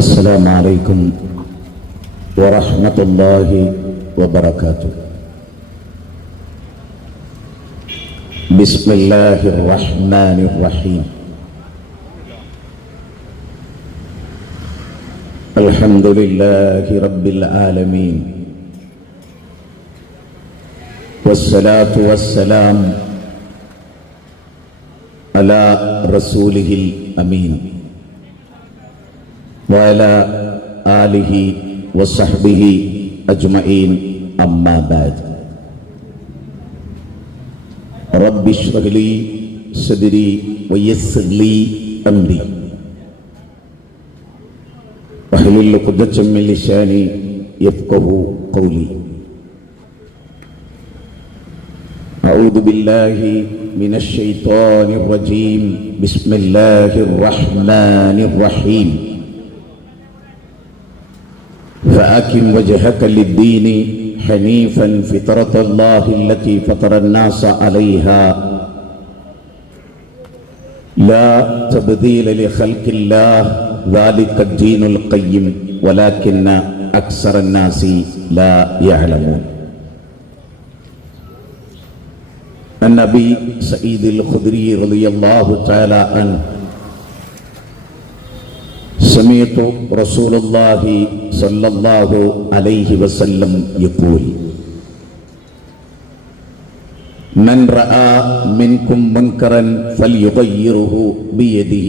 السلام عليكم ورحمة الله وبركاته. بسم الله الرحمن الرحيم. الحمد لله رب العالمين، والصلاة والسلام على رسوله الأمين وعلى آله وصحبه أجمعين، أما بعد. رب اشرح لي صدري ويسر لي أمري واحلل عقدة من لساني يفقهوا قولي. أعوذ بالله من الشيطان الرجيم. بسم الله الرحمن الرحيم. فأقم وجهك للدين حنيفا فطرة الله التي فطر الناس عليها لا تبديل لخلق الله ذلك الدين القيم ولكن أكثر الناس لا يعلمون. النبي سعيد الخدري رضي الله تعالى عنه سمعت رسول الله صلى الله عليه وسلم يقول: من رأى منكم منكرا فليغيره بيده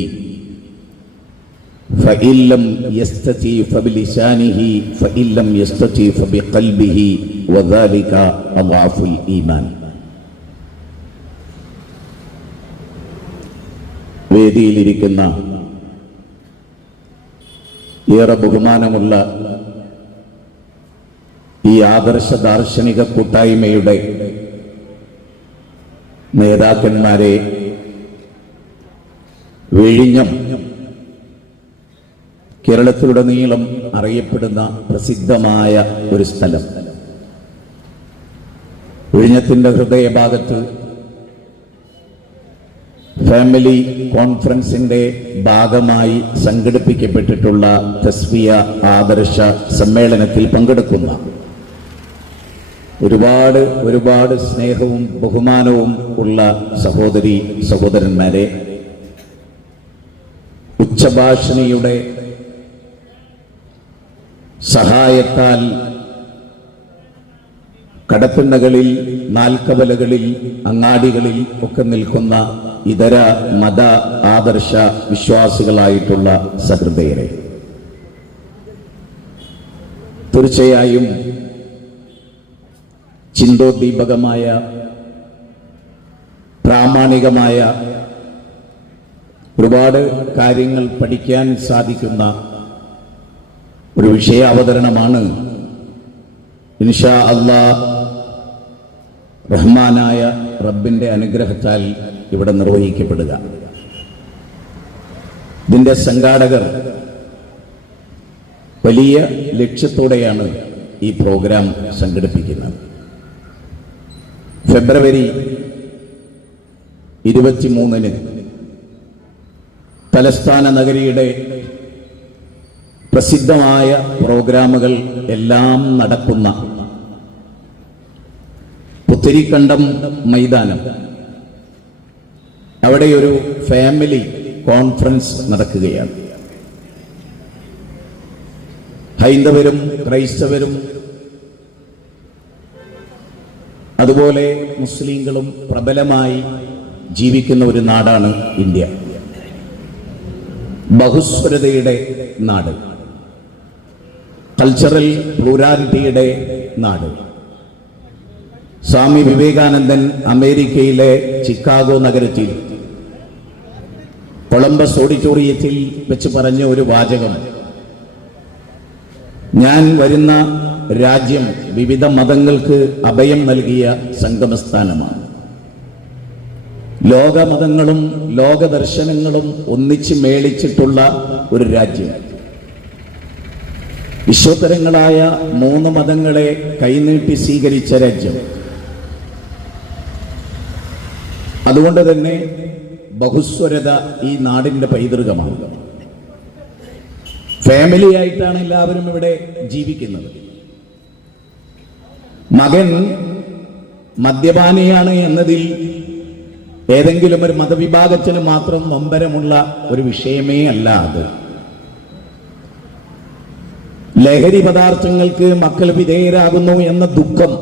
فإن لم يستطع فبلسانه فإن لم يستطع فبقلبه وذلك أضعف الإيمان. വേദിയിലിരിക്കുന്ന ഏറെ ബഹുമാനമുള്ള ഈ ആദർശ ദാർശനിക കൂട്ടായ്മയുടെ നേതാക്കന്മാരെ, വിഴിഞ്ഞം കേരളത്തിലുടനീളം അറിയപ്പെടുന്ന പ്രസിദ്ധമായ ഒരു സ്ഥലം. വിഴിഞ്ഞത്തിന്റെ ഹൃദയഭാഗത്ത് ഫാമിലി കോൺഫറൻസിന്റെ ഭാഗമായി സംഘടിപ്പിക്കപ്പെട്ടിട്ടുള്ള തസ്വിയ ആദർശ സമ്മേളനത്തിൽ പങ്കെടുക്കുന്ന ഒരുപാട് സ്നേഹവും ബഹുമാനവും ഉള്ള സഹോദരി സഹോദരന്മാരെ, ഉച്ചഭാഷിണിയുടെ സഹായത്താൽ കടത്തിണ്ണകളിൽ, നാൽക്കവലകളിൽ, അങ്ങാടികളിൽ ഒക്കെ നിൽക്കുന്ന ഇതര മത ആദർശ വിശ്വാസികളായിട്ടുള്ള സഹൃദയരെ, തീർച്ചയായും ചിന്തോദ്ദീപകമായ പ്രാമാണികമായ ഒരുപാട് കാര്യങ്ങൾ പഠിക്കാൻ സാധിക്കുന്ന ഒരു വിഷയാവതരണമാണ് ഇൻഷാ അല്ലാഹ് റഹ്മാനായ റബ്ബിന്റെ അനുഗ്രഹത്താൽ ഇവിടെ നിർവഹിക്കപ്പെടുക. ഇതിന്റെ സംഘാടകർ വലിയ ലക്ഷ്യത്തോടെയാണ് ഈ പ്രോഗ്രാം സംഘടിപ്പിക്കുന്നത്. ഫെബ്രുവരി 23 തലസ്ഥാന നഗരിയുടെ പ്രസിദ്ധമായ പ്രോഗ്രാമുകൾ എല്ലാം നടക്കുന്ന പുത്തരിക്കണ്ടം മൈതാനം, അവിടെ ഒരു ഫാമിലി കോൺഫറൻസ് നടക്കുകയാണ്. ഹൈന്ദവരും ക്രൈസ്തവരും അതുപോലെ മുസ്ലിങ്ങളും പ്രബലമായി ജീവിക്കുന്ന ഒരു നാടാണ് ഇന്ത്യ. ബഹുസ്വരതയുടെ നാട്, കൾച്ചറൽ പ്ലൂരാലിറ്റിയുടെ നാട്. സ്വാമി വിവേകാനന്ദൻ അമേരിക്കയിലെ ചിക്കാഗോ നഗരത്തിൽ കൊളംബസ് ഓഡിറ്റോറിയത്തിൽ വെച്ച് പറഞ്ഞ ഒരു വാചകം: ഞാൻ വരുന്ന രാജ്യം വിവിധ മതങ്ങൾക്ക് അഭയം നൽകിയ സംഗമസ്ഥാനമാണ്. ലോകമതങ്ങളും ലോകദർശനങ്ങളും ഒന്നിച്ച് മേളിച്ചിട്ടുള്ള ഒരു രാജ്യം. വിശ്വോത്തരങ്ങളായ 3 മതങ്ങളെ കൈനീട്ടി സ്വീകരിച്ച രാജ്യം. അതുകൊണ്ട് തന്നെ ബഹുസ്വരത ഈ നാടിന്റെ പൈതൃകമാണ്. ഫാമിലി ആയിട്ടാണ് എല്ലാവരും ഇവിടെ ജീവിക്കുന്നത്. മകൻ മദ്യപാനിയാണ് എന്നതിൽ ഏതെങ്കിലും ഒരു മതവിഭാഗത്തിന് മാത്രം നൊമ്പരമുള്ള ഒരു വിഷയമേ അല്ല അത്. ലഹരി പദാർത്ഥങ്ങൾക്ക് മക്കൾ വിധേയരാകുന്നു എന്ന ദുഃഖം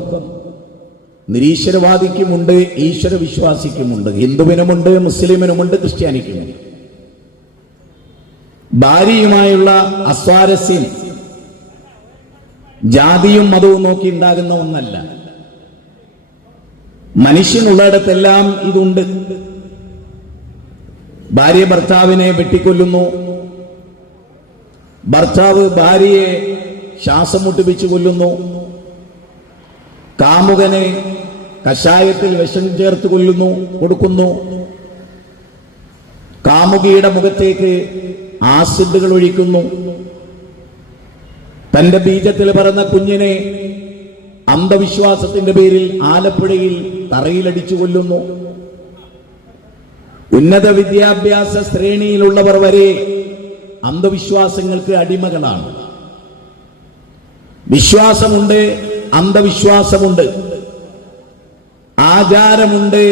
നിരീശ്വരവാദിക്കുമുണ്ട്, ഈശ്വര വിശ്വാസിക്കുമുണ്ട്, ഹിന്ദുവിനുമുണ്ട്, മുസ്ലിമിനുമുണ്ട്, ക്രിസ്ത്യാനിക്കുമുണ്ട്. ഭാര്യയുമായുള്ള അസ്വാരസ്യം ജാതിയും മതവും നോക്കി ഉണ്ടാകുന്ന ഒന്നല്ല. മനുഷ്യനുള്ളിടത്തെല്ലാം ഇതുണ്ട്. ഭാര്യ ഭർത്താവിനെ വെട്ടിക്കൊല്ലുന്നു, ഭർത്താവ് ഭാര്യയെ ശ്വാസം മുട്ടിപ്പിച്ചു കൊല്ലുന്നു, കാമുകനെ കഷായത്തിൽ വിഷം ചേർത്ത് കൊടുക്കുന്നു, കാമുകിയുടെ മുഖത്തേക്ക് ആസിഡുകൾ ഒഴിക്കുന്നു, തന്റെ ബീജത്തിൽ പറന്ന കുഞ്ഞിനെ അന്ധവിശ്വാസത്തിന്റെ പേരിൽ ആലപ്പുഴയിൽ തറയിലടിച്ചു കൊല്ലുന്നു. ഉന്നത വിദ്യാഭ്യാസ ശ്രേണിയിലുള്ളവർ വരെ അന്ധവിശ്വാസങ്ങൾക്ക് അടിമകളാണ്. വിശ്വാസമുണ്ട്, അന്ധവിശ്വാസമുണ്ട്, ആചാരമുണ്ട്,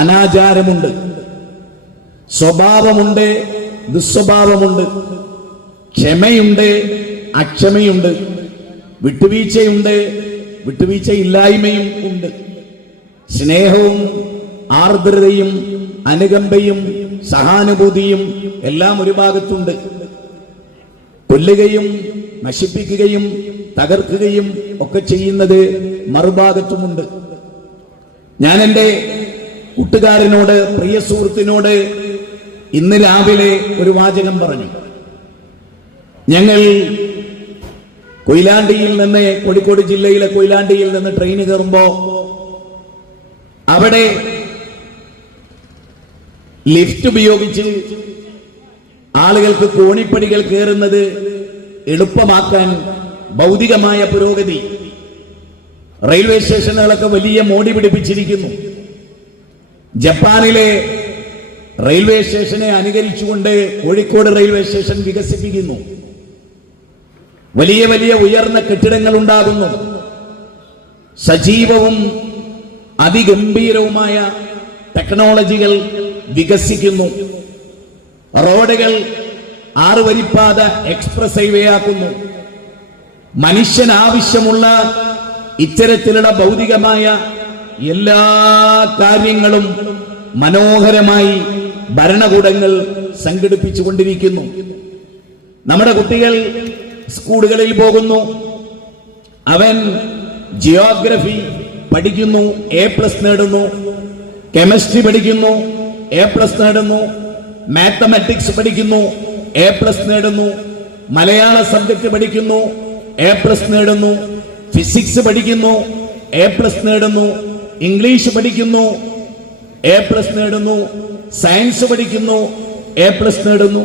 അനാചാരമുണ്ട്, സ്വഭാവമുണ്ട്, ദുസ്വഭാവമുണ്ട്, ക്ഷമയുണ്ട്, അക്ഷമയുണ്ട്, വിട്ടുവീഴ്ചയുണ്ട്, വിട്ടുവീഴ്ചയില്ലായ്മയും ഉണ്ട്, സ്നേഹവും ആർദ്രതയും അനുകമ്പയും സഹാനുഭൂതിയും എല്ലാം ഒരു ഭാഗത്തുണ്ട്. കൊല്ലുകയും നശിപ്പിക്കുകയും തകർക്കുകയും ഒക്കെ ചെയ്യുന്നത് മറുഭാഗത്തുമുണ്ട്. ഞാൻ എൻ്റെ കൂട്ടുകാരനോട്, പ്രിയ സുഹൃത്തിനോട് ഇന്ന് രാവിലെ ഒരു വാചകം പറഞ്ഞു. ഞങ്ങൾ കൊയിലാണ്ടിയിൽ നിന്ന്, കോഴിക്കോട് ജില്ലയിലെ കൊയിലാണ്ടിയിൽ നിന്ന് ട്രെയിൻ കയറുമ്പോ അവിടെ ലിഫ്റ്റ് ഉപയോഗിച്ച് ആളുകൾക്ക് കോണിപ്പടികൾ കയറുന്നത് എളുപ്പമാക്കാൻ ഭൗതികമായ പുരോഗതി, റെയിൽവേ സ്റ്റേഷനുകളൊക്കെ വലിയ മോടി പിടിപ്പിച്ചിരിക്കുന്നു. ജപ്പാനിലെ റെയിൽവേ സ്റ്റേഷനെ അനുകരിച്ചുകൊണ്ട് കോഴിക്കോട് റെയിൽവേ സ്റ്റേഷൻ വികസിപ്പിക്കുന്നു. വലിയ വലിയ ഉയർന്ന കെട്ടിടങ്ങൾ ഉണ്ടാകുന്നു. സജീവവും അതിഗംഭീരവുമായ ടെക്നോളജികൾ വികസിക്കുന്നു. റോഡുകൾ 6 വരിപ്പാത എക്സ്പ്രസ് ഹൈവേ ആക്കുന്നു. മനുഷ്യൻ ആവശ്യമുള്ള ഇത്തരത്തിലുള്ള ഭൗതികമായ എല്ലാ കാര്യങ്ങളും മനോഹരമായി ഭരണകൂടങ്ങൾ സംഘടിപ്പിച്ചുകൊണ്ടിരിക്കുന്നു. നമ്മുടെ കുട്ടികൾ സ്കൂളുകളിൽ പോകുന്നു. അവൻ ജിയോഗ്രഫി പഠിക്കുന്നു, A+ നേടുന്നു. കെമിസ്ട്രി പഠിക്കുന്നു, A+ നേടുന്നു. മാത്തമാറ്റിക്സ് പഠിക്കുന്നു, A+ നേടുന്നു. മലയാള സബ്ജക്ട് പഠിക്കുന്നു, A+ നേടുന്നു. ഫിസിക്സ് പഠിക്കുന്നു, A+ നേടുന്നു. ഇംഗ്ലീഷ് പഠിക്കുന്നു, A+ നേടുന്നു. സയൻസ് പഠിക്കുന്നു, A+ നേടുന്നു.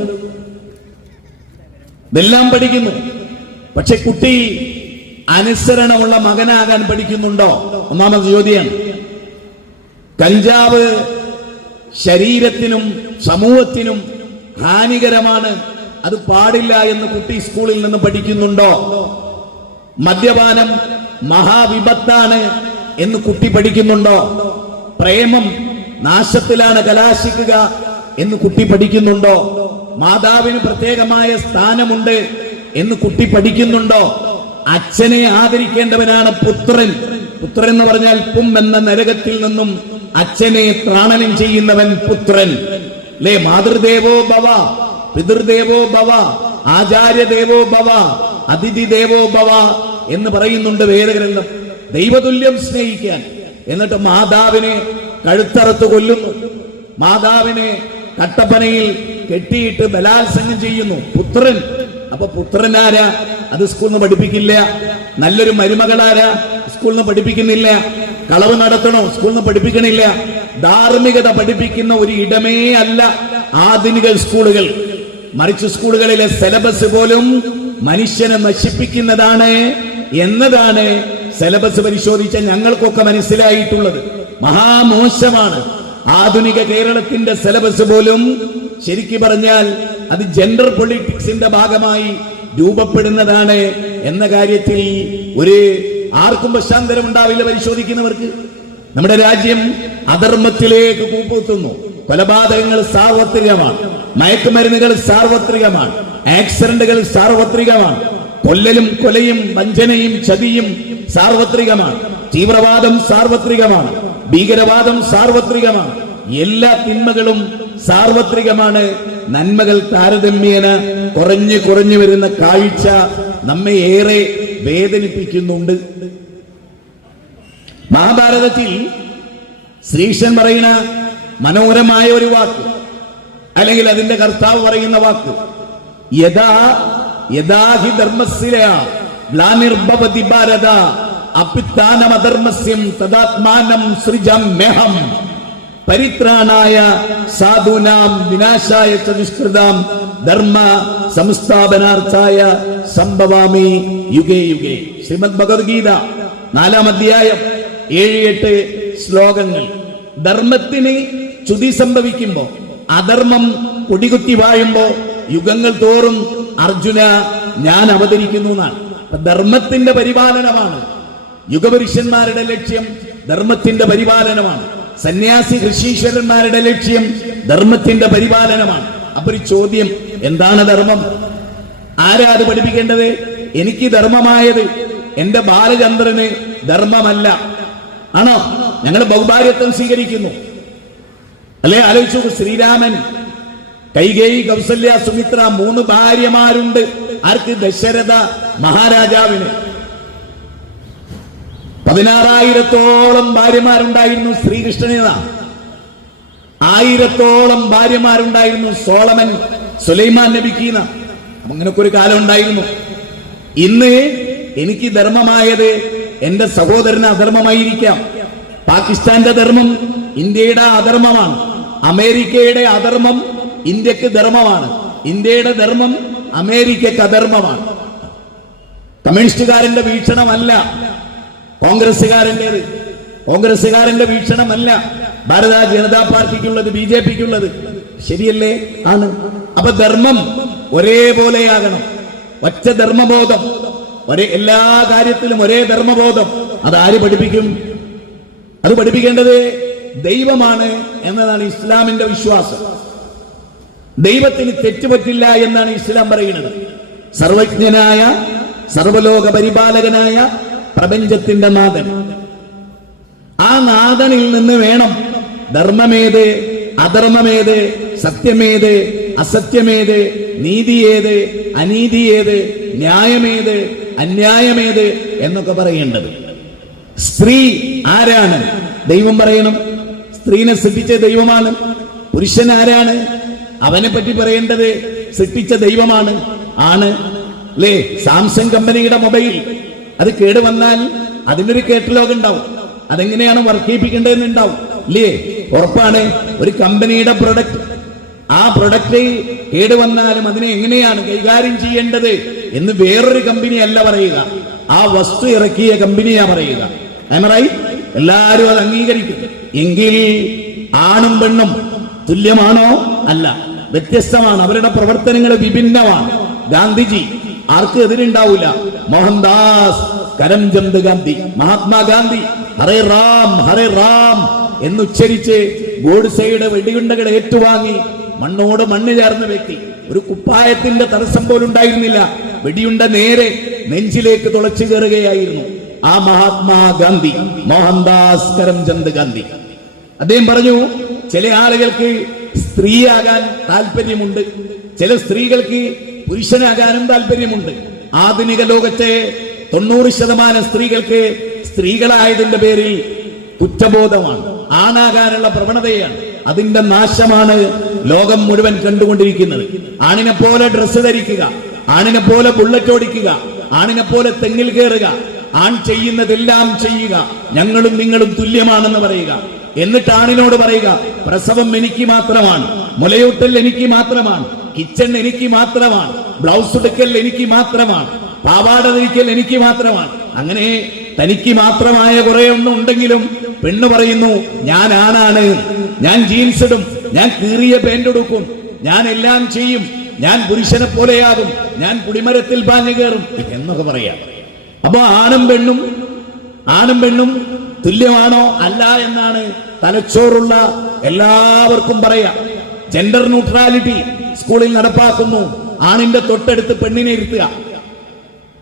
ഇതെല്ലാം പഠിക്കുന്നു. പക്ഷെ കുട്ടി അനുസരണമുള്ള മകനാകാൻ പഠിക്കുന്നുണ്ടോ? ഒന്നാമത്തെ ചോദ്യം. കഞ്ചാവ് ശരീരത്തിനും സമൂഹത്തിനും ഹാനികരമാണ്, അത് പാടില്ല എന്ന് കുട്ടി സ്കൂളിൽ നിന്ന് പഠിക്കുന്നുണ്ടോ? മദ്യപാനം മഹാവിപത്താണ് എന്ന് കുട്ടി പഠിക്കുന്നുണ്ടോ? പ്രേമം നാശത്തിലാണ് കലാശിക്കുക എന്ന് കുട്ടി പഠിക്കുന്നുണ്ടോ? മാതാവിന് പ്രത്യേകമായ സ്ഥാനമുണ്ട് എന്ന് കുട്ടി പഠിക്കുന്നുണ്ടോ? അച്ഛനെ ആദരിക്കേണ്ടവനാണ് പുത്രൻ. പുത്രൻ എന്ന് പറഞ്ഞാൽ പും എന്ന നരകത്തിൽ നിന്നും അച്ഛനെ ത്രാണനം ചെയ്യുന്നവൻ പുത്രൻ. അല്ലേ? മാതൃദേവോ ഭവ, പിതൃദേവോ ഭവ, ആചാര്യദേവോ ഭവ, അതിഥി ദേവോ ഭവ എന്ന് പറയുന്നുണ്ട് വേദഗ്രന്ഥം. ദൈവതുല്യം സ്നേഹിക്കാൻ. എന്നിട്ട് മാതാവിനെ കഴുത്തറുത്ത് കൊല്ലുന്നു, മാതാവിനെ കട്ടപ്പനയിൽ കെട്ടിയിട്ട് ബലാത്സംഗം ചെയ്യുന്നു. പുത്രൻ. അപ്പൊ പുത്രനാരാ? അത് സ്കൂളിൽ നിന്ന് പഠിപ്പിക്കില്ല. നല്ലൊരു മരുമകളാരാ? സ്കൂളിൽ നിന്ന് പഠിപ്പിക്കുന്നില്ല. കളവ് നടത്തണോ? സ്കൂളിൽ നിന്ന് പഠിപ്പിക്കണില്ല. ധാർമ്മികത പഠിപ്പിക്കുന്ന ഒരു ഇടമേ അല്ല ആധുനിക സ്കൂളുകൾ. മറിച്ച് സ്കൂളുകളിലെ സിലബസ് പോലും മനുഷ്യനെ നശിപ്പിക്കുന്നതാണ് എന്നതാണ് സിലബസ് പരിശോധിച്ച ഞങ്ങൾക്കൊക്കെ മനസ്സിലായിട്ടുള്ളത്. മഹാമോശമാണ്. ആധുനിക കേരളത്തിന്റെ സിലബസ് പോലും ശരിക്കു പറഞ്ഞാൽ അത് ജെൻഡർ പൊളിറ്റിക്സിന്റെ ഭാഗമായി രൂപപ്പെടുന്നതാണ് എന്ന കാര്യത്തിൽ ആർക്കും പശ്ചാത്തലം ഉണ്ടാവില്ല പരിശോധിക്കുന്നവർക്ക്. നമ്മുടെ രാജ്യം അധർമ്മത്തിലേക്ക് കൂപ്പുത്തുന്നു. കൊലപാതകങ്ങൾ സാർവത്രികമാണ്, മയക്കുമരുന്നുകൾ സാർവത്രികമാണ്, ആക്സിഡന്റുകൾ സാർവത്രികമാണ്, കൊല്ലലും കൊലയും വഞ്ചനയും ചതിയും സാർവത്രികമാണ്, തീവ്രവാദം സാർവത്രികമാണ്, ഭീകരവാദം സാർവത്രികമാണ്. എല്ലാ തിന്മകളും സാർവത്രികമാണ്. നന്മകൾ താരതമ്യേന കുറഞ്ഞു വരുന്ന കാഴ്ച നമ്മെ ഏറെ വേദനിപ്പിക്കുന്നുണ്ട്. മഹാഭാരതത്തിൽ ശ്രീകൃഷ്ണൻ പറയുന്ന മനോഹരമായ ഒരു വാക്ക്, അല്ലെങ്കിൽ അതിന്റെ കർത്താവ് പറയുന്ന വാക്ക്, യഥാഹി ധർമ്മസ്യ ഗ്ലാനിർഭവതി ഭാരത അപ്യുത്ഥാനമധർമ്മസ്യം തദാത്മാനം സൃജമ്യഹം പരിത്രാണായ സാധൂനാം വിനാശായ ച ദുഷ്കൃതാം ധർമ്മ സംസ്ഥാപനാർത്ഥായ സംഭവാമി യുഗേ യുഗേ. ശ്രീമദ് ഭഗവത്ഗീത 4-ാം അധ്യായം 7-8 ശ്ലോകങ്ങൾ. ധർമ്മത്തിന് ചുതി സംഭവിക്കുമ്പോ, അധർമ്മം കൊടികുത്തി വാഴുമ്പോ യുഗങ്ങൾ തോറും അർജുന ഞാൻ അവതരിക്കുന്നു എന്നാണ്. ധർമ്മത്തിന്റെ പരിപാലനമാണ് യുഗപുരുഷന്മാരുടെ ലക്ഷ്യം. ധർമ്മത്തിന്റെ പരിപാലനമാണ് സന്യാസി ഋഷീശ്വരന്മാരുടെ ലക്ഷ്യം. ധർമ്മത്തിന്റെ പരിപാലനമാണ്. അപ്പൊ ഒരു ചോദ്യം, എന്താണ് ധർമ്മം? ആരാ അത് പഠിപ്പിക്കേണ്ടത്? എനിക്ക് ധർമ്മമായത് എന്റെ ബാലചന്ദ്രന് ധർമ്മമല്ല ആണോ? ഞങ്ങൾ ബഹുഭാര്യത്വം സ്വീകരിക്കുന്നു അല്ലെ? ആലോചിച്ചു, ശ്രീരാമൻ, കൈകേയി, കൗസല്യ, സുമിത്ര 3 ഭാര്യമാരുണ്ട്. ആർക്ക്? ദശരഥ മഹാരാജാവിന്. 16,000-ഓളം ഭാര്യമാരുണ്ടായിരുന്നു ശ്രീകൃഷ്ണന്. 1000-ഓളം ഭാര്യമാരുണ്ടായിരുന്നു സോളമൻ, സുലൈമാൻ നബിക്ക്. അങ്ങനൊക്കെ ഒരു കാലം ഉണ്ടായിരുന്നു. ഇന്ന് എനിക്ക് ധർമ്മമായത് എന്റെ സഹോദരന് അധർമ്മമായിരിക്കാം. പാകിസ്ഥാന്റെ ധർമ്മം ഇന്ത്യയുടെ അധർമ്മമാണ്. അമേരിക്കയുടെ അധർമ്മം ഇന്ത്യക്ക് ധർമ്മമാണ്. ഇന്ത്യയുടെ ധർമ്മം അമേരിക്കക്ക് അധർമ്മമാണ്. കമ്മ്യൂണിസ്റ്റുകാരന്റെ വീക്ഷണമല്ല കോൺഗ്രസുകാരൻ്റെത്. കോൺഗ്രസുകാരന്റെ വീക്ഷണമല്ല ഭാരത ജനതാ പാർട്ടിക്കുള്ളത്, BJPക്കുള്ളത്. ശരിയല്ലേ? ആണ്. അപ്പൊ ധർമ്മം ഒരേപോലെയാകണം. ഒറ്റ ധർമ്മബോധം, എല്ലാ കാര്യത്തിലും ഒരേ ധർമ്മബോധം. അത് ആര് പഠിപ്പിക്കും? അത് പഠിപ്പിക്കേണ്ടത് ദൈവമാണ് എന്നതാണ് ഇസ്ലാമിന്റെ വിശ്വാസം. ദൈവത്തിന് തെറ്റുപറ്റില്ല എന്നാണ് ഇസ്ലാം പറയുന്നത്. സർവജ്ഞനായ, സർവലോക പരിപാലകനായ പ്രപഞ്ചത്തിന്റെ നാഥൻ. ആ നാഥനിൽ നിന്ന് വേണം ധർമ്മമേത്, അധർമ്മമേത്, സത്യമേത്, അസത്യമേത്, നീതിയേത്, അനീതിയേത്, ന്യായമേത്, അന്യായമേത് എന്നൊക്കെ പറയേണ്ടത്. സ്ത്രീ ആരാണ്? ദൈവം പറയണം. സ്ത്രീനെ സൃഷ്ടിച്ച ദൈവമാണ്. പുരുഷൻ ആരാണ്? അവനെ പറ്റി പറയേണ്ടത് സൃഷ്ടിച്ച ദൈവമാണ്. ആണ് അല്ലേ? സാംസങ് കമ്പനിയുടെ മൊബൈൽ അത് കേടുവന്നാൽ അതിനൊരു കേട്ടലോഗ് ഉണ്ടാവും. അതെങ്ങനെയാണ് വർക്ക് ചെയ്യിപ്പിക്കേണ്ടതെന്ന് ഉണ്ടാവും ഇല്ലേ? ഉറപ്പാണ്. ഒരു കമ്പനിയുടെ പ്രൊഡക്റ്റ്, ആ പ്രൊഡക്റ്റ് കേടുവന്നാലും അതിനെ എങ്ങനെയാണ് കൈകാര്യം ചെയ്യേണ്ടത് എന്ന് വേറൊരു കമ്പനി അല്ല പറയുക, ആ വസ്തു ഇറക്കിയ കമ്പനിയാ പറയുക. എല്ലാരും അത് അംഗീകരിക്കും. എങ്കിൽ ആണും പെണ്ണും തുല്യമാണോ? അല്ല, വ്യത്യസ്തമാണ്. അവരുടെ പ്രവർത്തനങ്ങൾ വിഭിന്നമാണ്. ഗാന്ധിജി ആർക്കും എതിരുണ്ടാവില്ല. മോഹൻദാസ് കരംചന്ദ് ഗാന്ധി, മഹാത്മാഗാന്ധി ഹരേ റാം ഹരേ റാം എന്നുച്ചരിച്ച് ഗോഡ്സെയുടെ വെടിയുണ്ടകൾ ഏറ്റുവാങ്ങി മണ്ണോട് മണ്ണ് ചേർന്ന വ്യക്തി. ഒരു കുപ്പായത്തിന്റെ തടസ്സം പോലും ഉണ്ടായിരുന്നില്ല. വെടിയുണ്ട നേരെ നെഞ്ചിലേക്ക് തുളച്ചു കയറുകയായിരുന്നു. ആ മഹാത്മാഗാന്ധി, മോഹൻദാസ് കരംചന്ദ് ഗാന്ധി. അദ്ദേഹം പറഞ്ഞു, ചില ആളുകൾക്ക് സ്ത്രീയാകാൻ താല്പര്യമുണ്ട്, ചില സ്ത്രീകൾക്ക് പുരുഷനാകാനും താല്പര്യമുണ്ട്. ആധുനിക ലോകത്തെ 90% സ്ത്രീകൾക്ക് സ്ത്രീകളായതിന്റെ പേരിൽ കുറ്റബോധമാണ്, ആണാകാനുള്ള പ്രവണതയാണ്. അതിന്റെ നാശമാണ് ലോകം മുഴുവൻ കണ്ടുകൊണ്ടിരിക്കുന്നത്. ആണിനെ പോലെ ഡ്രസ്സ് ധരിക്കുക, ആണിനെ പോലെ ബുള്ളറ്റ് ഓടിക്കുക, ആണിനെ പോലെ തെങ്ങിൽ കയറുക, ആൺ ചെയ്യുന്നതെല്ലാം ചെയ്യുക, ഞങ്ങളും നിങ്ങളും തുല്യമാണെന്ന് പറയുക. എന്നിട്ട് ആണിനോട് പറയുക, പ്രസവം എനിക്ക് മാത്രമാണ്, മുലയൂട്ടൽ എനിക്ക് മാത്രമാണ്, കിച്ചൺ എനിക്ക് മാത്രമാണ്, ബ്ലൗസ് എടുക്കൽ എനിക്ക് മാത്രമാണ്, പാവാട ധരിക്കൽ എനിക്ക് മാത്രമാണ്. അങ്ങനെ തനിക്ക് മാത്രമായ കുറെ ഒന്നും ഉണ്ടെങ്കിലും പെണ്ണ് പറയുന്നു, ഞാൻ ആണാണ്, ഞാൻ ജീൻസ് ഇടും, ഞാൻ കീറിയ പാന്റ് എടുക്കും, ഞാൻ എല്ലാം ചെയ്യും. ഞാൻ പുരുഷനെ പോലെയാകും, ഞാൻ കുടിമരത്തിൽ പാഞ്ഞു കയറും എന്നൊക്കെ പറയാം. അപ്പൊ ആണും പെണ്ണും തുല്യമാണോ അല്ല എന്നാണ് തലച്ചോറുള്ള എല്ലാവർക്കും പറയാം. ജെൻഡർ ന്യൂട്രാലിറ്റി സ്കൂളിൽ നടപ്പാക്കുന്നു. ആണിന്റെ തൊട്ടടുത്ത് പെണ്ണിനെ ഇരുത്തുക.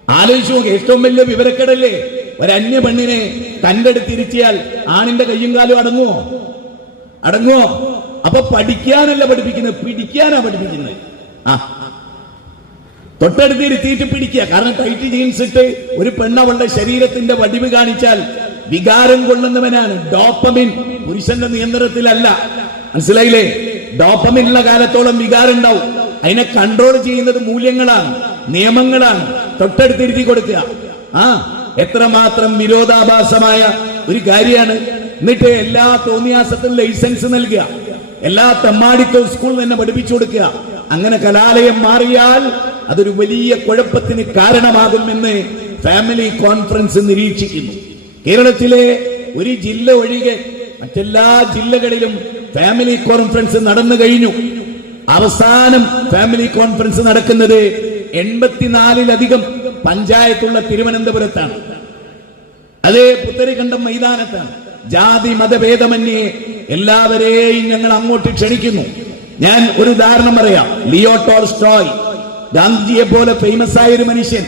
ആലോചിച്ചു നോക്കി, ഏറ്റവും വലിയ വിവരക്കേടല്ലേ? ഒരന്യ പെണ്ണിനെ തന്റെ അടുത്ത് ഇരുത്തിയാൽ ആണിന്റെ കയ്യും കാലും അടങ്ങുമോ? അപ്പൊ പഠിക്കാനല്ല പഠിപ്പിക്കുന്നത്, പിടിക്കാനാ പഠിപ്പിക്കുന്നത്. തൊട്ടടുത്ത് ഇരുത്തിയിട്ട് പിടിക്കുക. കാരണം ടൈറ്റ് ജീൻസ് ഇട്ട് ഒരു പെണ്ണവളുടെ ശരീരത്തിന്റെ വടിവ് കാണിച്ചാൽ വികാരം കൊള്ളുന്നവനാണ്. ഡോപ്പമിൻ പുരുഷന്റെ നിയന്ത്രണത്തിലല്ല. മനസ്സിലായില്ലേ? ഡോപ്പമിൻ ഉള്ള കാലത്തോളം വികാരം ഉണ്ടാവും. അതിനെ കൺട്രോൾ ചെയ്യുന്നത് മൂല്യങ്ങളാണ്, നിയമങ്ങളാണ്. തൊട്ടടുത്തിരുത്തി കൊടുക്കുക. എത്രമാത്രം വിരോധാഭാസമായ ഒരു കാര്യമാണ്. എന്നിട്ട് എല്ലാ തോന്നിയാസത്തിനും ലൈസൻസ് നൽകുക, എല്ലാ തെമ്മാടിത്തവും സ്കൂൾ തന്നെ പഠിപ്പിച്ചു കൊടുക്കുക. അങ്ങനെ കലാലയം മാറിയാൽ അതൊരു വലിയ കുഴപ്പത്തിന് കാരണമാകുമെന്ന് ഫാമിലി കോൺഫറൻസ് നിരീക്ഷിക്കുന്നു. കേരളത്തിലെ ഒരു ജില്ല ഒഴികെ മറ്റെല്ലാ ജില്ലകളിലും ഫാമിലി കോൺഫറൻസ് നടന്നു കഴിഞ്ഞു. അവസാനം ഫാമിലി കോൺഫറൻസ് നടക്കുന്നത് 84-ലധികം പഞ്ചായത്തുള്ള തിരുവനന്തപുരത്താണ്. അതേ പുത്തരിക്കണ്ടം മൈതാനത്താണ്. ജാതി മതഭേദമന്യേ എല്ലാവരെയും ഞങ്ങൾ അങ്ങോട്ട് ക്ഷണിക്കുന്നു. ഞാൻ ഒരു ഉദാഹരണം പറയാം. ലിയോ ടോൾസ്റ്റോയ്, ഗാന്ധിജിയെ പോലെ ഫേമസ് ആയ ഒരു മനുഷ്യൻ,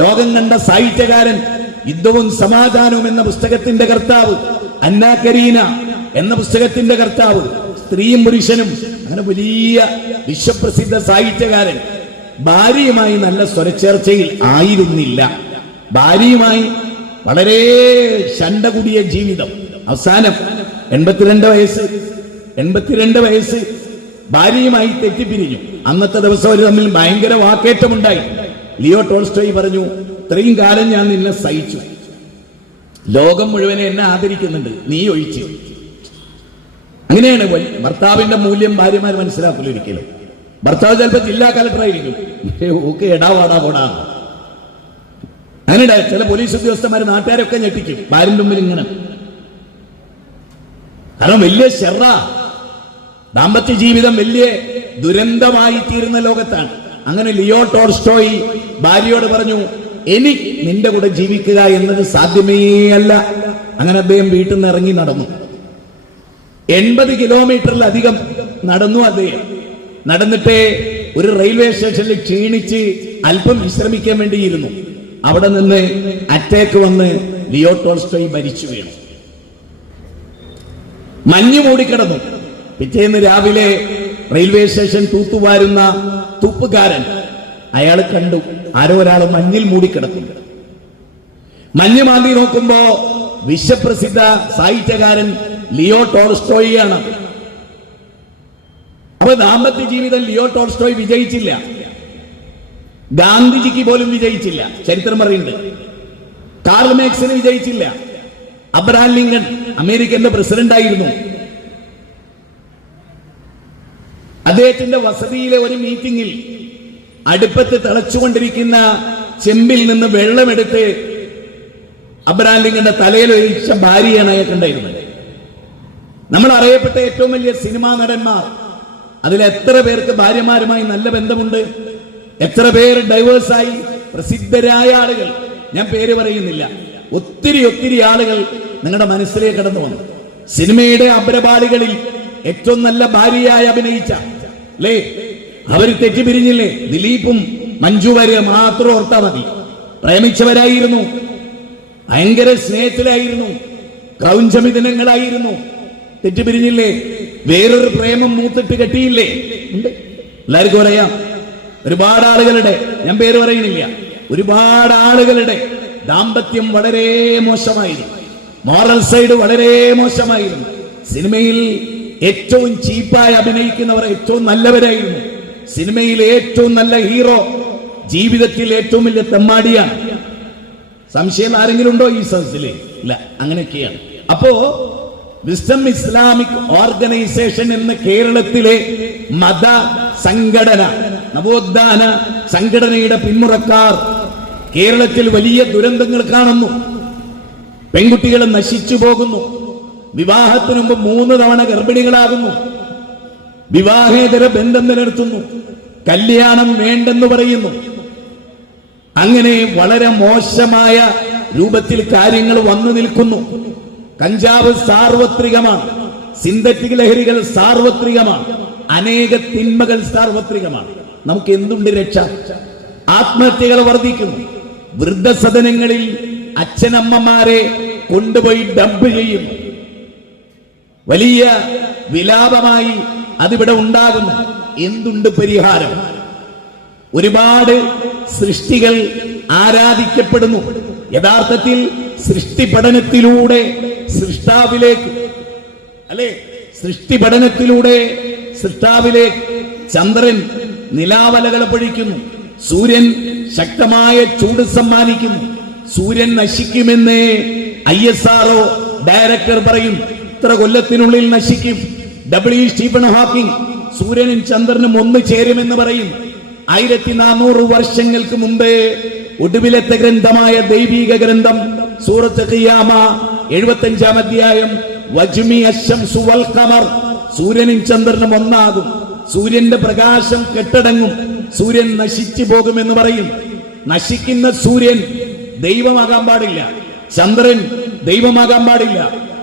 ലോകം കണ്ട സാഹിത്യകാരൻ, യുദ്ധവും സമാധാനവും എന്ന പുസ്തകത്തിന്റെ കർത്താവ്, അന്ന കരീന എന്ന പുസ്തകത്തിന്റെ കർത്താവ്, സ്ത്രീയും പുരുഷനും, അങ്ങനെ വലിയ വിശ്വപ്രസിദ്ധ സാഹിത്യകാരൻ, ഭാര്യയുമായി നല്ല സ്വരച്ചേർച്ചയിൽ ആയിരുന്നില്ല. ഭാര്യയുമായി വളരെ ശണ്ട കൂടിയ ജീവിതം. അവസാനം 82 വയസ്സ് ഭാര്യയുമായി തെറ്റിപ്പിരിഞ്ഞു. അന്നത്തെ ദിവസം അവർ തമ്മിൽ ഭയങ്കര വാക്കേറ്റമുണ്ടായി. ലിയോ ടോൾസ്റ്റോയ് പറഞ്ഞു, ഇത്രയും കാലം ഞാൻ നിന്നെ സഹിച്ചു, ലോകം മുഴുവനെ എന്നെ ആദരിക്കുന്നുണ്ട്, നീ ഒഴിച്ചു. അങ്ങനെയാണ് ഭർത്താവിന്റെ മൂല്യം ഭാര്യമാർ മനസ്സിലാക്കില്ല ഒരിക്കലും. ഭർത്താവ് ചിലപ്പോൾ ജില്ലാ കലക്ടർ ആയിരിക്കും, ഓക്കെ എടാവാടാ പോടാ. അങ്ങനെ ചില പോലീസ് ഉദ്യോഗസ്ഥന്മാർ നാട്ടുകാരൊക്കെ ഞെട്ടിക്കും ഭാര്യന്റെ മുമ്പിൽ ഇങ്ങനെ. കാരണം വലിയ ഷെറ, ദാമ്പത്യ ജീവിതം വലിയ ദുരന്തമായി തീരുന്ന ലോകത്താണ്. അങ്ങനെ ലിയോ ടോൾസ്റ്റോയ് ഭാര്യയോട് പറഞ്ഞു, എനിക്ക് നിന്റെ കൂടെ ജീവിക്കുക എന്നത് സാധ്യമേ അല്ല. അങ്ങനെ അദ്ദേഹം വീട്ടിൽ നിന്ന് ഇറങ്ങി നടന്നു. 80 കിലോമീറ്ററിലധികം നടന്നു അദ്ദേഹം. നടന്നിട്ട് ഒരു റെയിൽവേ സ്റ്റേഷനിൽ ക്ഷീണിച്ച് അല്പം വിശ്രമിക്കാൻ വേണ്ടിയിരുന്നു. അവിടെ നിന്ന് അറ്റാക്ക് വന്ന് ലിയോ ടോൾസ്റ്റോയ് മരിച്ചു വീണു. മഞ്ഞു മൂടിക്കിടന്നു. പിറ്റേന്ന് രാവിലെ റെയിൽവേ സ്റ്റേഷൻ തൂത്തുവാരുന്ന തൂപ്പുകാരൻ അയാൾ കണ്ടു, ആരോ ഒരാൾ മഞ്ഞിൽ മൂടിക്കിടക്കുന്നു. മഞ്ഞ് മാന്തി നോക്കുമ്പോ വിശ്വപ്രസിദ്ധ സാഹിത്യകാരൻ ലിയോ ടോൾസ്റ്റോയ് ആണ്. അപ്പൊ ദാമ്പത്യ ജീവിതം ലിയോ ടോൾസ്റ്റോയ് വിജയിച്ചില്ല, ഗാന്ധിജിക്ക് പോലും വിജയിച്ചില്ല, ചരിത്രം പറയുന്നുണ്ട്. കാർൽ മാർക്സിന് വിജയിച്ചില്ല. അബ്രഹാം ലിങ്കൺ അമേരിക്കന്റെ പ്രസിഡന്റ് ആയിരുന്നു. അദ്ദേഹത്തിന്റെ വസതിയിലെ ഒരു മീറ്റിംഗിൽ അടുപ്പത്ത് തിളച്ചുകൊണ്ടിരിക്കുന്ന ചെമ്പിൽ നിന്ന് വെള്ളമെടുത്ത് അബ്രഹാം ലിങ്കന്റെ തലയിൽ ഒഴിച്ച ഭാര്യയാണ് അയാൾക്ക് ഉണ്ടായിരുന്നത്. നമ്മൾ അറിയപ്പെട്ട ഏറ്റവും വലിയ സിനിമാ നടന്മാർ, അതിൽ എത്ര പേർക്ക് ഭാര്യമാരുമായി നല്ല ബന്ധമുണ്ട്, എത്ര പേര് ഡൈവേഴ്സായി, പ്രസിദ്ധരായ ആളുകൾ, ഞാൻ പേര് പറയുന്നില്ല, ഒത്തിരി ആളുകൾ നിങ്ങളുടെ മനസ്സിലേക്ക് കടന്നു വന്നു. സിനിമയുടെ അഗ്രപാളികളിൽ ഏറ്റവും നല്ല ഭാര്യയായി അഭിനയിച്ച അല്ലേ, അവർ തെറ്റിപ്പിരിഞ്ഞില്ലേ? ദിലീപും മഞ്ജു വാര്യർ മാത്രം ഓർത്താ മതി. പ്രേമിച്ചവരായിരുന്നു, ഭയങ്കര സ്നേഹത്തിലായിരുന്നു, ക്രൗഞ്ചമിഥുനങ്ങളായിരുന്നു, തെറ്റിപ്പിരിഞ്ഞില്ലേ? വേറൊരു പ്രേമം മൂത്തിട്ട് കെട്ടിയില്ലേ? എല്ലാവർക്കും അറിയാം. ഒരുപാട് ആളുകളുടെ, ഞാൻ പേര് പറയുന്നില്ല, ഒരുപാട് ആളുകളുടെ ദാമ്പത്യം വളരെ മോശമായിരുന്നു. മോറൽ സൈഡ് വളരെ മോശമായിരുന്നു. സിനിമയിൽ ഏറ്റവും ചീപ്പായി അഭിനയിക്കുന്നവർ ഏറ്റവും നല്ലവരായിരുന്നു. സിനിമയിൽ ഏറ്റവും നല്ല ഹീറോ ജീവിതത്തിൽ ഏറ്റവും വലിയ തെമ്മാടിയാണ്. സംശയം ആരെങ്കിലും ഉണ്ടോ ഈ സദസ്സില്? ഇല്ല, അങ്ങനെയൊക്കെയാണ്. അപ്പോ വിസ്ഡം ഇസ്ലാമിക് ഓർഗനൈസേഷൻ എന്ന കേരളത്തിലെ മത സംഘടന, നവോത്ഥാന സംഘടനയുടെ പിന്മുറക്കാർ കേരളത്തിൽ വലിയ ദുരന്തങ്ങൾ കാണുന്നു. പെൺകുട്ടികൾ നശിച്ചു പോകുന്നു, വിവാഹത്തിനു മുമ്പ് 3 തവണ ഗർഭിണികളാകുന്നു, വിവാഹേതര ബന്ധം നിലനിർത്തുന്നു, കല്യാണം വേണ്ടെന്ന് പറയുന്നു. അങ്ങനെ വളരെ മോശമായ രൂപത്തിൽ കാര്യങ്ങൾ വന്നു നിൽക്കുന്നു. കഞ്ചാവ് സാർവത്രികമാണ്, സിന്തറ്റിക് ലഹരികൾ സാർവത്രികമാണ്, അനേക തിന്മകൾ സാർവത്രികമാണ്. നമുക്ക് എന്തുണ്ട് രക്ഷ? ആത്മഹത്യകൾ വർദ്ധിക്കുന്നു. വൃദ്ധസദനങ്ങളിൽ അച്ഛനമ്മമാരെ കൊണ്ടുപോയി ഡംപ് ചെയ്യുന്നു. വലിയ വിലാപമായി അതിവിടെ ഉണ്ടാകുന്നു. എന്തുണ്ട് പരിഹാരം? ഒരുപാട് സൃഷ്ടികൾ ആരാധിക്കപ്പെടുന്നു. യഥാർത്ഥത്തിൽ സൃഷ്ടി പഠനത്തിലൂടെ സൃഷ്ടാവിലേക്ക്, അല്ലെ, സൃഷ്ടി പഠനത്തിലൂടെ സൃഷ്ടാവിലേക്ക് ചന്ദ്രൻ നിലാവലകളെ പൊഴിക്കുന്നു. സൂര്യൻ ശക്തമായ ചൂട് സമ്മാനിക്കുന്നു. സൂര്യൻ നശിക്കുമെന്ന് ISRO ഡയറക്ടർ പറയും. ഇത്ര കൊല്ലത്തിനുള്ളിൽ നശിക്കും. സ്റ്റീഫൻ ഹോക്കിംഗ് സൂര്യനും ചന്ദ്രനും ഒന്ന് ചേരുമെന്ന് പറയും. 1400 വർഷങ്ങൾക്ക് മുമ്പേ ഒടുവിലത്തെ ഗ്രന്ഥമായ ദൈവിക ഗ്രന്ഥം സൂറത്ത് ഖിയാമ 75-ാം അധ്യായം, വജ്മി അശ്ശംസു വൽ ഖമർ, സൂര്യനും ചന്ദ്രനും ഒന്നാകും. സൂര്യന്റെ പ്രകാശം കെട്ടടങ്ങും. സൂര്യൻ നശിച്ചു പോകുമെന്ന് പറയും. നശിക്കുന്ന സൂര്യൻ ദൈവമാകാൻ പാടില്ല, ചന്ദ്രൻ ദൈവമാകാൻ പാടില്ല,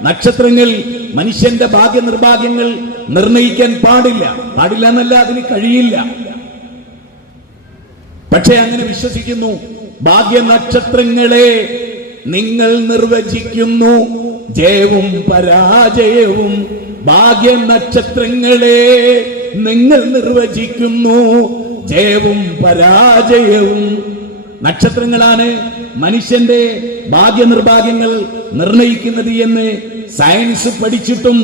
നക്ഷത്രങ്ങൾ മനുഷ്യന്റെ ഭാഗ്യ നിർഭാഗ്യങ്ങൾ നിർണയിക്കാൻ പാടില്ല. പാടില്ല എന്നല്ല, അതിന് കഴിയില്ല. പക്ഷെ അങ്ങനെ വിശ്വസിക്കുന്നു. ഭാഗ്യ നക്ഷത്രങ്ങളെ നിങ്ങൾ നിർവചിക്കുന്നു ജയവും പരാജയവും. ഭാഗ്യ നക്ഷത്രങ്ങളെ നിങ്ങൾ നിർവചിക്കുന്നു ജയവും പരാജയവും. നക്ഷത്രങ്ങളാണ് മനുഷ്യന്റെ ഭാഗ്യ നിർഭാഗ്യങ്ങൾ നിർണയിക്കുന്നത് എന്ന് സയൻസ് പഠിച്ചിട്ടും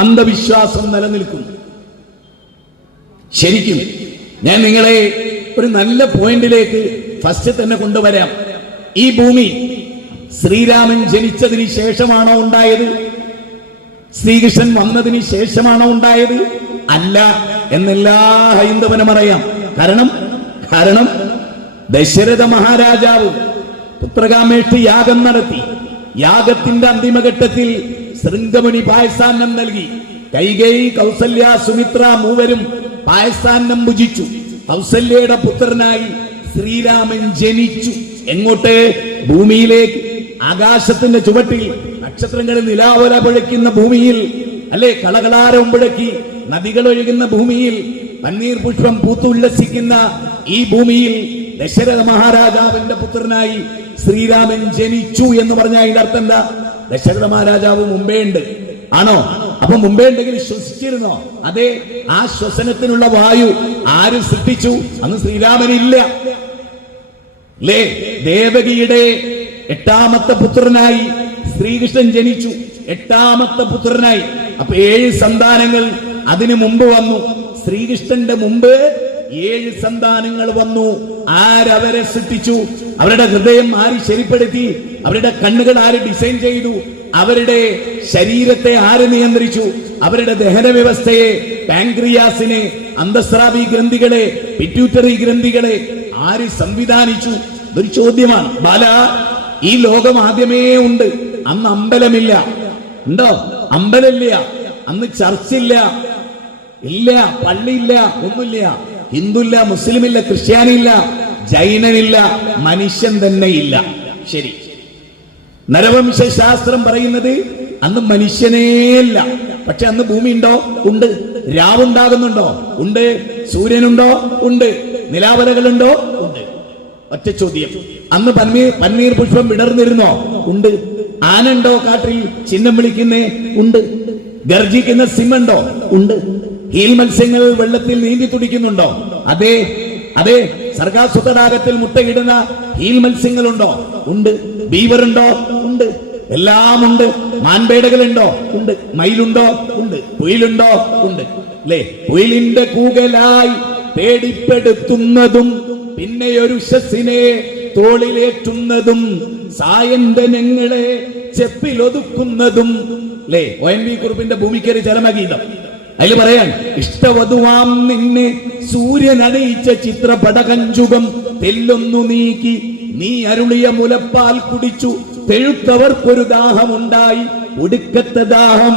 അന്ധവിശ്വാസം നിലനിൽക്കുന്നു. ശരിക്കും ഞാൻ നിങ്ങളെ ഒരു നല്ല പോയിന്റിലേക്ക് ഫസ്റ്റ് തന്നെ കൊണ്ടുവരാം. ഈ ഭൂമി ശ്രീരാമൻ ജനിച്ചതിന് ശേഷമാണോ ഉണ്ടായത്? ശ്രീകൃഷ്ണൻ വന്നതിന് ശേഷമാണോ ഉണ്ടായത്? അല്ല എന്നെല്ലാ ഹൈന്ദവനും അറിയാം. കാരണം ദശരഥ മഹാരാജാവ് പുത്രകാമേഷ്ടി യാഗം നടത്തി. യാഗത്തിന്റെ അന്തിമഘട്ടത്തിൽ ശൃംഗമുനി പായസാന്നം നൽകി. കൈകേയി, കൗസല്യ, സുമിത്ര മൂവരും പായസാന്നം ഭുജിച്ചു. കൗസല്യയുടെ പുത്രനായി ശ്രീരാമൻ ജനിച്ചു. എങ്ങോട്ട്? ഭൂമിയിലേക്ക്. ആകാശത്തിന്റെ ചുവട്ടിൽ നക്ഷത്രങ്ങൾ നിലാവല പൊഴിക്കുന്ന ഭൂമിയിൽ, അല്ലെ, കളകളാരം പുഴക്കി നദികൾ ഒഴുകുന്ന ഭൂമിയിൽ, പന്നീർ പുഷ്പം പൂത്തുല്ലസിക്കുന്ന ഈ ഭൂമിയിൽ ദശരഥ മഹാരാജാവിന്റെ പുത്രനായി ശ്രീരാമൻ ജനിച്ചു എന്ന് പറഞ്ഞാൽ അതിന്റെ അർത്ഥം എന്താ? ദശരഥ മഹാരാജാവ് മുമ്പേ ഉണ്ട്. ആണോ? അപ്പൊ മുമ്പേ ഉണ്ടെങ്കിൽ ശ്വസിച്ചിരുന്നോ? അതെ. ആ ശ്വസനത്തിനുള്ള വായു ആര് സൃഷ്ടിച്ചു? അന്ന് ശ്രീരാമനില്ല. അല്ലേ? ദേവകിയുടെ 8ാമത്തെ പുത്രനായി ശ്രീകൃഷ്ണൻ ജനിച്ചു. 8ാമത്തെ പുത്രനായി. അപ്പൊ 7 സന്താനങ്ങൾ അതിനു മുമ്പ് വന്നു. ശ്രീകൃഷ്ണന്റെ മുമ്പ് 7 സന്താനങ്ങൾ വന്നു. ആരവരെ സൃഷ്ടിച്ചു? അവരുടെ ഹൃദയം ആര് ശരിപ്പെടുത്തി? അവരുടെ കണ്ണുകൾ ആര് ഡിസൈൻ ചെയ്തു? അവരുടെ ശരീരത്തെ ആര് നിയന്ത്രിച്ചു? അവരുടെ ദഹന വ്യവസ്ഥയെ, പാൻക്രിയാസിനെ, അന്തസ്രാവി ഗ്രന്ഥികളെ, പിറ്റ്യൂട്ടറി ഗ്രന്ഥികളെ ആര് സംവിധാനിച്ചു? ഇതൊരു ചോദ്യമാണ്. ബാല, ഈ ലോകം ആദ്യമേ ഉണ്ട്. അന്ന് അമ്പലമില്ല. ഉണ്ടോ? അമ്പലമില്ല. അന്ന് ചർച്ചില്ല, ഇല്ല, പള്ളിയില്ല, ഒന്നുമില്ല. ഹിന്ദുല്ല, മുസ്ലിമില്ല, ക്രിസ്ത്യാനിയില്ല, ജൈനനില്ല, മനുഷ്യൻ തന്നെ ഇല്ല. ശരി. നരവംശ ശാസ്ത്രം പറയുന്നത് അന്ന് മനുഷ്യനേയില്ല. പക്ഷെ അന്ന് ഭൂമി ഉണ്ടോ? ഉണ്ട്. രാവുണ്ടാകുന്നുണ്ടോ? ഉണ്ട്. സൂര്യനുണ്ടോ? ഉണ്ട്. നിലാവലകളുണ്ടോ? ഉണ്ട്. ഒറ്റ ചോദ്യം, അന്ന് പന്നീർ പുഷ്പം വിടർന്നിരുന്നോ? ഉണ്ട്. ആനണ്ടോ കാട്ടിൽ ചിഹ്നം വിളിക്കുന്നേ? ഉണ്ട്. ഗർജിക്കുന്ന സിംഹണ്ടോ? ഉണ്ട്. ഹീൽ മത്സ്യങ്ങൾ വെള്ളത്തിൽ നീന്തി തുടിക്കുന്നുണ്ടോ? അതെ. അതെ. സർഗാസു തടാകത്തിൽ മുട്ടയിടുന്ന ഹീൽ മത്സ്യങ്ങളുണ്ടോ? ഉണ്ട്. ബീവറുണ്ടോ? ഉണ്ട്. എല്ലാം ഉണ്ട്. മാൻപേടകളുണ്ടോ? ഉണ്ട്. മയിലുണ്ടോ? ഉണ്ട്. കുയിലുണ്ടോ? ഉണ്ട്. അല്ലേ? കുയിലിന്റെ കൂകലായി പേടിപ്പെടുത്തുന്നതും പിന്നെ ഒരു ശസ്സിനെ തോളിലേറ്റുന്നതും സായന്തനങ്ങളെ ചെപ്പിലൊതുക്കുന്നതും, അല്ലേ? ONV കുറുപ്പിന്റെ ഭൂമിക്കരി ചരമഗീതം. അതിൽ പറയാൻ, ഇഷ്ടവധുവാം നിന്നെ സൂര്യൻ അണിയിച്ച ചിത്രപടകഞ്ചുകം തെല്ലൊന്നു നീക്കി നീ അരുളിയ മുലപ്പാൽ കുടിച്ചു തെഴുത്തവർക്കൊരു ദാഹമുണ്ടായി. ഒടുക്കത്തെ ദാഹം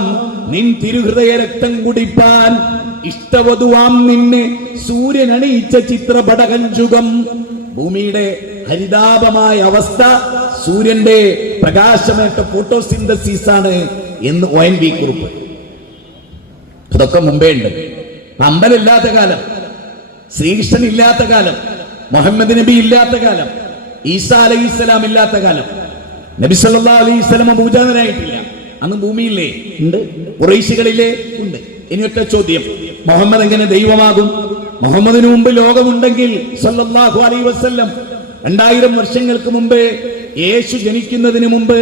നിൻ തിരുഹൃദയ രക്തം കുടിപ്പാൻ. ഇഷ്ടവധുവാം നിന്നെ സൂര്യനണിയിച്ച ചിത്രപടകഞ്ചുകം. ഭൂമിയുടെ ഹരിതാപമായ അവസ്ഥ സൂര്യന്റെ പ്രകാശമേറ്റ ഫോട്ടോസിന്തസിസ് ആണ് എന്ന് ONV കുറിപ്പ്. അതൊക്കെ മുമ്പേ ഉണ്ട്. അമ്പലില്ലാത്ത കാലം, ശ്രീകൃഷ്ണൻ ഇല്ലാത്ത കാലം, മുഹമ്മദ് നബി ഇല്ലാത്ത കാലം, ഈസാ അലൈഹിസ്സലാം ഇല്ലാത്ത കാലം, നബി സല്ലല്ലാഹു അലൈഹി വസല്ലം പൂജാതനായിട്ടില്ല. അന്ന് ഭൂമിയില്ലേ? ഉണ്ട്. ഖുറൈശികളിലെ ഉണ്ട്. ഇനി ഒറ്റ ചോദ്യം, മുഹമ്മദ് എങ്ങനെ ദൈവമാകും? മുഹമ്മദിന് മുമ്പ് ലോകമുണ്ടെങ്കിൽ സല്ലല്ലാഹു അലൈഹി വസല്ലം 2000 വർഷങ്ങൾക്ക് മുമ്പ് യേശു ജനിക്കുന്നതിന് മുമ്പ്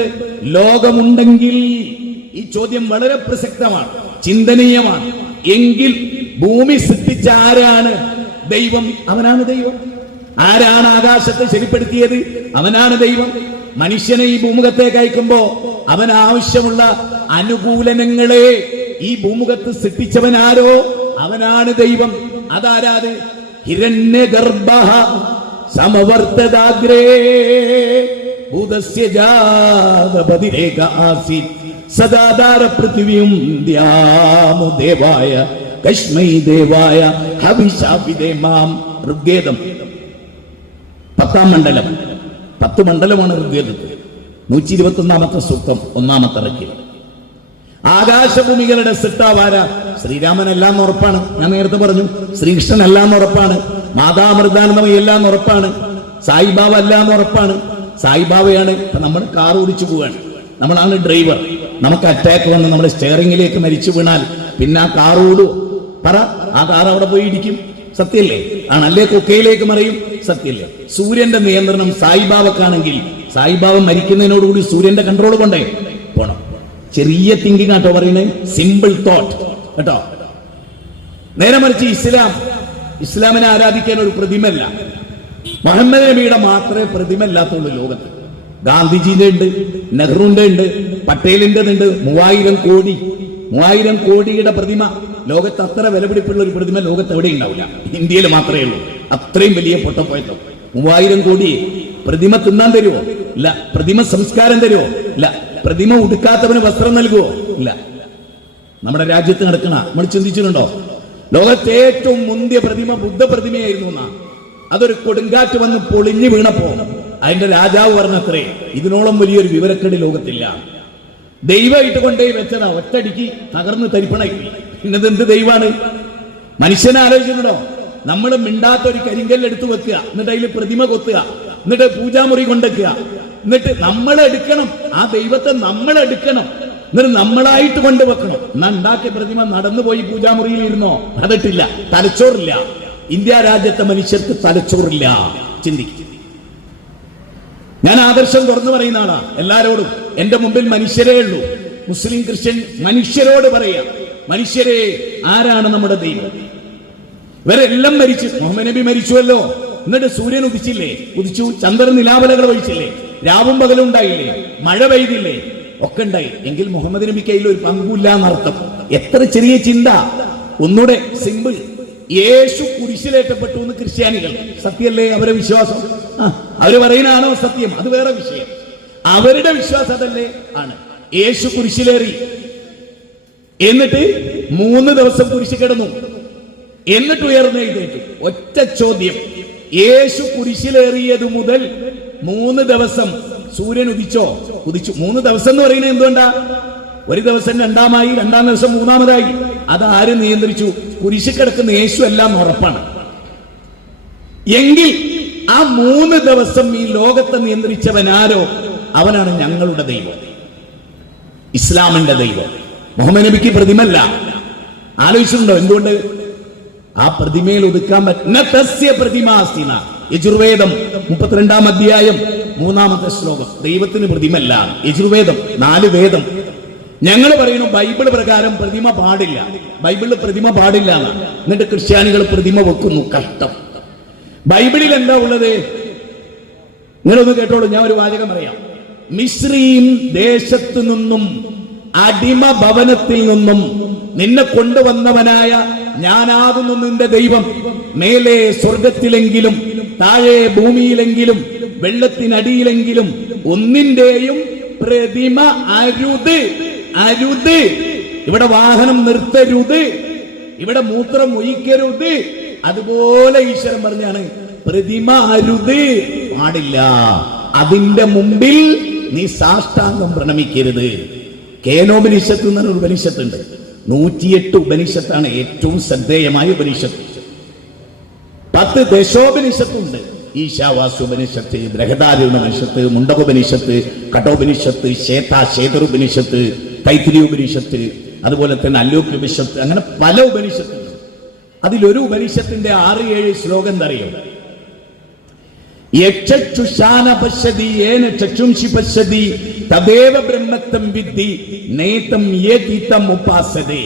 ലോകമുണ്ടെങ്കിൽ, ഈ ചോദ്യം വളരെ പ്രസക്തമാണ്, ചിന്തനീയമാണ്. എങ്കിൽ ഭൂമി സൃഷ്ടിച്ച ആരാണ് ദൈവം? അവനാണ് ദൈവം. ആരാണ് ആകാശത്തെ ശരിപ്പെടുത്തിയത്? അവനാണ് ദൈവം. മനുഷ്യനെ ഈ ഭൂമുഖത്തേക്ക് അയക്കുമ്പോ അവൻ ആവശ്യമുള്ള അനുകൂലനങ്ങളെ ഈ ഭൂമുഖത്ത് സൃഷ്ടിച്ചവനാരോ അവനാണ് ദൈവം. അതാരാത്? ഹിരണ്യഗർഭഃ സമവർത്തദാഗ്രേ ഭൂതസ്യ ജാതപതിരേക ആസീത് സദാധാര പൃഥിവ്യം ദ്യാമു ദേവായ കശ്മൈ ദേവായ ഹവിഷാഭിദേമാം. ഋഗ്വേദം 10ാം മണ്ഡലം. 10 മണ്ഡലമാണ് ഋഗ്വേദത്തിൽ. 121ാമത്തെ സൂക്തം 1ാമത്തെ റക്കിൽ. ആകാശഭൂമികളുടെ സൃഷ്ടാവാര? ശ്രീരാമൻ എല്ലാം ഉറപ്പാണ്. ഞാൻ നേരത്തെ പറഞ്ഞു. ശ്രീകൃഷ്ണൻ എല്ലാം ഉറപ്പാണ്. മാതാമൃതാനന്ദമയി എല്ലാം ഉറപ്പാണ്. സായിബാബ എല്ലാം ഉറപ്പാണ്. സായിബാബയാണ്. ഇപ്പൊ നമ്മൾ കാർ ഓടിച്ചു പോവാണ്, നമ്മളാണ് ഡ്രൈവർ. നമുക്ക് അറ്റാക്ക് വന്ന് നമ്മുടെ സ്റ്റെയറിംഗിലേക്ക് മരിച്ചു വീണാൽ പിന്നെ ആ കാർ ഓടും? പറ. ആ കാർ അവിടെ പോയി ഇടിക്കും. സത്യല്ലേ? ആണല്ലേ? കൊക്കയിലേക്ക് മറിയും. സത്യല്ലേ? സൂര്യന്റെ നിയന്ത്രണം സായിബാബക്കാണെങ്കിൽ സായിബാബ മരിക്കുന്നതിനോടുകൂടി സൂര്യന്റെ കൺട്രോൾ കൊണ്ടേ പോണം. ചെറിയ തിങ്കിങ് ആട്ടോ പറയുന്നത്, സിമ്പിൾ തോട്ട് കേട്ടോ. നേരെ മറിച്ച് ഇസ്ലാമിനെ ആരാധിക്കാൻ ഒരു പ്രതിമല്ല. മുഹമ്മദ് നബിയുടെ മാത്രമേ പ്രതിമ ഇല്ലാത്തുള്ളൂ ലോകത്ത്. ഗാന്ധിജിന്റെ ഉണ്ട്, നെഹ്റുവിന്റെ ഉണ്ട്, പട്ടേലിന്റെ ഉണ്ട്. 3000 കോടിയുടെ പ്രതിമ. ലോകത്ത് അത്ര വിലപിടിപ്പുള്ള ഒരു പ്രതിമ ലോകത്ത് എവിടെ ഉണ്ടാവില്ല. ഇന്ത്യയിൽ മാത്രമേ ഉള്ളൂ. അത്രയും വലിയ പൊട്ടപ്പോയത്തോ. 3000 കോടി പ്രതിമ തിന്നാൻ തരുമോ? ഇല്ല. പ്രതിമ സംസ്കാരം തരുമോ? ഇല്ല. പ്രതിമ ഉടുക്കാത്തവന് വസ്ത്രം നൽകുമോ? ഇല്ല. നമ്മുടെ രാജ്യത്ത് നടക്കണ നമ്മൾ ചിന്തിച്ചിട്ടുണ്ടോ? ലോകത്തെ ഏറ്റവും മുന്തിയ പ്രതിമ ബുദ്ധ പ്രതിമയായിരുന്നു എന്നാ. അതൊരു കൊടുങ്കാറ്റ് വന്ന് പൊളിഞ്ഞു വീണപ്പോ അതിന്റെ രാജാവ് പറഞ്ഞത്രേ, ഇതിനോളം വലിയൊരു വിവരക്കേട് ലോകത്തില്ല. ദൈവമായിട്ട് കൊണ്ടുപോയി വെച്ചതാ, ഒറ്റടിക്ക് തകർന്ന് തരിപ്പണായി. പിന്നത് എന്ത് ദൈവാണ്? മനുഷ്യനെ ആലോചിക്കുന്നുണ്ടോ? നമ്മൾ മിണ്ടാത്ത ഒരു കരിങ്കല്ല് എടുത്തു വെക്കുക, എന്നിട്ട് അതിൽ പ്രതിമ കൊത്തുക, എന്നിട്ട് പൂജാമുറി കൊണ്ടുവെക്കുക, എന്നിട്ട് നമ്മൾ എടുക്കണം ആ ദൈവത്തെ, നമ്മൾ എടുക്കണം, എന്നിട്ട് നമ്മളായിട്ട് കൊണ്ടുവെക്കണം. എന്നാ ഉണ്ടാക്കിയ പ്രതിമ നടന്നുപോയി പൂജാമുറിയിൽ ഇരുന്നോ? അതിട്ടില്ല. തലച്ചോറില്ല. ഇന്ത്യ രാജ്യത്തെ മനുഷ്യർക്ക് തലച്ചോറില്ല. ചിന്തിക്കും. ഞാൻ ആദർശം തുറന്നു പറയുന്ന ആളാ എല്ലാരോടും. എന്റെ മുമ്പിൽ മനുഷ്യരേ ഉള്ളൂ. മുസ്ലിം ക്രിസ്ത്യൻ മനുഷ്യരോട് പറയാം, മനുഷ്യരെ, ആരാണ് നമ്മുടെ ദൈവം? ഇവരെല്ലാം മരിച്ചു. മുഹമ്മദ് നബി മരിച്ചുവല്ലോ. എന്നിട്ട് സൂര്യൻ ഉദിച്ചില്ലേ? ഉദിച്ചു. ചന്ദ്രൻ നിലാവലകൾ ഒഴിച്ചില്ലേ? രാവും പകലും ഉണ്ടായില്ലേ? മഴ പെയ്തില്ലേ? ഒക്കെ ഉണ്ടായി. എങ്കിൽ മുഹമ്മദ് നബിക്ക് അതിൽ ഒരു പങ്കുമില്ല എന്നർത്ഥം. എത്ര ചെറിയ ചിന്ത. ഒന്നുകൂടെ സിമ്പിൾ. യേശു കുരിശിലേറ്റപ്പെട്ടു എന്ന് ക്രിസ്ത്യാനികൾ. സത്യമല്ലേ അവരുടെ വിശ്വാസം? അവര് പറയുന്നതാണോ സത്യം? അത് വേറെ വിഷയം. അവരുടെ വിശ്വാസം അതല്ലേ? ആണ്. യേശു കുരിശിലേറി, എന്നിട്ട് 3 ദിവസം കുരിശി കിടന്നു, എന്നിട്ട് ഉയർന്നെഴുന്നേറ്റു. ഒറ്റ ചോദ്യം, യേശു കുരിശിലേറിയത് മുതൽ 3 ദിവസം സൂര്യൻ ഉദിച്ചോ? ഉദിച്ചു. 3 ദിവസം എന്ന് പറയുന്നത് എന്തുകൊണ്ടാ? ഒരു ദിവസം രണ്ടാമായി, 2-ാം ദിവസം 3-ാമതായി. അത് ആര് നിയന്ത്രിച്ചു? കുരിശി കിടക്കുന്ന യേശു എല്ലാം ഉറപ്പാണ്. എങ്കിൽ ആ 3 ദിവസം ഈ ലോകത്തെ നിയന്ത്രിച്ചവനാരോ അവനാണ് ഞങ്ങളുടെ ദൈവം, ഇസ്ലാമിന്റെ ദൈവം. മുഹമ്മദ് നബിക്ക് പ്രതിമല്ല. ആലോചിച്ചിട്ടുണ്ടോ എന്തുകൊണ്ട്? ആ പ്രതിമയിൽ ഒതുക്കാൻ പറ്റുന്ന പ്രതിമാസ്തിന. യജുർവേദം 32-ാം അധ്യായം 3-ാമത്തെ ശ്ലോകം. ദൈവത്തിന് പ്രതിമല്ല. യജുർവേദം 4 വേദം. ഞങ്ങൾ പറയുന്നു ബൈബിൾ പ്രകാരം പ്രതിമ പാടില്ല. ബൈബിളിൽ പ്രതിമ പാടില്ല. എന്നിട്ട് ക്രിസ്ത്യാനികൾ പ്രതിമ വെക്കുന്നു. കഷ്ടം. ബൈബിളിൽ എന്താ ഉള്ളത്? നിങ്ങളൊന്ന് കേട്ടോളൂ. ഞാൻ ഒരു വാചകം പറയാം. മിസ്രീം ദേശത്തു നിന്നും, അടിമ ഭവനത്തിൽ നിന്നും നിന്നെ കൊണ്ടുവന്നവനായ ഞാനാകുന്നു നിന്റെ ദൈവം. മേലെ സ്വർഗത്തിലെങ്കിലും താഴെ ഭൂമിയിലെങ്കിലും വെള്ളത്തിനടിയിലെങ്കിലും ഒന്നിന്റെയും പ്രതിമ അരുത്. അരുത്. ഇവിടെ വാഹനം നിർത്തരുത്. ഇവിടെ മൂത്രം ഒഴിക്കരുത്. അതുപോലെ ഈശ്വരൻ പറഞ്ഞാണ് പ്രതിമ അരുത്, പാടില്ല. അതിന്റെ മുമ്പിൽ നീ സാഷ്ടാംഗം പ്രണമിക്കരുത്. കേനോപനിഷത്ത് എന്നൊരു ഉപനിഷത്തുണ്ട്. 108 ഉപനിഷത്താണ് ഏറ്റവും ശ്രദ്ധേയമായ ഉപനിഷത്ത്. 10 ദശോപനിഷത്തുണ്ട്. ഈശാവാസ്യോപനിഷത്ത്, ബൃഹദാരണ്യോപനിഷത്ത്, മുണ്ടകോപനിഷത്ത്, കഠോപനിഷത്ത്, ശ്വേതരുപനിഷത്ത്, തൈത്തിരീയോപനിഷത്ത്, അതുപോലെ തന്നെ അല്ലോക്യോപനിഷത്ത്, അങ്ങനെ പല ഉപനിഷത്തുണ്ട്. അതിലൊരു ഉപനിഷത്തിന്റെ 6-7 ശ്ലോകം എന്തറിയും? യക്ഷുഷാന പശ്യതി യേന ചക്ഷുംഷി പശ്യതി തദേവ ബ്രഹ്മത്വം വിദ്ധി നേതം യേതിതം ഉപാസതേ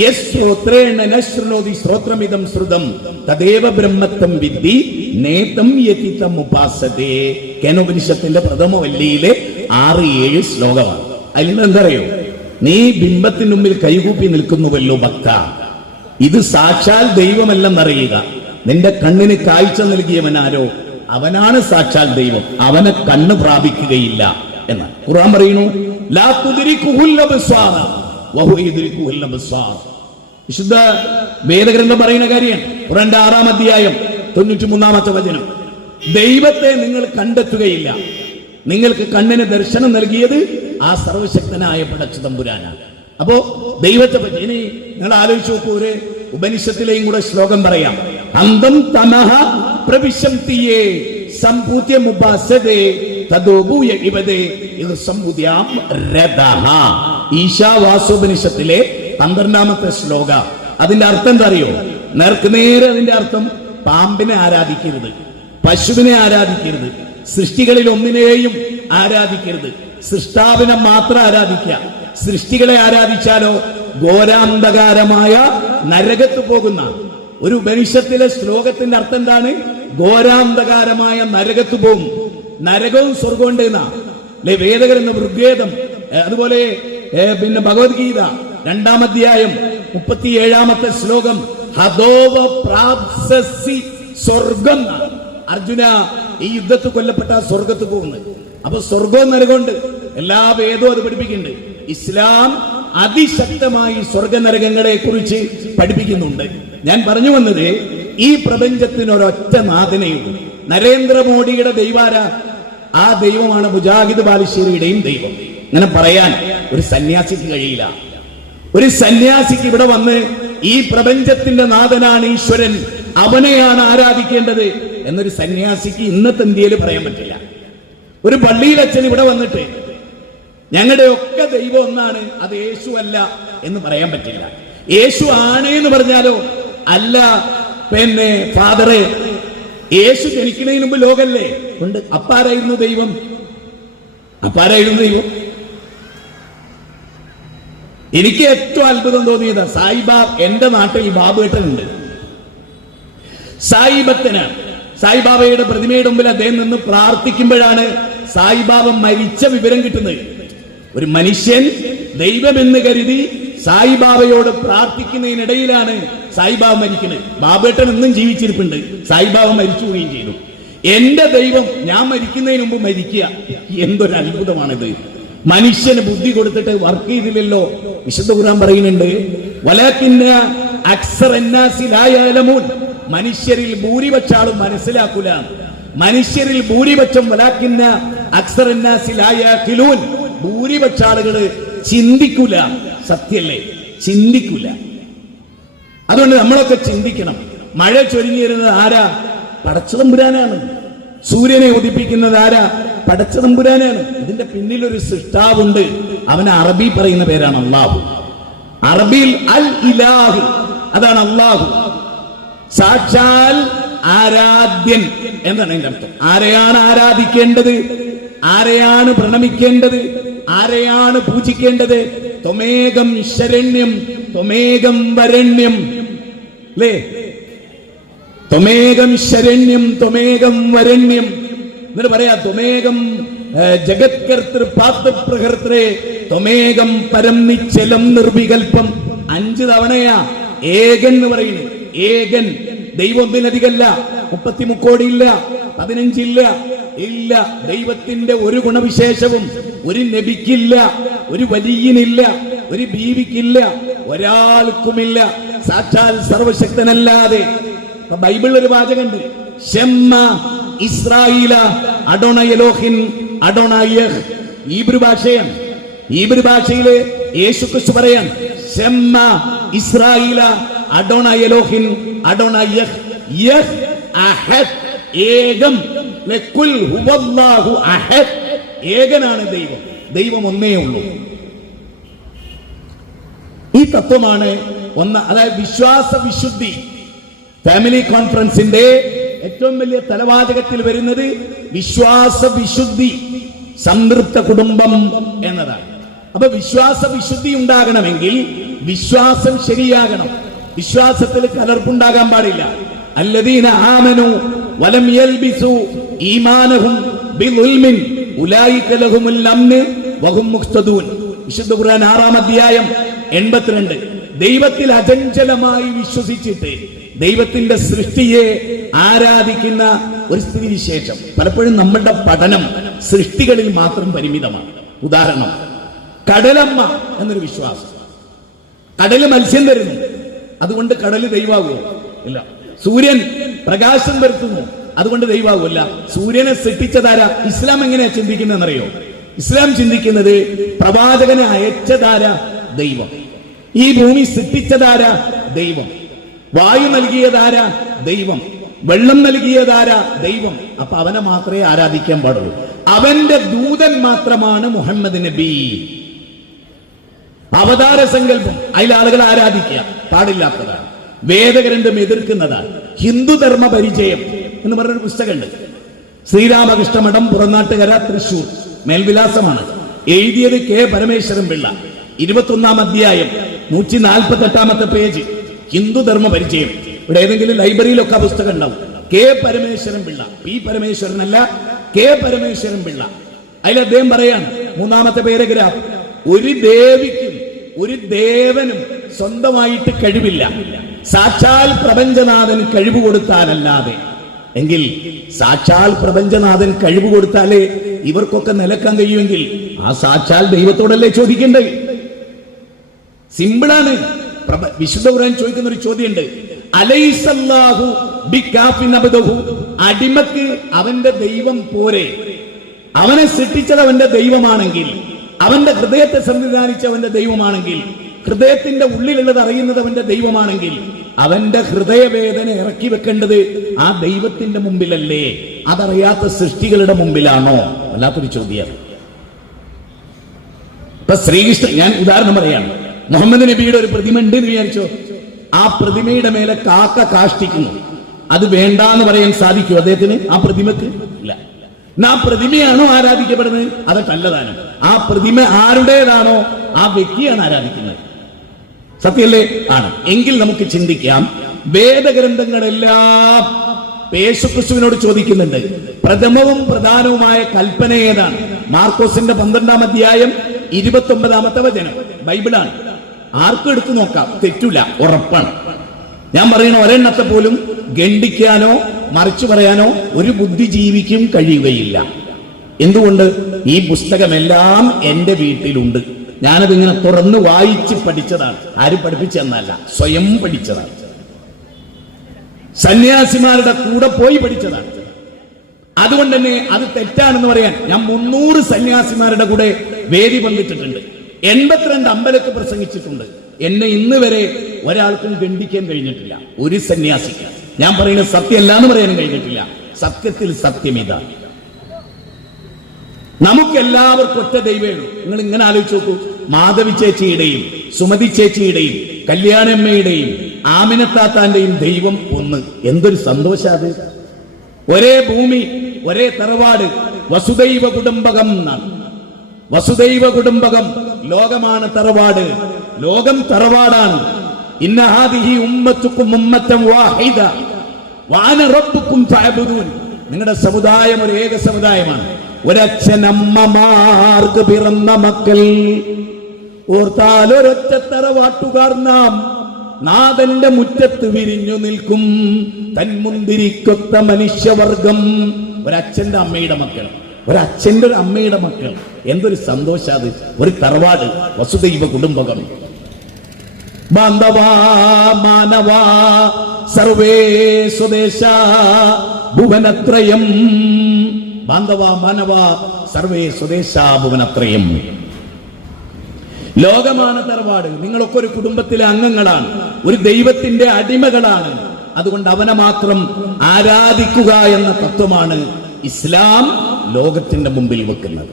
യശ്രോത്രേണ നശ്രുണോതി ശ്രോത്രമിദം ശ്രുതം തദേവ ബ്രഹ്മത്വം വിദ്ധി നേതം യേതിതം ഉപാസതേ. കേനോപനിഷത്തിന്റെ പ്രഥമ വല്ലിയിലെ 6-7 ശ്ലോകമാണ്. അതിൽ നിന്ന് എന്തറിയോ? നീ ബിംബത്തിന് മുമ്പിൽ കൈകൂപ്പി നിൽക്കുന്നുവല്ലോ ഭക്ത, ഇത് സാക്ഷാൽ ദൈവമല്ലെന്നറിയുക. നിന്റെ കണ്ണിന് കാഴ്ച നൽകിയവനാരോ അവനാണ് സാക്ഷാൽ ദൈവം, അവനെ കണ്ണ് പ്രാപിക്കുകയില്ല എന്ന് ഖുർആൻ പറയുന്നു. ലാ തുദ്രികുഹുൽ അബ്സാർ വഹു യുദ്രികുഹുൽ അബ്സാർ. വിശുദ്ധ വേദഗ്രന്ഥം പറയുന്ന കാര്യമാണ്. ഖുർആന്റെ 6-ാം അധ്യായം 93-ാമത്തെ വചനം. ദൈവത്തെ നിങ്ങൾ കണ്ടെത്തുകയില്ല, നിങ്ങൾക്ക് കണ്ണിന് ദർശനം നൽകിയത് ആ സർവശക്തനായ പടച്ച തമ്പുരാനാണ്. അപ്പോ ദൈവത്തെ പറ്റി ഇനി നിങ്ങൾ ആലോചിച്ച് നോക്കൂ. ഒരു ഉപനിഷത്തിലെയും കൂടെ ശ്ലോകം പറയാം. അന്തം തമഹ പ്രവിശംതിയേ സംഭൂത്യമുപാസതേ തദോഭൂയ ഇവദേ ഇത് സംഭൂത്യാം രഥഃ. ഈശാവാസ്യോപനിഷത്തിലെ 12-ാമത്തെ ശ്ലോക. അതിന്റെ അർത്ഥം എന്താ അറിയോ? നേർക്കുനേരെ അതിന്റെ അർത്ഥം പാമ്പിനെ ആരാധിക്കരുത്, പശുവിനെ ആരാധിക്കരുത്, സൃഷ്ടികളിൽ ഒന്നിനെയും ആരാധിക്കരുത്, സൃഷ്ടാവിനെ മാത്രം ആരാധിക്കുക. സൃഷ്ടികളെ ആരാധിച്ചാലോ ഘോരാന്ധകാരമായ നരകത്ത് പോകുന്ന ഒരു ഉപനിഷത്തിലെ ശ്ലോകത്തിന്റെ അർത്ഥം എന്താണ്? ഘോരാന്ധകാരമായ നരകത്ത് പോകും. നരകവും സ്വർഗവും ഉണ്ട് എന്നാ വേദഗ്രന്ഥം ഋഗ്വേദം. അതുപോലെ പിന്നെ ഭഗവത്ഗീത 2-ാം അധ്യായം 37-ാമത്തെ ശ്ലോകം. ഹദോവ പ്രാപ്സസി സ്വർഗം. അർജുന, ഈ യുദ്ധത്ത് കൊല്ലപ്പെട്ട സ്വർഗത്ത് പോകുന്നത്. അപ്പൊ സ്വർഗവും നരകമുണ്ട്. എല്ലാ വേദവും അത് പഠിപ്പിക്കുന്നുണ്ട്. ഇസ്ലാം അതിശക്തമായി സ്വർഗ നരകങ്ങളെ കുറിച്ച് പഠിപ്പിക്കുന്നുണ്ട്. ഞാൻ പറഞ്ഞു വന്നത്, ഈ പ്രപഞ്ചത്തിന് ഒരൊറ്റ നാഥനെയുള്ളൂ. നരേന്ദ്രമോദിയുടെ ദൈവാര, ആ ദൈവമാണ് മുജാഹിദ് ബാലുശ്ശേരിയുടെയും ദൈവം. അങ്ങനെ പറയാൻ ഒരു സന്യാസിക്ക് കഴിയില്ല. ഒരു സന്യാസിക്ക് ഇവിടെ വന്ന് ഈ പ്രപഞ്ചത്തിന്റെ നാഥനാണ് ഈശ്വരൻ, അവനെയാണ് ആരാധിക്കേണ്ടത് എന്നൊരു സന്യാസിക്ക് ഇന്നത്തെ ഇന്ത്യയിൽ പറയാൻ പറ്റില്ല. ഒരു പള്ളിയിലച്ഛൻ ഇവിടെ വന്നിട്ട് ഞങ്ങളുടെ ഒക്കെ ദൈവം ഒന്നാണ്, അത് യേശു അല്ല എന്ന് പറയാൻ പറ്റില്ല. യേശു ആണ് എന്ന് പറഞ്ഞാലോ അല്ല. പിന്നെ ഫാദറെ, യേശു ജനിക്കുന്നതിന് മുമ്പ് ലോകല്ലേ ഉണ്ട്. അപ്പാരായിരുന്നു ദൈവം? അപ്പാരായിരുന്നു ദൈവം? എനിക്ക് ഏറ്റവും അത്ഭുതം തോന്നിയത് സായിബാബ. എന്റെ നാട്ടിൽ ബാബുവേട്ടനുണ്ട്. സായിബാബയുടെ പ്രതിമയുടെ മുമ്പിൽ അദ്ദേഹം നിന്ന് പ്രാർത്ഥിക്കുമ്പോഴാണ് സായിബാബ മരിച്ച വിവരം കിട്ടുന്നത്. ഒരു മനുഷ്യൻ ദൈവമെന്ന് കരുതി സായിബാബയോട് പ്രാർത്ഥിക്കുന്നതിനിടയിലാണ് സായിബാബ മരിക്കുന്നത്. ബാബേട്ടൻ ഇന്നും ജീവിച്ചിരിപ്പുണ്ട്, സായിബാബ മരിച്ചു പോവുകയും ചെയ്തു. എന്റെ ദൈവം ഞാൻ മരിക്കുന്നതിന് മുമ്പ് മരിക്കുക. എന്തൊരു അത്ഭുതമാണിത്! മനുഷ്യന് ബുദ്ധി കൊടുത്തിട്ട് വർക്ക് ചെയ്തില്ലല്ലോ. വിശുദ്ധ ഖുർആൻ പറയുന്നുണ്ട്, വലാകിന്ന അക്സറന്നാസി ലാ യഅലമൂൻ. മനുഷ്യരിൽ ഭൂരിപക്ഷ ആളും മനസ്സിലാക്കൂല. മനുഷ്യരിൽ ഭൂരിപക്ഷം വലാകിന്ന അക്സറന്നാസി ലാ യഅഖിലൂൻ. ഭൂരിപക്ഷ ആളുകള് ചിന്തിക്കൂല. സത്യല്ലേ? ചിന്തിക്കൂല. അതുകൊണ്ട് നമ്മളൊക്കെ ചിന്തിക്കണം. മഴ ചൊരിഞ്ഞു തരുന്നത് ആരാ? പടച്ചതമ്പുരാനാണ്. സൂര്യനെ ഉദിപ്പിക്കുന്നത് ആരാ? പടച്ചതമ്പുരാനാണ്. ഇതിന്റെ പിന്നിൽ ഒരു സൃഷ്ടാവുണ്ട്. അവന് അറബി പറയുന്ന പേരാണ് അള്ളാഹു. അറബിയിൽ അൽ ഇലാഹ്, അതാണ് അള്ളാഹു. സാക്ഷാൽ ആരാധ്യൻ എന്നാണ് അതിന്റെ അർത്ഥം. ആരെയാണ് ആരാധിക്കേണ്ടത്? ആരെയാണ് പ്രണമിക്കേണ്ടത്? ആരെയാണ് പൂജിക്കേണ്ടത്? ത്വമേകം ശരണ്യം ത്വമേകം വരണ്യം. അല്ലേ? ത്വമേകം ശരണ്യം ത്വമേകം വരണ്യം എന്നിട്ട് പറയാ, ത്വമേകം ജഗത്കർത്തൃ പാത്രപ്രകർത്തേ ത്വമേകം പരം നിശ്ചലം നിർവികൽപ്പം. 5 തവണയാ ഏകൻ എന്ന് പറയുന്നത്. ഏകൻ. ദൈവം ഒന്നിലധികമല്ല. 33 കോടി ഇല്ല, 15 ഇല്ല. ഇല്ല. ദൈവത്തിന്റെ ഒരു ഗുണവിശേഷവും ഒരു നബിക്കില്ല, ഒരു വലിയനില്ല, ഒരു ബീവിക്കില്ല, ഒരാൾക്കുമില്ല. സാക്ഷാൽ സർവശക്തനല്ലാതെ. ബൈബിളിൽ ഒരു വാചകമുണ്ട്, ഷെമ്മ ഇസ്രായേല അഡോണ എലോഹിൻ അഡോണ യഹ്. ഹീബ്രു ഭാഷയാണ്. ഹീബ്രു ഭാഷയില് യേശുക്രിസ്തു പറയാൻ ഷെമ്മ ഇസ്രായേല അഡോണ എലോഹിൻ അഡോണ യഹ്. യഹ് അഹദ്, ഏകം. ലകുൽ ഹുവല്ലാഹു അഹദ്, ഏകനാണ് ദൈവം. ദൈവം ഒന്നേ ഉള്ളൂ. ഈ തത്വമാണ് അതായത് വിശ്വാസ വിശുദ്ധി. ഫാമിലി കോൺഫറൻസിന്റെ ഏറ്റവും വലിയ തലവാചകത്തിൽ വരുന്നത് വിശ്വാസ വിശുദ്ധി, സംതൃപ്ത കുടുംബം എന്നതാണ്. അപ്പൊ വിശ്വാസ വിശുദ്ധി ഉണ്ടാകണമെങ്കിൽ വിശ്വാസം ശരിയാകണം. വിശ്വാസത്തിൽ കലർപ്പുണ്ടാകാൻ പാടില്ല. അല്ലദീന ആമനു വലം യൽബിസു ഈമാനഹും ബിളുൽമിൻ ഉലൈക ലഹുമുൽ അംന് വഹും മുഹ്തദൂൻ. വിശുദ്ധ ഖുർആൻ 6-ാം അധ്യായം 82. ദൈവത്തിൽ അചഞ്ചലമായി വിശ്വസിച്ചിട്ട് ദൈവത്തിന്റെ സൃഷ്ടിയെ ആരാധിക്കുന്ന ഒരു സ്ഥിതിവിശേഷം. പലപ്പോഴും നമ്മുടെ പഠനം സൃഷ്ടികളിൽ മാത്രം പരിമിതമാണ്. ഉദാഹരണം, കടലമ്മ എന്നൊരു വിശ്വാസം. കടല് മത്സ്യം തരുന്നു, അതുകൊണ്ട് കടല് ദൈവമാകുമോ? ഇല്ല. സൂര്യൻ പ്രകാശം വരുത്തുന്നു, അതുകൊണ്ട് ദൈവമാകുമല്ല. സൂര്യനെ സൃഷ്ടിച്ചതാര? ഇസ്ലാം എങ്ങനെയാ ചിന്തിക്കുന്നതെന്നറിയോ? ഇസ്ലാം ചിന്തിക്കുന്നത് പ്രവാചകനെ അയച്ചതാര? ദൈവം. ഈ ഭൂമി സൃഷ്ടിച്ചതാര? ദൈവം. വായു നൽകിയതാര? ദൈവം. വെള്ളം നൽകിയതാര? ദൈവം. അപ്പൊ അവനെ മാത്രമേ ആരാധിക്കാൻ പാടുള്ളൂ. അവന്റെ ദൂതൻ മാത്രമാണ് മുഹമ്മദ് നബി. അവതാര സങ്കല്പം അതിൽ ആളുകൾ ആരാധിക്കുക പാടില്ലാത്തതാണ്. വേദഗ്രന്ഥം എതിർക്കുന്നതാണ്. ഹിന്ദുധർമ്മ പരിചയം എന്ന് പറഞ്ഞൊരു പുസ്തകമുണ്ട്. ശ്രീരാമകൃഷ്ണ മഠം, പുറനാട്ടുകര, തൃശൂർ. മേൽവിലാസമാണ്. എഴുതിയത് കെ പരമേശ്വരൻ പിള്ള. 21-ാം അധ്യായം 148-ാമത്തെ പേജ്. ഹിന്ദുധർമ്മ പരിചയം. ഇവിടെ ഏതെങ്കിലും ലൈബ്രറിയിലൊക്കെ ആ പുസ്തകം ഉണ്ടാവും. കെ പരമേശ്വരൻ പിള്ള, പി പരമേശ്വരനല്ല, കെ പരമേശ്വരൻ പിള്ള. അതിൽ അദ്ദേഹം പറയാണ്, 3-ാമത്തെ പാരഗ്രാഫ്, ഒരു ദേവിക്കും ഒരു ദേവനും സ്വന്തമായിട്ട് കഴിവില്ല, സാക്ഷാൽ പ്രപഞ്ചനാഥൻ കഴിവ് കൊടുത്താലല്ലാതെ. എങ്കിൽ സാക്ഷാൽ പ്രപഞ്ചനാഥൻ കഴിവ് കൊടുത്താലേ ഇവർക്കൊക്കെ നിലക്കാൻ കഴിയുമെങ്കിൽ ആ സാക്ഷാൽ ദൈവത്തോടല്ലേ ചോദിക്കേണ്ടത്? സിമ്പിളാണ്. വിശുദ്ധ ഖുർആൻ ചോദിക്കുന്ന ഒരു ചോദ്യമുണ്ട്, അലൈസല്ലാഹു ബികാഫിൻ അബ്ദഹു. അടിമക്ക് അവന്റെ ദൈവം പോരെ? അവനെ സൃഷ്ടിച്ചത് അവന്റെ ദൈവമാണെങ്കിൽ, അവന്റെ ഹൃദയത്തെ സംവിധാനിച്ച അവന്റെ ദൈവമാണെങ്കിൽ, ഹൃദയത്തിന്റെ ഉള്ളിലുള്ളത് അറിയുന്നത് അവന്റെ ദൈവമാണെങ്കിൽ, അവന്റെ ഹൃദയവേദന ഇറക്കി വെക്കേണ്ടത് ആ ദൈവത്തിന്റെ മുമ്പിലല്ലേ? അതറിയാത്ത സൃഷ്ടികളുടെ മുമ്പിലാണോ? വല്ലാത്തൊരു ചോദ്യം. ഇപ്പൊ ശ്രീകൃഷ്ണൻ, ഞാൻ ഉദാഹരണം പറയാണ്, മുഹമ്മദ് നബിയുടെ ഒരു പ്രതിമ ഉണ്ട് എന്ന് വിചാരിച്ചോ. ആ പ്രതിമയുടെ മേലെ കാക്ക കാഷ്ടിക്കുന്നു. അത് വേണ്ടാന്ന് പറയാൻ സാധിക്കും അദ്ദേഹത്തിന്? ആ പ്രതിമക്ക് ഇല്ല. ആ പ്രതിമയാണോ ആരാധിക്കപ്പെടുന്നത്? അതൊക്കെ അല്ലതാനും. ആ പ്രതിമ ആരുടേതാണോ ആ വ്യക്തിയാണ് ആരാധിക്കുന്നത്. സത്യല്ലേ? ആണ്. എങ്കിൽ നമുക്ക് ചിന്തിക്കാം, വേദഗ്രന്ഥങ്ങളെല്ലാം യേശുക്രിസ്തുവിനോട് ചോദിക്കുന്നുണ്ട്, പ്രഥമവും പ്രധാനവുമായ കൽപ്പന ഏതാണ്? മാർക്കോസിന്റെ 12-ാം അധ്യായം 29-ാമത്തെ വചനം. ബൈബിളാണ്. ആർക്കും എടുത്തു നോക്കാം, തെറ്റില്ല, ഉറപ്പാണ്. ഞാൻ പറയുന്ന ഒരെണ്ണത്തെ പോലും ഗണ്ഡിക്കാനോ മറിച്ചു പറയാനോ ഒരു ബുദ്ധിജീവിക്കും കഴിയുകയില്ല. എന്തുകൊണ്ട്? ഈ പുസ്തകമെല്ലാം എന്റെ വീട്ടിലുണ്ട്. ഞാനതിങ്ങനെ തുറന്ന് വായിച്ച് പഠിച്ചതാണ്. ആരും പഠിപ്പിച്ചെന്നല്ല, സ്വയം പഠിച്ചതാണ്. സന്യാസിമാരുടെ കൂടെ പോയി പഠിച്ചതാണ്. അതുകൊണ്ട് തന്നെ അത് തെറ്റാണെന്ന് പറയാൻ ഞാൻ 300 സന്യാസിമാരുടെ കൂടെ വേദി പങ്കിട്ടിട്ടുണ്ട്. 82 അമ്പലത്തിൽ പ്രസംഗിച്ചിട്ടുണ്ട്. എന്നെ ഇന്ന് വരെ ഒരാൾക്കും ഖണ്ഡിക്കാൻ കഴിഞ്ഞിട്ടില്ല, ഒരു സന്യാസിക്ക്. ഞാൻ പറയുന്നത് സത്യമല്ല എന്ന് പറയാനും കഴിഞ്ഞിട്ടില്ല. സത്യത്തിൽ സത്യം ഇതാണ്. നമുക്കെല്ലാവർക്കും ഒറ്റ ദൈവമേ ഉള്ളൂ. നിങ്ങൾ ഇങ്ങനെ ആലോചിച്ച് നോക്കൂ, മാധവി ചേച്ചിയുടെയും സുമതി ചേച്ചിയുടെയും കല്യാണമ്മയുടെയും ആമിനത്താത്താന്റെയും ദൈവം ഒന്ന്. എന്തൊരു സന്തോഷാത്! ഒരേ ഭൂമി, ഒരേ തറവാട്, വസുദൈവ കുടുംബകം എന്നാണ്. വസുദൈവ കുടുംബകം. ലോകമാണ് തറവാട്, ലോകം തറവാടാണ്. ഇന്ന ഹാദിഹി ഉമ്മത്തുക്കും ഉമ്മത്തൻ വാഹിദ വഅന റബ്ബുക്കും ഫഅബ്ദൂൻ. നിങ്ങളുടെ സമുദായം ഒരു ഏക സമുദായമാണ്. ഒരച്ഛനമ്മമാർക്ക് പിറന്ന മക്കൾ. ഓർത്താൽ ഒരൊറ്റ തറവാട്ടുകാർ നാം. നാഥന്റെ മുറ്റത്ത് വിരിഞ്ഞു നിൽക്കും തന്മുന്തിരിക്കൊത്ത മനുഷ്യവർഗം. ഒരച്ഛന്റെ അമ്മയുടെ മക്കൾ, ഒരച്ഛന്റെ ഒരു അമ്മയുടെ മക്കൾ. എന്തൊരു സന്തോഷാത്! ഒരു തറവാട്, വസുദൈവ കുടുംബകം. ബാന്ധവാ മാനവാ സർവേ സ്വദേശ ഭുവനത്രയം. ബാന്ധവാ മാനവാ സർവേ സ്വദേശ ഭുവനത്രയം. ലോകമാണ് തറവാട്. നിങ്ങളൊക്കെ ഒരു കുടുംബത്തിലെ അംഗങ്ങളാണ്, ഒരു ദൈവത്തിന്റെ അടിമകളാണ്. അതുകൊണ്ട് അവനെ മാത്രം ആരാധിക്കുക എന്ന തത്വമാണ് ഇസ്ലാം ലോകത്തിന്റെ മുമ്പിൽ വെക്കുന്നത്.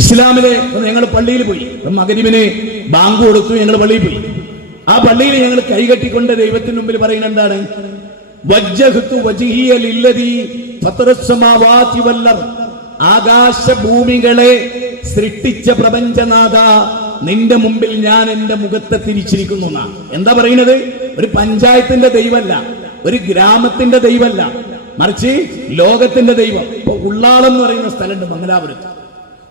ഇസ്ലാമിലെ ഞങ്ങൾ പള്ളിയിൽ പോയി, മഗ്‌രിബിന് ബാങ്ക് കൊടുത്തു, ഞങ്ങൾ പള്ളിയിൽ പോയി. ആ പള്ളിയിൽ ഞങ്ങൾ കൈകെട്ടിക്കൊണ്ട് ദൈവത്തിന് മുമ്പിൽ പറയുന്നത് എന്താണ്? വജ്ജഹ്തു വജ്ഹിയ ലില്ലദീ ഫത്തറസ്സമാവാതി വൽ-അർദ്. ആകാശ ഭൂമികളെ സൃഷ്ടിച്ച പ്രപഞ്ചനാഥ, നിന്റെ മുമ്പിൽ ഞാൻ എന്റെ മുഖത്തെ തിരിച്ചിരിക്കുന്നു എന്നാണ്. എന്താ പറയുന്നത്? ഒരു പഞ്ചായത്തിന്റെ ദൈവമല്ല, ഒരു ഗ്രാമത്തിന്റെ ദൈവമല്ല, മറിച്ച് ലോകത്തിന്റെ ദൈവം. ഇപ്പൊ ഉള്ളാളം എന്ന് പറയുന്ന സ്ഥലമുണ്ട് മംഗലാപുരത്ത്.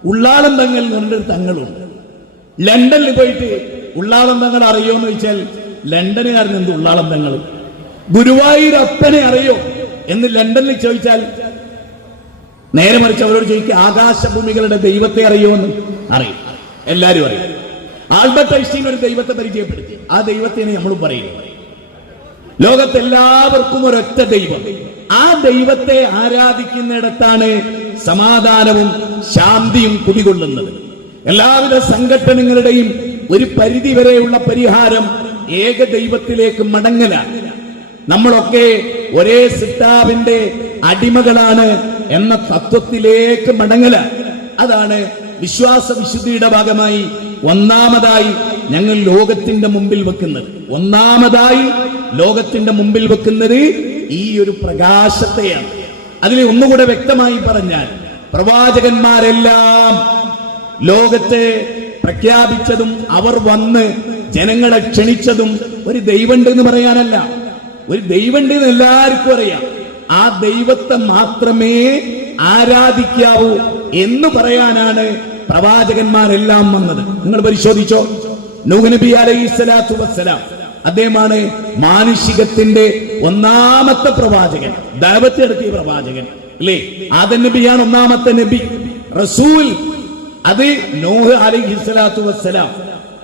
ഉള്ളാളം തങ്ങൾ എന്ന് പറഞ്ഞൊരു തങ്ങളുണ്ട്. ലണ്ടനിൽ പോയിട്ട് ഉള്ളാളം തങ്ങൾ അറിയോ എന്ന് ചോദിച്ചാൽ ലണ്ടനുകാരൻ എന്ത് ഉള്ളാളം തങ്ങൾ? ഗുരുവായൂരപ്പനെ അറിയോ എന്ന് ലണ്ടനിൽ ചോദിച്ചാൽ നേരെ മറിച്ച് അവരോട് ചോദിക്കുക ആകാശഭൂമികളുടെ ദൈവത്തെ അറിയോ എന്ന് അറിയും. എല്ലാരും അറിയും. ആൽബർട്ട് ഐൻസ്റ്റീൻ ഒരു ദൈവത്തെ പരിചയപ്പെടുത്തി. ആ ദൈവത്തെയാണ് നമ്മൾ പറയുന്നത്. ലോകത്തെല്ലാവർക്കും ഒരൊറ്റ ദൈവം. ആ ദൈവത്തെ ആരാധിക്കുന്നിടത്താണ് സമാധാനവും ശാന്തിയും കുടികൊള്ളുന്നത്. എല്ലാവിധ സംഘടനകളുടെയും ഒരു പരിധി വരെയുള്ള പരിഹാരം ഏക ദൈവത്തിലേക്ക് മടങ്ങലാണ്. നമ്മളൊക്കെ ഒരേ സിട്ടാവിന്റെ അടിമകളാണ് എന്ന തത്വത്തിലേക്ക് മടങ്ങലാണ്. അതാണ് വിശ്വാസ വിശുദ്ധിയുടെ ഭാഗമായി ഒന്നാമതായി ഞങ്ങൾ ലോകത്തിന്റെ മുമ്പിൽ വെക്കുന്നത്. ഒന്നാമതായി ലോകത്തിന്റെ മുമ്പിൽ വെക്കുന്നത് ഈ ഒരു പ്രകാശത്തെയാണ്. അതിൽ ഒന്നുകൂടെ വ്യക്തമായി പറഞ്ഞാൽ, പ്രവാചകന്മാരെല്ലാം ലോകത്തെ പ്രഖ്യാപിച്ചതും അവർ വന്ന് ജനങ്ങളെ ക്ഷണിച്ചതും ഒരു ദൈവമുണ്ട് എന്ന് പറയാനല്ല. ഒരു ദൈവമുണ്ട് എന്ന് എല്ലാവർക്കും അറിയാം. ആ ദൈവത്തെ മാത്രമേ ആരാധിക്കാവൂ എന്ന് പറയാനാണ് പ്രവാചകന്മാരെല്ലാം വന്നത്. നിങ്ങൾ പരിശോധിച്ചോ, നൂഹ് നബി അലൈഹിസ്സലാത്തു വസ്സലാം അദ്ദേഹമാണ് മാനുഷികത്തിന്റെ ഒന്നാമത്തെ പ്രവാചകൻ, ദഅവത്ത് നടത്തിയ പ്രവാചകൻ അല്ലേ? ആദം നബിയാണ് ഒന്നാമത്തെ നബി, റസൂൽ. അത് നൂഹ് അലൈഹിസ്സലാത്തു വസ്സലാം.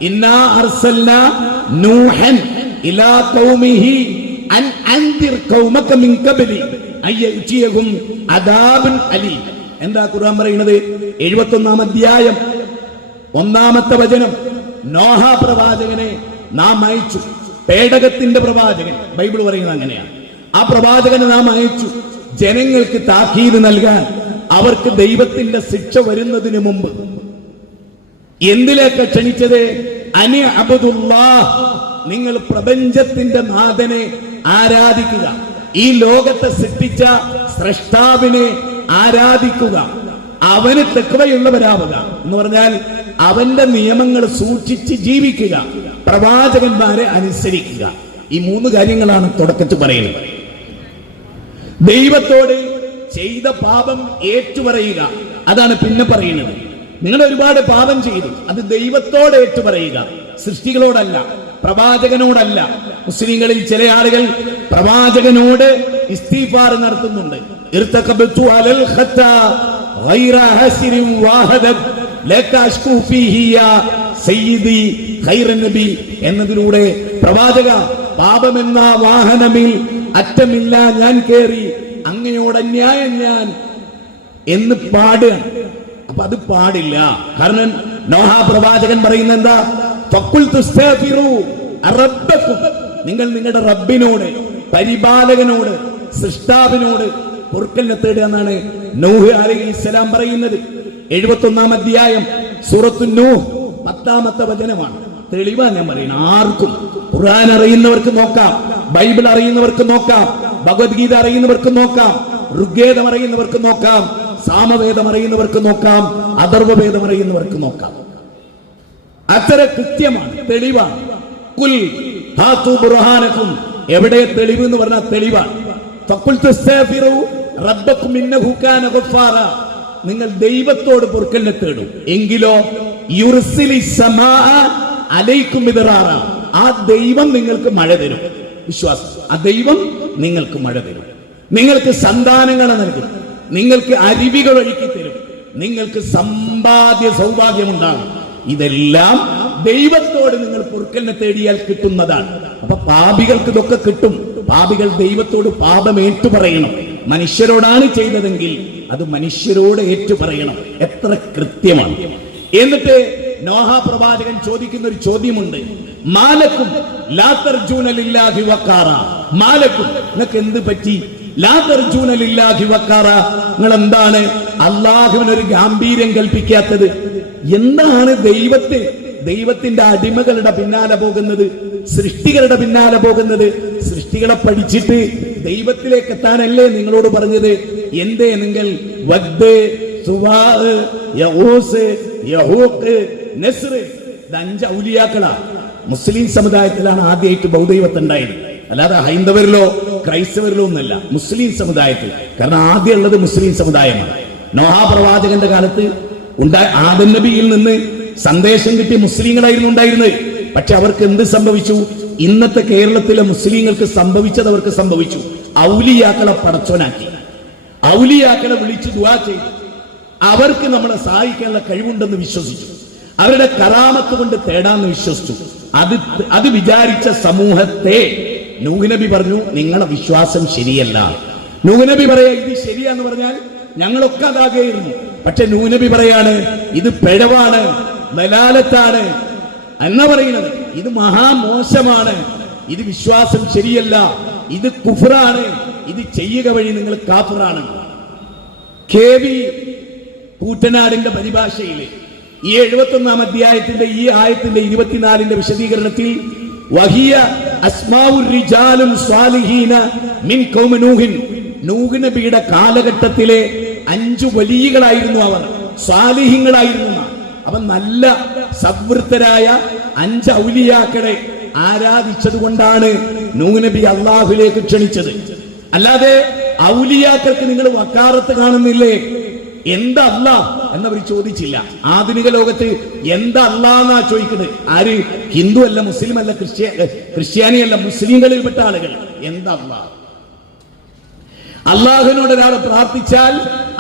ഇന്നാ അർസൽനാ നൂഹൻ ഇലാ ഖൗമിഹി അൻ അൻദിർ ഖൗമക മിൻ ഖബ്ലി അയ്യതിയഹും അദാബുൻ അലീം. എന്താ ഖുർആൻ പറയുന്നത്? 71-ാം അധ്യായം 1-ാമത്തെ വചനം. നോഹ പ്രവാചകനെ നാം അയച്ചു, പേടകത്തിന്റെ പ്രവാചകൻ. ബൈബിൾ പറയുന്നത് അങ്ങനെയാണ്. ആ പ്രവാചകനെ നാം അയച്ചു ജനങ്ങൾക്ക് താക്കീത് നൽകാൻ, അവർക്ക് ദൈവത്തിന്റെ ശിക്ഷ വരുന്നതിന് മുമ്പ്. എന്തിലേക്ക് ക്ഷണിച്ചത്? അനി അബ്ദുല്ലാഹ്, നിങ്ങൾ പ്രപഞ്ചത്തിന്റെ നാഥനെ ആരാധിക്കുക, ഈ ലോകത്തെ സൃഷ്ടിച്ച സ്രഷ്ടാവിനെ ആരാധിക്കുക, അവന് തഖ്വയുള്ളവരാവുക എന്ന് പറഞ്ഞാൽ അവന്റെ നിയമങ്ങൾ സൂക്ഷിച്ച് ജീവിക്കുക, പ്രവാചകന്മാരെ അനുസരിക്കുക. ഈ 3 കാര്യങ്ങളാണ് തുടക്കത്തിൽ പറയുന്നത്. ദൈവത്തോട് ചെയ്ത പാപം ഏറ്റുപറയുക, അതാണ് പിന്നെ പറയുന്നത്. നിങ്ങൾ ഒരുപാട് പാപം ചെയ്തു, അത് ദൈവത്തോട് ഏറ്റുപറയുക, സൃഷ്ടികളോടല്ല, പ്രവാചകനോടല്ല. മുസ്ലിങ്ങളിൽ ചില ആളുകൾ പ്രവാചകനോട് ഇസ്തിഗ്ഫാർ നടത്തുന്നുണ്ട്. ഇർതഖബതു അലൽ ഖത്താ ഗൈറ ഹസിരിൻ വാഹദ ലക അഷ്കു ഫീഹി യാ സയ്യിദി ഖൈറൻ നബി എന്നതിലൂടെ പ്രവാചക, പാപമെന്ന വാഹനമിൽ അറ്റമില്ല ഞാൻ കേറി, അങ്ങയോട് അന്യായം ഞാൻ എന്ന് പാടുക. അപ്പൊ അത് പാടില്ല. കാരണം നോഹ പ്രവാചകൻ പറയുന്ന എന്താ? നിങ്ങൾ നിങ്ങളുടെ റബ്ബിനോട്, പരിപാലകനോട്, സൃഷ്ടാവിനോട് പൊറുക്കലിനെ തേടുക എന്നാണ് നൂഹ് അലൈഹിസ്സലാം പറയുന്നത്. 71-ാം അധ്യായം സൂറത്തു നൂഹ് 10-ാമത്തെ വചനമാണ്. തെളിവാ ഞാൻ പറയുന്നത്. ആർക്കും ഖുർആൻ അറിയുന്നവർക്ക് നോക്കാം, ബൈബിൾ അറിയുന്നവർക്ക് നോക്കാം, ഭഗവത്ഗീത അറിയുന്നവർക്ക് നോക്കാം, ഋഗ്വേദം അറിയുന്നവർക്ക് നോക്കാം, സാമവേദം അറിയുന്നവർക്ക് നോക്കാം, അഥർവവേദം അറിയുന്നവർക്ക് നോക്കാം. അത്ര കൃത്യമാണ്, തെളിവാണ്. കുൽ ഹാതു ബുർഹാനകും, എവിടെ തെളിവ് എന്ന് പറഞ്ഞാൽ തെളിവാണ്. ഫഖുൽ തസ്തഗ്ഫിറു റബ്ബകും ഇന്നഹു കാന ഗഫാറ, നിങ്ങൾ ദൈവത്തോട് പൊറുക്കലിനെ തേടും, എങ്കിലോ യുർസിലിസ് സമാഅ അലൈക്കും മിദ്റാറ, ആ ദൈവം നിങ്ങൾക്ക് മഴ തരും. വിശ്വാസം, ആ ദൈവം നിങ്ങൾക്ക് മഴ തരും, നിങ്ങൾക്ക് സന്താനങ്ങളെ നൽകും, നിങ്ങൾക്ക് അരുവികൾ ഒഴുക്കി തരും, നിങ്ങൾക്ക് സമ്പാദ്യ സൗഭാഗ്യമുണ്ടാകും. ഇതെല്ലാം ദൈവത്തോട് നിങ്ങൾ പൊറുക്കലിനെ തേടിയാൽ കിട്ടുന്നതാണ്. അപ്പൊ പാപികൾക്ക് ഇതൊക്കെ കിട്ടും. പാപികൾ ദൈവത്തോട് പാപം ഏറ്റുപറയണം. മനുഷ്യരോടാണ് ചെയ്തതെങ്കിൽ അത് മനുഷ്യരോട് ഏറ്റുപറയണം. എത്ര കൃത്യമാണ്. എന്നിട്ട് നോഹ പ്രവാചകൻ ചോദിക്കുന്ന ഒരു ചോദ്യമുണ്ട്. മാലക്കും ലാ തർജൂന ലില്ലാഹി വഖാറ. മാലക്കും, നിങ്ങൾക്ക് എന്ത് പറ്റി? ലാ തർജൂന ലില്ലാഹി വഖാറ, നിങ്ങൾ എന്താണ് അള്ളാഹുവിന് ഒരു ഗാംഭീര്യം കൽപ്പിക്കാത്തത്? എന്താണ് ദൈവത്തിന്റെ അടിമകളുടെ പിന്നാലെ പോകുന്നത്, സൃഷ്ടികളുടെ പിന്നാലെ പോകുന്നത്? സൃഷ്ടികളെ പഠിച്ചിട്ട് ദൈവത്തിലേക്ക് എത്താനല്ലേ നിങ്ങളോട് പറഞ്ഞത്? എന്തേ നിങ്ങൾ വദ്, സുവാ, യഊസ്, യഹൂഖ്, നസ്ർ, ഇത് 5 ഔലിയാക്കളാ. മുസ്ലിം സമുദായത്തിലാണ് ആദ്യമായിട്ട് ബഹുദൈവത്തെ ഉണ്ടായത്, അല്ലാതെ ഹൈന്ദവരിലോ ക്രൈസ്തവരിലോ ഒന്നല്ല. മുസ്ലിം സമുദായത്തിൽ. കാരണം ആദ്യം ഉള്ളത് മുസ്ലിം സമുദായമാണ്. നോഹ പ്രവാചകന്റെ കാലത്ത് ആദം നബിയിൽ നിന്ന് സന്ദേശം കിട്ടിയ മുസ്ലിങ്ങളായിരുന്നു ഉണ്ടായിരുന്നത്. പക്ഷെ അവർക്ക് എന്ത് സംഭവിച്ചു? ഇന്നത്തെ കേരളത്തിലെ മുസ്ലിങ്ങൾക്ക് സംഭവിച്ചത് അവർക്ക് സംഭവിച്ചു. ഔലിയാക്കളെ പടച്ചോനാക്കി, ഔലിയാക്കളെ വിളിച്ച് ദുആ ചെയ്തു. അവർക്ക് നമ്മളെ സഹായിക്കാനുള്ള കഴിവുണ്ടെന്ന് വിശ്വസിച്ചു. അവരുടെ കറാമത്ത് കൊണ്ട് തേടാന്ന് വിശ്വസിച്ചു. അത് വിചാരിച്ച സമൂഹത്തെ നൂഹ് നബി പറഞ്ഞു, നിങ്ങളുടെ വിശ്വാസം ശരിയല്ല. നൂഹ് നബി പറയാ ഇത് ശരിയാന്ന് പറഞ്ഞാൽ ഞങ്ങളൊക്കെ അതാകെയിരുന്നു. പക്ഷെ നൂഹ് നബി പറയാണ് ഇത് പിഴവാണ്, ദലാലത്താണ് എന്നാ പറയുന്നത്. ഇത് മഹാമോശമാണ്, ഇത് വിശ്വാസം ശരിയല്ല, ഇത് കുഫ്റാണ്, ഇത് ചെയ്യുക വഴി നിങ്ങൾ കാഫിറാണ്. കെ വി കൂറ്റനാടിന്റെ പരിഭാഷയില് ഈ 71-ാം അധ്യായത്തിന്റെ ഈ ആയത്തിന്റെ 24-ന്റെ വിശദീകരണത്തിൽ വഹിയ അസ്മാഉർ റിജാലുൻ സ്വാലിഹീന മിൻ ഖൗമി നൂഹിൻ, നൂഹ് നബിയുടെ കാലഘട്ടത്തിലെ 5 വലിയകളായിരുന്നു അവർ, സ്വാലിഹീങ്ങളായിരുന്നു. അവൻ നല്ല സദ്വൃത്തരായ 5 ഔലിയാക്കളെ ആരാധിച്ചത് കൊണ്ടാണ് നൂഹ് നബി അള്ളാഹുലേക്ക് ക്ഷണിച്ചത്. അല്ലാതെ ഔലിയാക്കൾക്ക് നിങ്ങൾ വക്കാറത്ത് കാണുന്നില്ലേ, എന്താ അല്ലാ എന്നവർ ചോദിച്ചില്ല. ആധുനിക ലോകത്ത് എന്താ അല്ലാ എന്നാ ചോദിക്കുന്നത്. ആര്? ഹിന്ദു അല്ല, മുസ്ലിം അല്ല, ക്രിസ്ത്യാനി അല്ല, മുസ്ലിങ്ങളിൽപ്പെട്ട ആളുകൾ. എന്താ അല്ലാ? അള്ളാഹുവിനോട് ഒരാൾ പ്രാർത്ഥിച്ചാൽ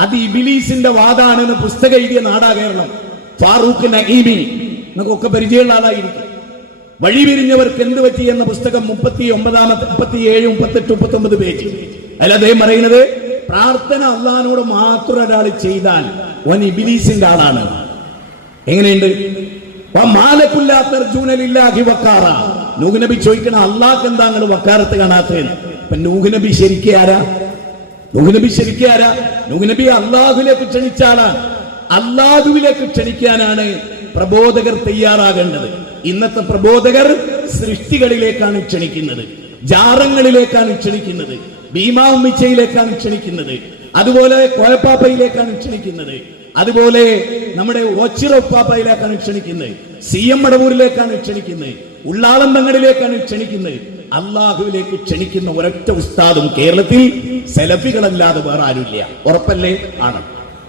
അത് ഇബിലീസിന്റെ വാദാണെന്ന് പുസ്തകം എഴുതിയ നാടാ കേരളം. ഫാറൂഖ് നഈമി നമുക്കൊക്കെ പരിചയമുള്ള ആളായിരിക്കും. വഴിപിരിഞ്ഞവർക്ക് എന്ത് പറ്റി എന്ന പുസ്തകം 37, 38, 39 പേജ്. അതിൽ അദ്ദേഹം പറയുന്നത് പ്രാർത്ഥന അള്ളാഹിനോട് മാത്രം ഒരാൾ ചെയ്താൽ അവൻ ഇബ്ലീസിന്റെ ആളാണ്. എങ്ങനെയുണ്ട്? നൂഹ് നബി ചോദിക്കണം, അള്ളാഹ് എന്താ നിങ്ങൾ വക്കാറത്ത് കാണാത്തത്? ഇപ്പൊ നൂഹ് നബി ശരിക്കും ആരാ? നൂഹ് നബി ശരിക്കും ആരാ? നൂഹ് നബി അള്ളാഹുലേക്ക് ക്ഷണിച്ച ആളാണ്. അള്ളാഹുവിലേക്ക് ക്ഷണിക്കാനാണ് പ്രബോധകർ തയ്യാറാകേണ്ടത്. ഇന്നത്തെ പ്രബോധകർ സൃഷ്ടികളിലേക്കാണ് ക്ഷണിക്കുന്നത്, ജാറങ്ങളിലേക്കാണ് ക്ഷണിക്കുന്നത്, ഭീമാമിച്ചയിലേക്കാണ് ക്ഷണിക്കുന്നത്, അതുപോലെ കോയപ്പാപ്പയിലേക്കാണ് ക്ഷണിക്കുന്നത്, അതുപോലെ നമ്മുടെ ഓച്ചിറപ്പാപ്പയിലേക്കാണ് ക്ഷണിക്കുന്നത്, CM മടവൂരിലേക്കാണ് ക്ഷണിക്കുന്നത്, ഉള്ളാളം തങ്ങളിലേക്കാണ് ക്ഷണിക്കുന്നത്. അള്ളാഹുവിലേക്ക് ക്ഷണിക്കുന്ന ഒരൊറ്റ ഉസ്താദും കേരളത്തിൽ സലഫികളല്ലാതെ വേറെ ആരുമില്ല. ഉറപ്പല്ലേ? ആണ്.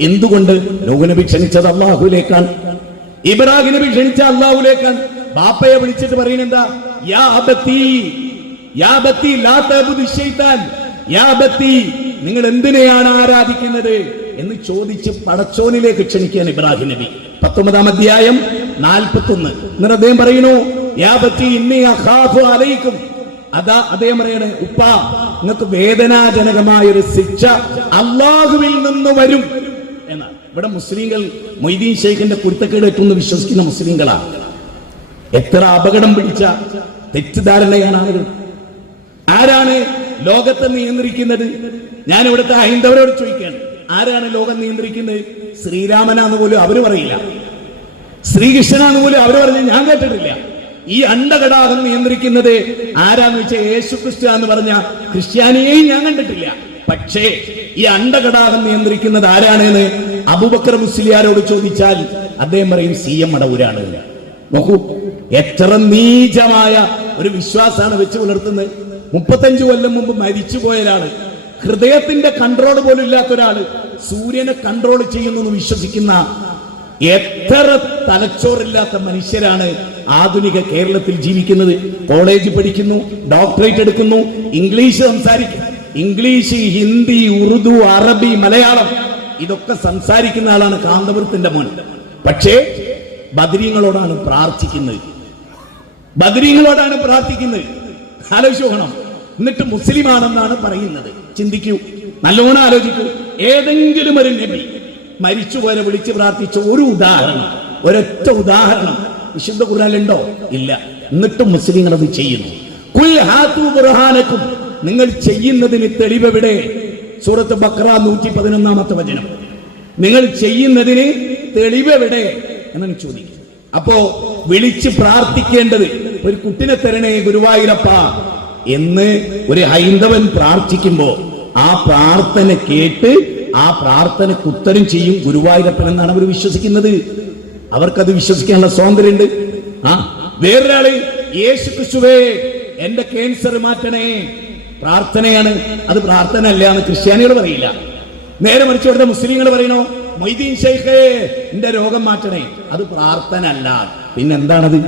എന്തുകൊണ്ട്? നൂഹ് നബി ക്ഷണിച്ചത് അള്ളാഹുവിലേക്കാണ്, ഇബ്രാഹിം നബി ക്ഷണിച്ച അള്ളാഹുവിലേക്കാണ്. ബാപ്പയെ വിളിച്ചിട്ട് പറയുന്നെന്താ? യാ അബത്തി, യാ ബത്തി ലാ തഅബുദു ശൈത്താൻ, യാ ബത്തി നിങ്ങൾ എന്തിനെയാണ് ആരാധിക്കുന്നത് എന്ന് ചോദിച്ച് പടച്ചോനിലേക്ക് ക്ഷണിക്കാൻ ഇബ്രാഹിം നബി. 19-ാം അധ്യായം 41. എന്നിട്ട് അദ്ദേഹം പറയുന്നു, യാ ബത്തി ഇന്നി അഖാഫു അലൈക്കും. അതാ അദ്ദേഹം പറയണേ, ഉപ്പ നിങ്ങൾക്ക് വേദനാജനകമായ ഒരു ശിക്ഷ അള്ളാഹുവിൽ നിന്ന് വരും എന്നാണ്. ഇവിടെ മുസ്ലിങ്ങൾ മൊയ്തീൻ ഷെയ്ഖിന്റെ കുരുത്തക്കേട് ഏറ്റവും വിശ്വസിക്കുന്ന മുസ്ലിങ്ങളാണ്. എത്ര അപകടം പിടിച്ച തെറ്റിദ്ധാരണയാണ് ആളുകൾ. ആരാണ് ലോകത്തെ നിയന്ത്രിക്കുന്നത്? ഞാൻ ഇവിടുത്തെ ഹൈന്ദവരോട് ചോദിക്കുകയാണ്, ആരാണ് ലോകം നിയന്ത്രിക്കുന്നത്? ശ്രീരാമനാന്ന് പോലും അവര് പറയില്ല, ശ്രീകൃഷ്ണനാന്ന് പോലും അവര് പറഞ്ഞ് ഞാൻ കേട്ടിട്ടില്ല. ഈ അണ്ടകടാഹം നിയന്ത്രിക്കുന്നത് ആരാന്ന് വെച്ചാൽ യേശു ക്രിസ്തു എന്ന് പറഞ്ഞ ക്രിസ്ത്യാനിയെയും ഞാൻ കണ്ടിട്ടില്ല. പക്ഷേ ഈ അണ്ടകടാഹം നിയന്ത്രിക്കുന്നത് ആരാണെന്ന് അബൂബക്കർ മുസ്ലിയാരോട് ചോദിച്ചാൽ അദ്ദേഹം പറയും CM മടവൂരാണ്. നോക്കൂ, എത്ര നീചമായ ഒരു വിശ്വാസമാണ് വെച്ച് പുലർത്തുന്നത്. 35 കൊല്ലം മുമ്പ് മരിച്ചുപോയ ഒരാള്, ഹൃദയത്തിന്റെ കൺട്രോൾ പോലും ഇല്ലാത്ത ഒരാള് സൂര്യനെ കൺട്രോൾ ചെയ്യുന്നു വിശ്വസിക്കുന്ന എത്ര തലച്ചോറില്ലാത്ത മനുഷ്യരാണ് ആധുനിക കേരളത്തിൽ ജീവിക്കുന്നത്. കോളേജ് പഠിക്കുന്നു, ഡോക്ടറേറ്റ് എടുക്കുന്നു, ഇംഗ്ലീഷ് സംസാരിക്കുന്നു, ഇംഗ്ലീഷ്, ഹിന്ദി, ഉറുദു, അറബി, മലയാളം ഇതൊക്കെ സംസാരിക്കുന്ന ആളാണ് കാന്തപുരത്തിന്റെ മോൻ. പക്ഷേ ബദരീങ്ങളോടാണ് പ്രാർത്ഥിക്കുന്നത്. ബദരീങ്ങളോടാണ് പ്രാർത്ഥിക്കുന്നത്. ആലോചിച്ച് നോക്കണം. എന്നിട്ട് മുസ്ലിം ആണെന്നാണ് പറയുന്നത്. ചിന്തിക്കൂ, നല്ലോണം ആലോചിക്കൂ. ഏതെങ്കിലും ഒരു നബി മരിച്ചുപോലെ വിളിച്ച് പ്രാർത്ഥിച്ച ഒരു ഉദാഹരണം, ഒരൊറ്റ ഉദാഹരണം വിശുദ്ധ ഖുർആനിലുണ്ടോ? ഇല്ല. എന്നിട്ടും മുസ്ലിങ്ങൾ അത് ചെയ്യുന്നു. ഖുൽ ഹാതു ബുർഹാനക്കും, നിങ്ങൾ ചെയ്യുന്നതിന് തെളിവെവിടെ? സൂറത്ത് ബഖറ 111-ാമത്തെ വചനം. നിങ്ങൾ ചെയ്യുന്നതിന് തെളിവെവിടെ എന്നാണ് ചോദിക്കുന്നത്. അപ്പോ വിളിച്ച് പ്രാർത്ഥിക്കേണ്ടത്, ഒരു കുട്ടിനെ തരണേ ഗുരുവായൂരപ്പ എന്ന് ഒരു ഹൈന്ദവൻ പ്രാർത്ഥിക്കുമ്പോ ആ പ്രാർത്ഥന കേട്ട് ആ പ്രാർത്ഥനയ്ക്ക് ഉത്തരം ചെയ്യും ഗുരുവായൂരപ്പൻ എന്നാണ് അവർ വിശ്വസിക്കുന്നത്. അവർക്കത് വിശ്വസിക്കാനുള്ള സ്വാതന്ത്ര്യമുണ്ട്. വേറൊരാള് യേശു ക്രിസ്തുവേ എന്റെ ക്യാൻസർ മാറ്റണേ, പ്രാർത്ഥനയാണ്. അത് പ്രാർത്ഥന അല്ല എന്ന് ക്രിസ്ത്യാനികൾ പറയില്ല. നേരെ മറിച്ച് ഇവിടുത്തെ മുസ്ലിങ്ങൾ പറയണോ, മൊയ്തീൻ ശൈഖേ എന്റെ രോഗം മാറ്റണേ, അത് പ്രാർത്ഥന അല്ല. പിന്നെന്താണത്?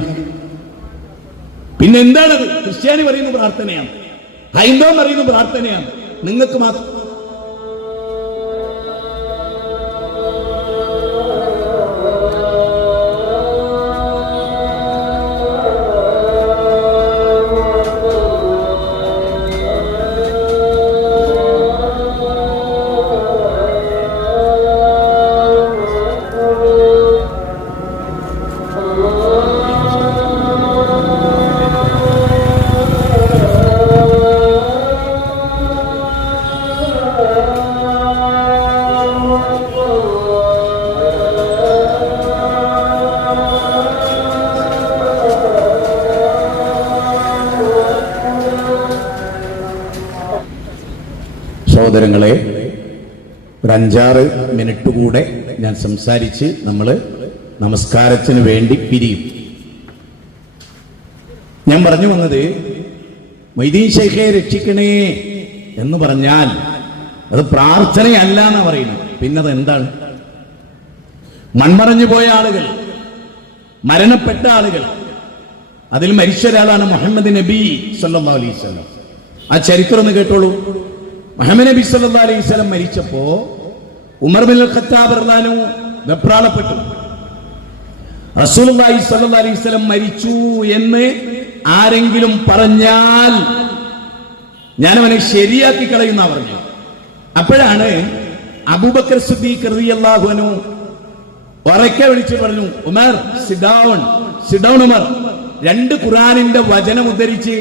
ക്രിസ്ത്യാനി പറയുന്ന പ്രാർത്ഥനയാണ്, ഹൈന്ദവൻ പറയുന്ന പ്രാർത്ഥനയാണ്. നിങ്ങൾക്ക് മാത്രം സഹോദരങ്ങളെ, ഒരു 5-6 മിനിറ്റ് കൂടെ ഞാൻ സംസാരിച്ച് നമ്മൾ നമസ്കാരത്തിന് വേണ്ടി പിരിയും. ഞാൻ പറഞ്ഞു വന്നത്, മൊയ്തീൻ ശൈഖെ രക്ഷിക്കണേ എന്ന് പറഞ്ഞാൽ അത് പ്രാർത്ഥനയല്ല എന്നാ പറയുന്നത്. പിന്നത് എന്താണ്? മൺമറഞ്ഞു പോയ ആളുകൾ, മരണപ്പെട്ട ആളുകൾ, അതിൽ മരിച്ച ഒരാളാണ് മുഹമ്മദ് നബി സല്ലല്ലാഹു അലൈഹി വസല്ലം. ആ ചരിത്രം ഒന്ന് കേട്ടോളൂ. മുഹമ്മദ് നബി സല്ലല്ലാഹു അലൈഹി വസല്ലം മരിച്ചപ്പോ ഉമർ ബിൻ ഖത്താബ് റളിയല്ലാഹു അൻഹു വെപ്രാളപ്പെട്ടു. റസൂലുള്ളാഹി സ്വല്ലല്ലാഹു അലൈഹി വസല്ലം മരിച്ചു എന്ന് ആരെങ്കിലും പറഞ്ഞാൽ ഞാൻ അവനെ ശരിയാക്കി കളയുന്ന പറഞ്ഞു. അപ്പോഴാണ് അബൂബക്കർ സിദ്ദീഖ് റളിയല്ലാഹു അൻഹു ഉറക്കെ വിളിച്ചു പറഞ്ഞു, Umar sit down, sit down Umar. 2 ഖുർആനിന്റെ വചനം ഉദ്ധരിച്ച്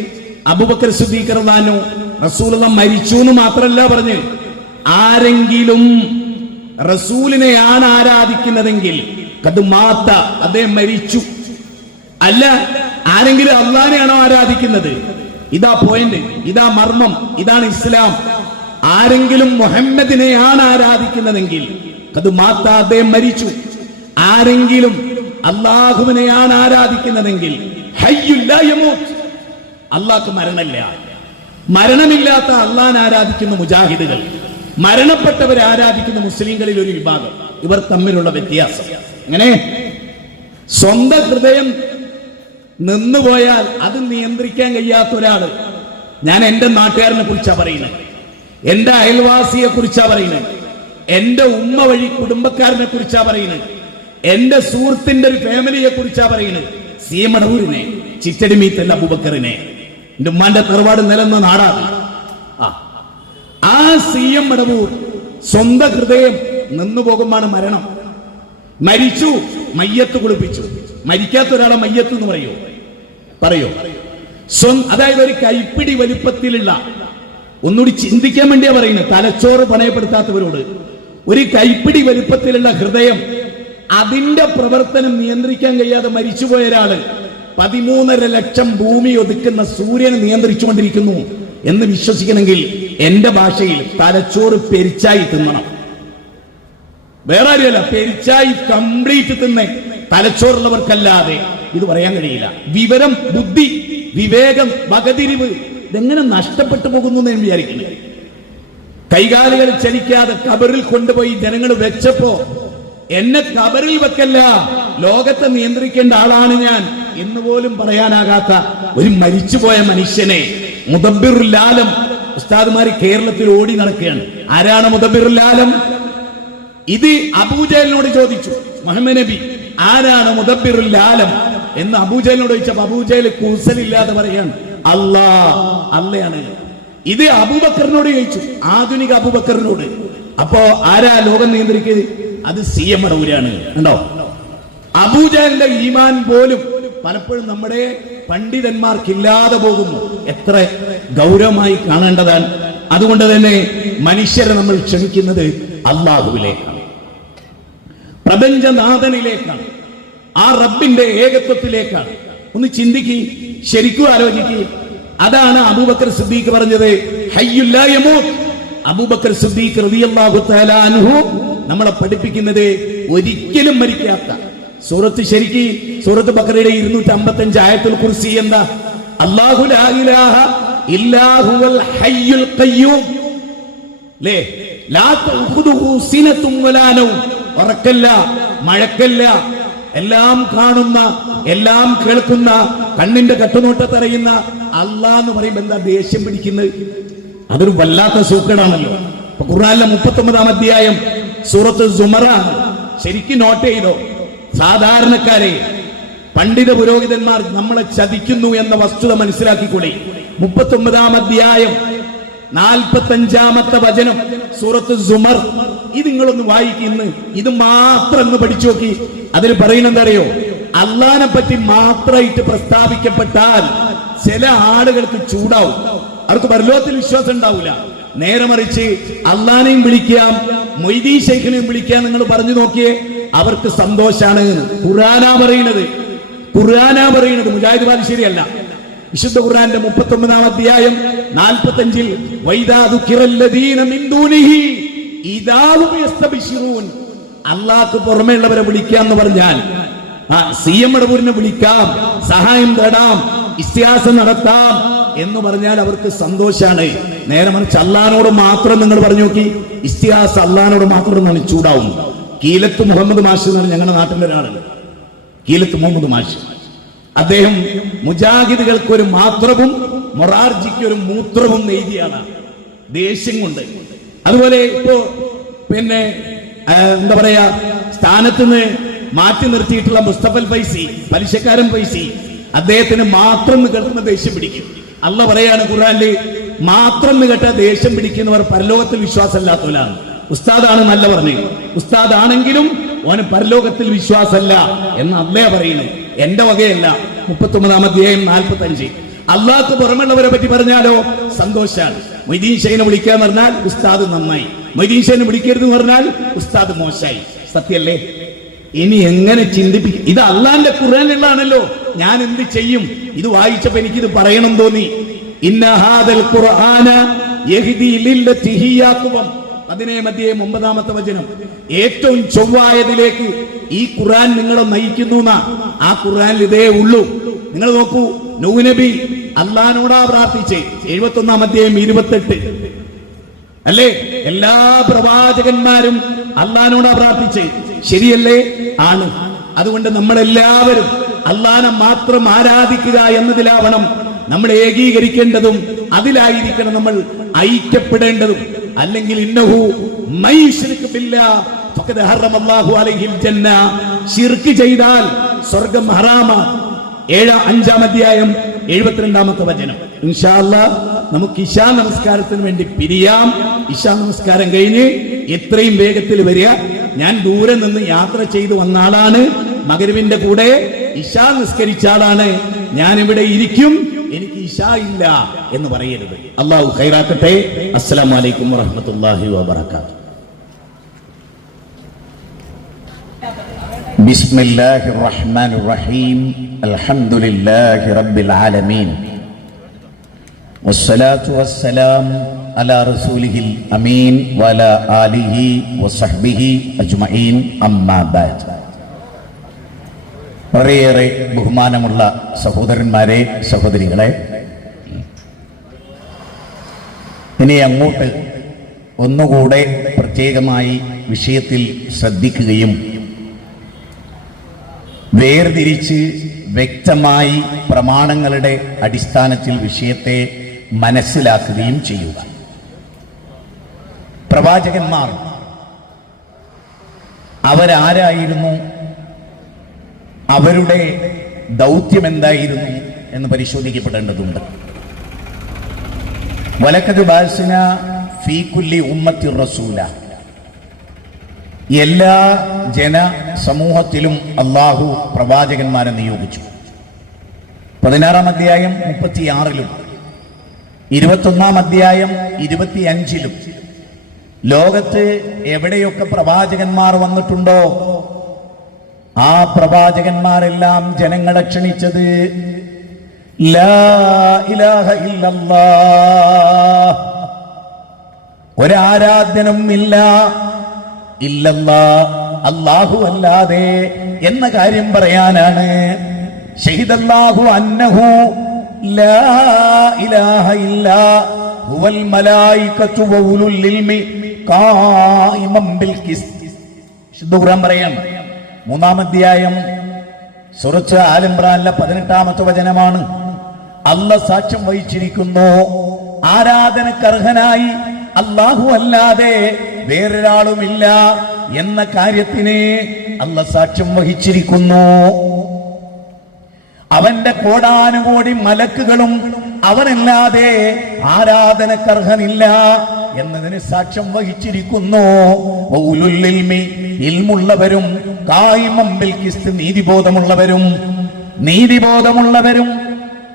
അബൂബക്കർ സിദ്ദീഖ് റളിയല്ലാഹു അൻഹു റസൂലുള്ളാഹി മരിച്ചു എന്ന് മാത്രമല്ല പറഞ്ഞ്, ആരെങ്കിലും റസൂലിനെയാണ് ആരാധിക്കുന്നതെങ്കിൽ കത് മാത്ത, അദ്ദേഹം മരിച്ചു. അല്ല, ആരെങ്കിലും അള്ളാഹിനെയാണോ ആരാധിക്കുന്നത്? ഇതാ പോയിന്റ്, ഇതാ മർമ്മം, ഇതാണ് ഇസ്ലാം. ആരെങ്കിലും മുഹമ്മദിനെയാണ് ആരാധിക്കുന്നതെങ്കിൽ കത് മാത്ത, അദ്ദേഹം മരിച്ചു. ആരെങ്കിലും അള്ളാഹുവിനെയാണ് ആരാധിക്കുന്നതെങ്കിൽ ഹയ്യുൽ ലാ യമൂത്ത്, അള്ളാഹ്ക്ക് മരണമില്ല. മരണമില്ലാത്ത അള്ളാഹിനെ ആരാധിക്കുന്ന മുജാഹിദുകൾ, മരണപ്പെട്ടവരെ ആരാധിക്കുന്ന മുസ്ലിങ്ങളിൽ ഒരു വിഭാഗം. ഇവർ തമ്മിലുള്ള വ്യത്യാസം അങ്ങനെ. സ്വന്തം ഹൃദയം നിന്നുപോയാൽ അത് നിയന്ത്രിക്കാൻ കഴിയാത്ത ഒരാള്, ഞാൻ എന്റെ നാട്ടുകാരനെ കുറിച്ചാ പറയുന്നത്, എന്റെ അയൽവാസിയെ കുറിച്ചാ പറയുന്നത്, എന്റെ ഉമ്മ വഴി കുടുംബക്കാരനെ കുറിച്ചാ പറയുന്നത്, എന്റെ സുഹൃത്തിന്റെ ഒരു ഫാമിലിയെ കുറിച്ചാ പറയുന്നത്. സി മടവൂരിനെ, ചിറ്റടി മീത്തല്ല അബൂബക്കറിനെ, എന്റെ ഉമ്മാന്റെ തറവാട് നിലന്ന നാടാണ്. ആ സി എം മടവൂർ സ്വന്തം ഹൃദയം നിന്നു പോകുമ്പോഴാണ് മരണം. മരിച്ചു, മയ്യത്ത് കുളിപ്പിച്ചു. മരിക്കാത്ത ഒരാളെ മയ്യത്ത് എന്ന് പറയോ? അതായത് ഒരു കൈപ്പിടി വലിപ്പത്തിലുള്ള, ഒന്നുകൂടി ചിന്തിക്കാൻ വേണ്ടിയാ പറയുന്നത്, തലച്ചോറ് പണയപ്പെടുത്താത്തവരോട്, ഒരു കൈപ്പിടി വലിപ്പത്തിലുള്ള ഹൃദയം, അതിന്റെ പ്രവർത്തനം നിയന്ത്രിക്കാൻ കഴിയാതെ മരിച്ചുപോയ ഒരാള് 13.5 ലക്ഷം ഭൂമി ഒതുക്കുന്ന സൂര്യനെ നിയന്ത്രിച്ചുകൊണ്ടിരിക്കുന്നു എന്ന് വിശ്വസിക്കണമെങ്കിൽ എന്റെ ഭാഷയിൽ തലച്ചോറ് പെരിച്ചായി തിന്നണം. വേറെ ആരുമല്ല, പെരിച്ചായി കംപ്ലീറ്റ് തിന്നെ തലച്ചോറുള്ളവർക്കല്ലാതെ ഇത് പറയാൻ കഴിയില്ല. വിവരം, ബുദ്ധി, വിവേകം, വകതിരിവ് ഇതെങ്ങനെ നഷ്ടപ്പെട്ടു പോകുന്നു എന്ന് വിചാരിക്കുന്നത്. കൈകാലുകൾ ചലിക്കാതെ കബറിൽ കൊണ്ടുപോയി ജനങ്ങൾ വെച്ചപ്പോ, എന്നെ കബറിൽ വെക്കല്ല, ലോകത്തെ നിയന്ത്രിക്കേണ്ട ആളാണ് ഞാൻ എന്ന് പോലും പറയാനാകാത്ത ഒരു മരിച്ചുപോയ മനുഷ്യനെ മുദബ്ബിറുൽ ആലം ഉസ്താദുമാര് കേരളത്തിൽ ഓടി നടക്കുകയാണ്. ആരാണ് മുദബ്ബിറുൽ ആലം? ഇത് അബൂജഹലിനോട് ചോദിച്ചു മുഹമ്മദ് നബി, ആരാണ് മുദബ്ബിറുൽ ആലം എന്ന് അബൂജഹലിനോട് ചോദിച്ചപ്പോൾ അബൂജഹൽ കൂസലില്ലാതെ പറയാണ് അള്ളയാണ്. ഇത് അബൂബക്കറിനോട് ചോദിച്ചു, ആധുനിക അബൂബക്കറിനോട്. അപ്പോ ആരാ ലോകം നിയന്ത്രിക്കുന്നത്? അത് CM മടവൂരാണ്. ഉണ്ടോ? അബൂജഹലിന്റെ ഈമാൻ പോലും പലപ്പോഴും നമ്മുടെ പണ്ഡിതന്മാർക്കില്ലാതെ പോകുന്നു. എത്ര ഗൗരവമായി കാണേണ്ടതാണ്. അതുകൊണ്ട് തന്നെ മനുഷ്യരെ നമ്മൾ ക്ഷണിക്കുന്നത് അള്ളാഹുവിലേക്കാണ്, പ്രപഞ്ചനാഥനിലേക്കാണ്, ആ റബ്ബിന്റെ ഏകത്വത്തിലേക്കാണ്. ഒന്ന് ചിന്തിക്ക്, ശരിക്കും ആലോചിക്കുക. അതാണ് അബൂബക്കർ സിദ്ദീഖ് പറഞ്ഞത്, ഹയ്യുൽ ലാ യമൂത്ത്. അബൂബക്കർ സിദ്ദീഖ് റളിയല്ലാഹു തആല അൻഹു നമ്മളെ പഠിപ്പിക്കുന്നത് ഒരിക്കലും മരിക്കാത്ത സൂറത്ത്. ശരിക്ക് സൂറത്ത് ബഖറയുടെ 255 ആയത്തുൽ കുർസി എന്താ? അല്ലാഹു ലാ ഇലാഹ ഇല്ലാ ഹുവൽ ഹയ്യുൽ ഖയ്യൂം ലേ ലാ തഖുദുഹു സിനത്തും വലാ നൗം. ഉറക്കല്ല, മഴക്കല്ല, എല്ലാം കാണുന്ന, എല്ലാം കേൾക്കുന്ന, കണ്ണിന്റെ കട്ടുനോട്ടത്തറിയുന്ന അല്ലാഹ് എന്ന് പറയുമ്പോൾ എന്താ ദേഷ്യം പിടിക്കുന്നത്? അതൊരു വല്ലാത്ത സൂക്കേടാണല്ലോ. ഖുർആനിലെ 39-ാം അധ്യായം സൂറത്ത് സുമറ ശരിക്കും നോട്ട് ചെയ്തോ. സാധാരണക്കാരെ പണ്ഡിത പുരോഹിതന്മാർ നമ്മളെ ചതിക്കുന്നു എന്ന വസ്തുത മനസ്സിലാക്കിക്കൂടെ? 39-ാം അധ്യായം 45-ാമത്തെ വചനം സൂറത്ത് സുമർ. ഇത് നിങ്ങളൊന്ന് വായിക്കുന്നു, ഇത് മാത്രം ഒന്ന് പഠിച്ചു നോക്കി. അതിൽ പറയുന്നത് എന്താ അറിയോ? അള്ളാനെ പറ്റി മാത്രമായിട്ട് പ്രസ്താവിക്കപ്പെട്ടാൽ ചില ആളുകൾക്ക് ചൂടാവും, അവർക്ക് പരലോകത്തിൽ വിശ്വാസം ഉണ്ടാവില്ല. നേരെ മറിച്ച് അള്ളാനെയും വിളിക്കാം, മൊയ്തീൻ ശൈഖിനെയും വിളിക്കാം, നിങ്ങൾ പറഞ്ഞു നോക്കിയേ, അവർക്ക് സന്തോഷാണ്. ഖുർആനാ പറയുന്നത്, മുജാഹിദ് ബാലുശ്ശേരിയല്ല. വിശുദ്ധ ഖുർആന്റെ 39-ാം അധ്യായം 45-ൽ വൈദാ ദുഖിറല്ലദീന മിൻ ദൂനിഹി ഇദാ ഹും യസ്തബിശിറൂൻ. അല്ലാഹുക്ക് പുറമേയുള്ളവരെ വിളിക്കാന്ന് പറഞ്ഞാൽ CM മടവൂരിനെ വിളിക്കാം, സഹായം തേടാം, ഇസ്തിഹാസം നടത്താം എന്ന് പറഞ്ഞാൽ അവർക്ക് സന്തോഷാണ്. നേരെ മറിച്ച് അള്ളാഹിനോട് മാത്രം നിങ്ങൾ പറഞ്ഞു നോക്കി, ഇസ്തിഹാസം അള്ളാഹിനോട് മാത്രം എന്നാണ് ചൂടാവും. കീലത്ത് മുഹമ്മദ് മാഷ് എന്നാണ് ഞങ്ങളുടെ നാട്ടിലെ ഒരാളുണ്ട്, കീലത്ത് മുഹമ്മദ് മാഷ്. അദ്ദേഹം മുജാഹിദുകൾക്ക് ഒരു മാത്രവും മൊറാർജിക്ക് ഒരു മൂത്രവും എഴുതിയാണ്, ദേഷ്യം കൊണ്ട്. അതുപോലെ ഇപ്പോ പിന്നെ എന്താ പറയാ, സ്ഥാനത്ത് നിന്ന് മാറ്റി നിർത്തിയിട്ടുള്ള മുസ്തഫൽ ഫൈസി, പലിശക്കാരൻ ഫൈസി, അദ്ദേഹത്തിന് മാത്രം കേൾക്കുന്ന ദേഷ്യം പിടിക്കും. അള്ള പറയാണ് ഖുർആനിൽ, മാത്രം കേട്ട ദേഷ്യം പിടിക്കുന്നവർ പരലോകത്തിൽ വിശ്വാസമില്ലാത്തവരാണ്. ഉസ്താദാണ് നല്ല പറഞ്ഞു, ഉസ്താദാണെങ്കിലും ഓന് പരലോകത്തിൽ വിശ്വാസമല്ല എന്ന് അള്ളേ പറയുന്നത്, എന്റെ വകയല്ല. 39-ാം അധ്യായം 45. അള്ളാഹ്ക്ക് പുറമെയുള്ളവരെ പറ്റി പറഞ്ഞാലോ സന്തോഷാണ്. മൊയ്തീൻ ഷൈനെ വിളിക്കാന്ന് പറഞ്ഞാൽ ഉസ്താദ് നന്നായി, മൊയ്തീൻ ഷൈനെ വിളിക്കരുതെന്ന് പറഞ്ഞാൽ ഉസ്താദ് മോശമായി. സത്യല്ലേ? ഇനി എങ്ങനെ ചിന്തിപ്പിക്കും? ഇത് അള്ളാന്റെ ഖുർആനിലാണല്ലോ. ഞാൻ എന്ത് ചെയ്യും? ഇത് വായിച്ചപ്പോ എനിക്കിത് പറയണം തോന്നി. ഇന്ന ഹാദൽ ഖുർആന യഹ്ദി ലില്ലതി ഹിയ അഖ്വം. 17-ാം അധ്യായം 9-ാമത്തെ വചനം. ഏറ്റവും ചൊവ്വായതിലേക്ക് ഈ ഖുർആൻ നിങ്ങളെ നയിക്കുന്നു. ആ ഖുർആനിൽ ഇതേ ഉള്ളൂ. നിങ്ങൾ നോക്കൂ, നൂഹ് നബി അള്ളാഹിനോടാ പ്രാർത്ഥിച്ചേ, 71-ാം അധ്യായം 28 അല്ലേ? എല്ലാ പ്രവാചകന്മാരും അള്ളാഹിനോടാ പ്രാർത്ഥിച്ചേ, ശരിയല്ലേ? ആണ്. അതുകൊണ്ട് നമ്മളെല്ലാവരും അള്ളാഹിനെ മാത്രം ആരാധിക്കുക എന്നതിലാവണം നമ്മൾ ഏകീകരിക്കേണ്ടതും, അതിലായിരിക്കണം നമ്മൾ ഐക്യപ്പെടേണ്ടതും. അല്ലെങ്കിൽ ഇന്നഹു മൻ യുശ്രിക് ബില്ലാഹ് ഫഖദ് ഹറമല്ലാഹു അലൈഹിൽ ജന്ന. ശിർക്ക് ചെയ്താൽ സ്വർഗ്ഗം ഹറാമാണ്. 5-ാം അധ്യായം 72-ാമത്തെ വചനം. ഇൻഷാ അല്ലാഹ് നമുക്ക് ഇശാ നമസ്കാരത്തിന് വേണ്ടി പിരിയാം. ഇശാ നമസ്കാരം കഴിഞ്ഞ് എത്രയും വേഗത്തിൽ വരിക. ഞാൻ ദൂരെ നിന്ന് യാത്ര ചെയ്തു വന്ന ആളാണ്, മഗ്‌രിബിന്റെ കൂടെ ഇശാ നിസ്കരിച്ച ആളാണ്. ഞാൻ ഇവിടെ ഇരിക്കും, എനിക്ക് ഇശാ ഇല്ല എന്ന് പറയരുത്. അല്ലാഹു ഖൈറാക്കട്ടെ. അസ്സലാമു അലൈക്കും വറഹ്മത്തുള്ളാഹി വബറകാതുഹു. ബിസ്മില്ലാഹിർ റഹ്മാനിർ റഹീം. അൽഹംദുലില്ലാഹി റബ്ബിൽ ആലമീൻ. വസ്സലാത്തു വസ്സലാം അലാ റസൂലിഹിൽ അമീൻ വഅലാ ആലിഹി വസഹ്ബിഹി അജ്മഈൻ. അമ്മാ ബഅദ്. വളരെയേറെ ബഹുമാനമുള്ള സഹോദരന്മാരെ, സഹോദരികളെ, ഇനി അങ്ങോട്ട് ഒന്നുകൂടെ പ്രത്യേകമായി വിഷയത്തിൽ ശ്രദ്ധിക്കുകയും വേർതിരിച്ച് വ്യക്തമായി പ്രമാണങ്ങളുടെ അടിസ്ഥാനത്തിൽ വിഷയത്തെ മനസ്സിലാക്കുകയും ചെയ്യുക. പ്രവാചകന്മാർ അവരാരായിരുന്നു, അവരുടെ ദൗത്യം എന്തായിരുന്നു എന്ന് പരിശോധിക്കപ്പെടേണ്ടതുണ്ട്. വലക്കത് ബാസിന ഫീ കുല്ലി ഉമ്മത്തി റസൂല, എല്ലാ ജനസമൂഹത്തിലും അള്ളാഹു പ്രവാചകന്മാരെ നിയോഗിച്ചു. 16-ാം അധ്യായം 36-ലും 21-ാം അധ്യായം 25-ലും ലോകത്ത് എവിടെയൊക്കെ പ്രവാചകന്മാർ വന്നിട്ടുണ്ടോ ആ പ്രവാചകന്മാരെല്ലാം ജനങ്ങളെ ക്ഷണിച്ചത് ലാ ഇലാഹ ഇല്ലല്ലാഹ്, ഒരാരാധ്യനും ഇല്ല ഇല്ലല്ലാഹ്, അല്ലാഹു അല്ലാതെ എന്ന കാര്യം പറയാനാണ്. ഷഹിദല്ലാഹു അന്നഹു ലാ ഇലാഹ ഇല്ലാ ഹുവൽ മലായികതു വഉലുൽ ഇൽമി ഖായിമൻ ബിൽ ഖിസ്ത്. ശുദ്ധ ഖുർആൻ പറയാം, 3-ാം അധ്യായം സൂറത്ത് ആൽ ഇംറാനിലെ 18-ാമത്തെ വചനമാണ്. അല്ലാഹ് സാക്ഷ്യം വഹിച്ചിരിക്കുന്നു, ആരാധനക്കർഹനായി അല്ലാഹു അല്ലാതെ വേറൊരാളുമില്ല എന്ന കാര്യത്തിന് അല്ലാഹ് സാക്ഷ്യം വഹിച്ചിരിക്കുന്നു. അവന്റെ കോടാനുകോടി മലക്കുകളും അവനല്ലാതെ ആരാധനക്കർഹനില്ല എന്നതിന് സാക്ഷ്യം വഹിച്ചിരിക്കുന്നു. ഉലുൽ ഇൽമി, ഇൽമുള്ളവരും ഖായിമൻ ബിൽ ഖിസ്ത്, നീതിബോധമുള്ളവരും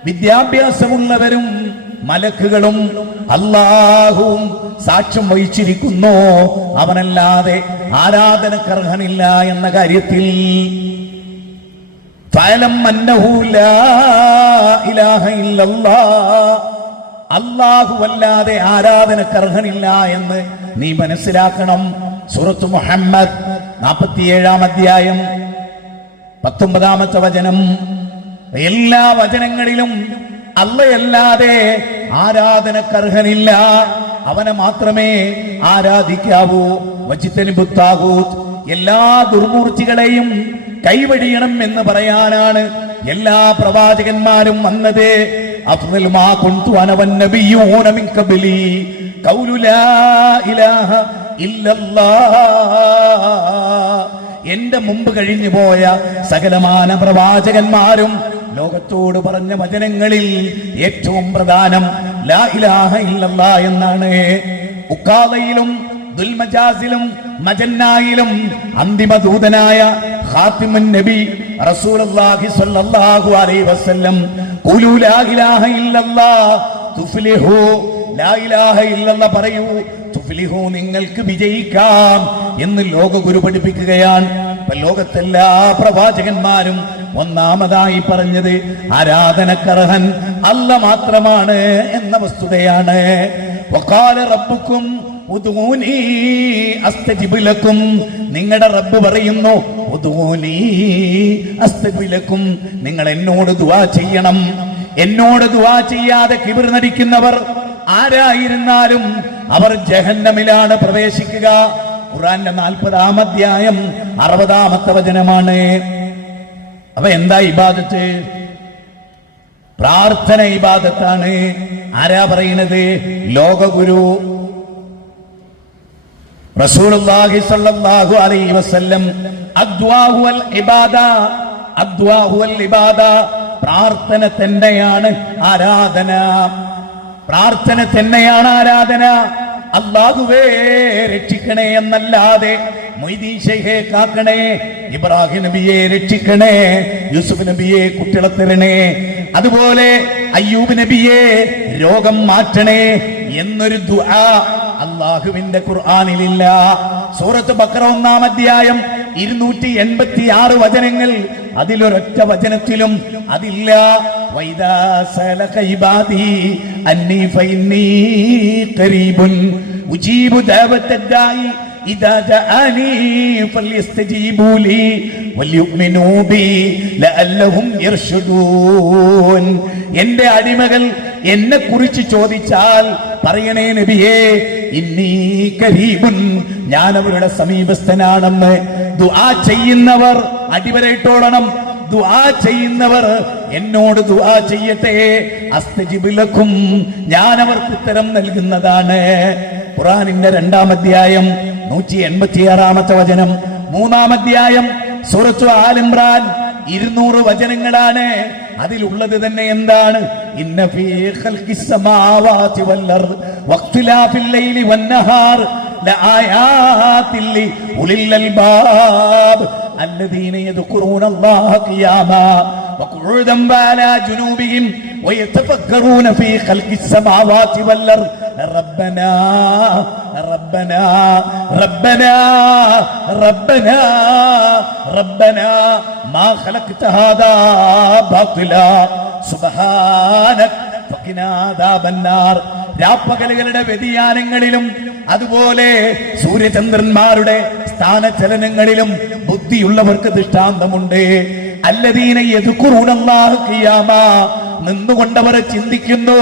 വിദ്യാഭ്യാസമുള്ളവരും മലക്കുകളും അല്ലാഹുവും സാക്ഷ്യം വഹിച്ചിരിക്കുന്നു, അവനല്ലാതെ ആരാധനക്കർഹനില്ല എന്ന കാര്യത്തിൽ. ഫഅലം അന്നഹു ലാ ഇലാഹ ഇല്ലല്ലാഹ്, അല്ലാഹു അല്ലാതെ ആരാധനക്കർഹനില്ല എന്ന് നീ മനസ്സിലാക്കണം. സൂറത്ത് മുഹമ്മദ് 47-ാം അധ്യായം 19-ാമത്തെ വചനം. എല്ലാ വചനങ്ങളിലും അല്ലാഹയല്ലാതെ ആരാധനക്കർഹനില്ല, അവനെ മാത്രമേ ആരാധിക്കാവൂ. വജിത്തനിബു താഗൂത്ത്, എല്ലാ ദുർമൂർത്തികളെയും കൈവടിയണം എന്ന് പറയാനാണ് എല്ലാ പ്രവാചകന്മാരും വന്നത്. അഫ്ളൽ മാ കുൻതു അന വന്നബിയ്യൂന മിൻ ഖബ്ലി ഖൗലു ലാ ഇലാഹ ഇല്ലല്ലാഹ്. എന്റെ മുമ്പ് കഴിഞ്ഞു പോയ സകലമാന പ്രവാചകന്മാരും ലോകത്തോട് പറഞ്ഞ വചനങ്ങളിൽ ഏറ്റവും പ്രധാനം ലാ ഇലാഹ ഇല്ലല്ലാഹ് എന്നാണ്. ഉഖാദയിലും ദുൽമജാസിലും മജന്നായിലും അന്തിമ ദൂതനായ ഖാതിമുൻ നബി റസൂലുള്ളാഹി സ്വല്ലല്ലാഹു അലൈഹി വസല്ലം ഖുലു ലാ ഇലാഹ ഇല്ലല്ലാഹ് തുഫ്ലിഹു, ലാ ഇലാഹ ഇല്ലല്ലാഹ് പറയൂ തുഫ്ലിഹു, നിങ്ങൾക്ക് വിജയിക്കാം എന്ന് ലോകഗുരു പഠിപ്പിക്കുകയാണ്. ലോകത്തെല്ലാ പ്രവാചകന്മാരും ഒന്നാമതായി പറഞ്ഞത് ആരാധനക്കർഹൻ അല്ലാഹ് മാത്രമാണ് എന്ന വസ്തുതയാണ്. വഖാല റബ്ബുക്കും ഉദ്ഊനി അസ്തജിബ് ലക്കും, നിങ്ങളുടെ റബ്ബ് പറയുന്നു ഉദ്ഊനി അസ്തജിബ് ലക്കും, നിങ്ങൾ എന്നോട് ദുആ ചെയ്യണം. എന്നോട് ദുആ ചെയ്യാതെ കിബിർ നടിക്കുന്നവർ ആരായിരുന്നാലും അവർ ജഹന്നമിലാണ് പ്രവേശിക്കുക. ഖുർആന്റെ 40-ാം അധ്യായം 60-ാമത്തെ വചനമാണ്. അപ്പൊ എന്താ ഇബാദത്ത്? പ്രാർത്ഥന ഇബാദത്താണ്. ആരാ പറയുന്നത്? ലോകഗുരു റസൂലുള്ളാഹി സ്വല്ലല്ലാഹു അലൈഹി വസല്ലം. അദ്വാഹു അൽ ഇബാദ, അദ്വാഹു അൽ ഇബാദ, പ്രാർത്ഥന തന്നെയാണ് ആരാധന. പ്രാർത്ഥന തന്നെയാണ് ആരാധന. അല്ലാഹുവേ രക്ഷിക്കണേ എന്നല്ലാതെ മൊയ്തീൻ ശൈഖേ കാക്കണേ, ഇബ്രാഹിം നബിയെ രക്ഷിക്കണേ, യൂസുഫ് നബിയെ കുട്ടികളെ തരണേ, അതുപോലെ അയ്യൂബ് നബിയെ രോഗം മാറ്റണേ എന്നൊരു ദുആ അല്ലാഹുവിന്റെ ഖുർആനിലില്ല. സൂറത്ത് ബഖറ 1-ാം അധ്യായം 286 വചനങ്ങൾ, അതിലൊരൊറ്റ വചനത്തിലും അതില്ല. വൈദാ സലക ഇബാദി അന്നി ഫഇന്നി ഖരീബുൻ ഉജീബു ദഅവത്തദ്ദാഇ ഇദാ ജാഅനി ഫല്യസ്തജീബൂ ലി വൽയുഅ്മിനൂ ബി ലഅല്ലഹും യർഷുദൂൻ. എന്റെ അടിമകൾ എന്നെ കുറിച്ച് ചോദിച്ചാൽ പറയണേ നബിയേ, ഇന്നി ഖരീബുൻ, ഞാൻ അവരുടെ സമീപസ്ഥനാണെന്ന്. ദുആ ചെയ്യുന്നവർ അടിവരയിട്ടോളണം. ദുആ ചെയ്യുന്നവർ എന്നോട് ദുആ ചെയ്യട്ടെ, അസ്തജിബ് ലക്കും, ഞാൻ അവർക്ക് ഉത്തരം നൽകുന്നതാണ്. ഖുർആനിന്റെ 2-ാം അധ്യായം 186-ാമത്തെ വചനം, 3-ാം അധ്യായം സൂറത്ത് ആൽ ഇംറാൻ 200 വചനങ്ങളാണ്. അതിലുള്ളത് തന്നെ എന്താണ്? ഇന്ന ഫീ ഖൽഖിസ് സമാവാതി വൽ അർദ് വഖ്തിലാഫിൽ ലൈലി വന്നഹാർ ലആയാതിൽ ലിഉലിൽ അൽബാബ് الذين يذكرون الله قياما وقعودا وعلى جنوبهم ويتفكرون في خلق السماوات والأرض ربنا ربنا ربنا ربنا ربنا ما خلقت هذا باطلا سبحانك فقنا عذاب النار. രാപ്പകലുകളുടെ വ്യതിയാനങ്ങളിലും അതുപോലെ സൂര്യചന്ദ്രന്മാരുടെ സ്ഥാനചലനങ്ങളിലും ബുദ്ധിയുള്ളവർക്ക് ദൃഷ്ടാന്തമുണ്ട്. അല്ലദീന യദ്കുറൂനല്ലാഹ ഖിയാമാ, നിന്നുകൊണ്ടവർ ചിന്തിക്കുന്നു,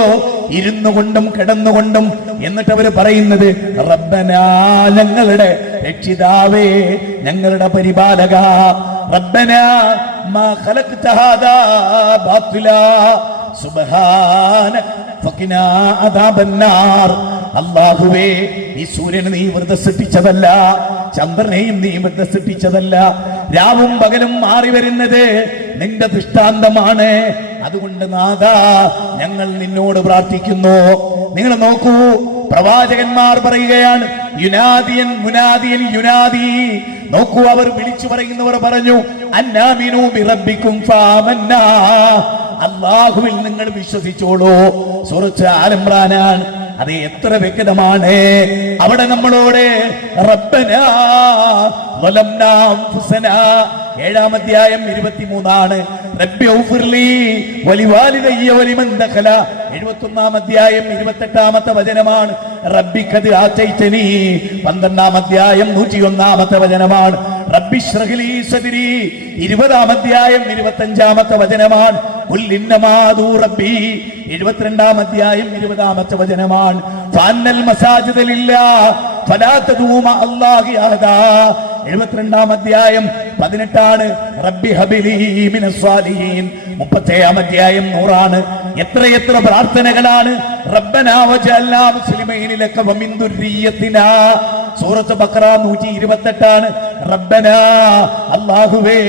ഇരുന്നു കൊണ്ടും കിടന്നുകൊണ്ടും. എന്നിട്ട് അവർ പറയുന്നത് റബ്ബനാ, ഞങ്ങളുടെ രക്ഷിതാവേ, ഞങ്ങളുടെ പരിപാലക, റബ്ബനാ മാ ഖലഖ്ത ഹാദാ ബാത്തിലാ സുബ്ഹാനക ഫഖിനാ അദാബന്നാർ. അല്ലാഹുവേ, ഈ സൂര്യനെ നീ വെറുതെ സൃഷ്ടിച്ചതല്ല, ചന്ദ്രനെയും നീ വെറുതെ സൃഷ്ടിച്ചതല്ല. രാവും പകലും മാറി വരുന്നത് നിന്റെ ദൃഷ്ടാന്തമാണ്. അതുകൊണ്ട് നാഥാ, ഞങ്ങൾ നിന്നോട് പ്രാർത്ഥിക്കുന്നു. നിങ്ങൾ നോക്കൂ, പ്രവാചകന്മാർ പറയുകയാണ് യുനാദിയൻ മുനാദിയൻ യുനാദി. നോക്കൂ, അവർ വിളിച്ചു പറയുന്നവർ പറഞ്ഞു അന്നാമിനു ബിറബ്ബിക്കും ഫാമന്നാ, അല്ലാഹുവിൽ നിങ്ങൾ വിശ്വസിച്ചോളൂ. സൂറത്ത് ആൽ ഇംറാനാണ്. അത് എത്ര വ്യക്തമാണ്. അവിടെ നമ്മളോട് റബ്ബനാ വലംനാ അൻഫുസനാ, 7-ാം അധ്യായം 23 റബ്ബി ഔഫിർലി വലിവാലിദയ്യ വലിമൻ ദഖല, 71-ാം അധ്യായം 28-ാമത്തെ വചനമാണ്. റബ്ബി ഖദ് ആതൈതനി, 12-ാം അധ്യായം 101-ാമത്തെ വചനമാണ്. റബ്ബി ഇശ്റഹ് ലി സദ്രി, 20-ാം അധ്യായം 25-ാമത്തെ വചനമാണ്. ഖുൽ ഇന്നമാദു റബ്ബി, 72-ാം അധ്യായം 20-ാമത്തെ വചനമാണ്. ഫഅന്നൽ മസാജിദ ലില്ലാഹ് ഫലാ തദൂ മഅ അല്ലാഹി അഹദാ, 72-ാം അധ്യായം 18 റബ്ബി ഹബിലി മിനസ് സ്വാലിഹീൻ, 37-ാം അധ്യായം 100. എത്രയെത്ര പ്രാർത്ഥനകളാണ്. റബ്ബനാ വജഅൽനാ മുസ്ലിമീന ലക വമിൻ ദുർരിയ്യതിനാ, സൂറത്ത് ബഖറ 128. റബ്ബനാ, അല്ലാഹുവേ,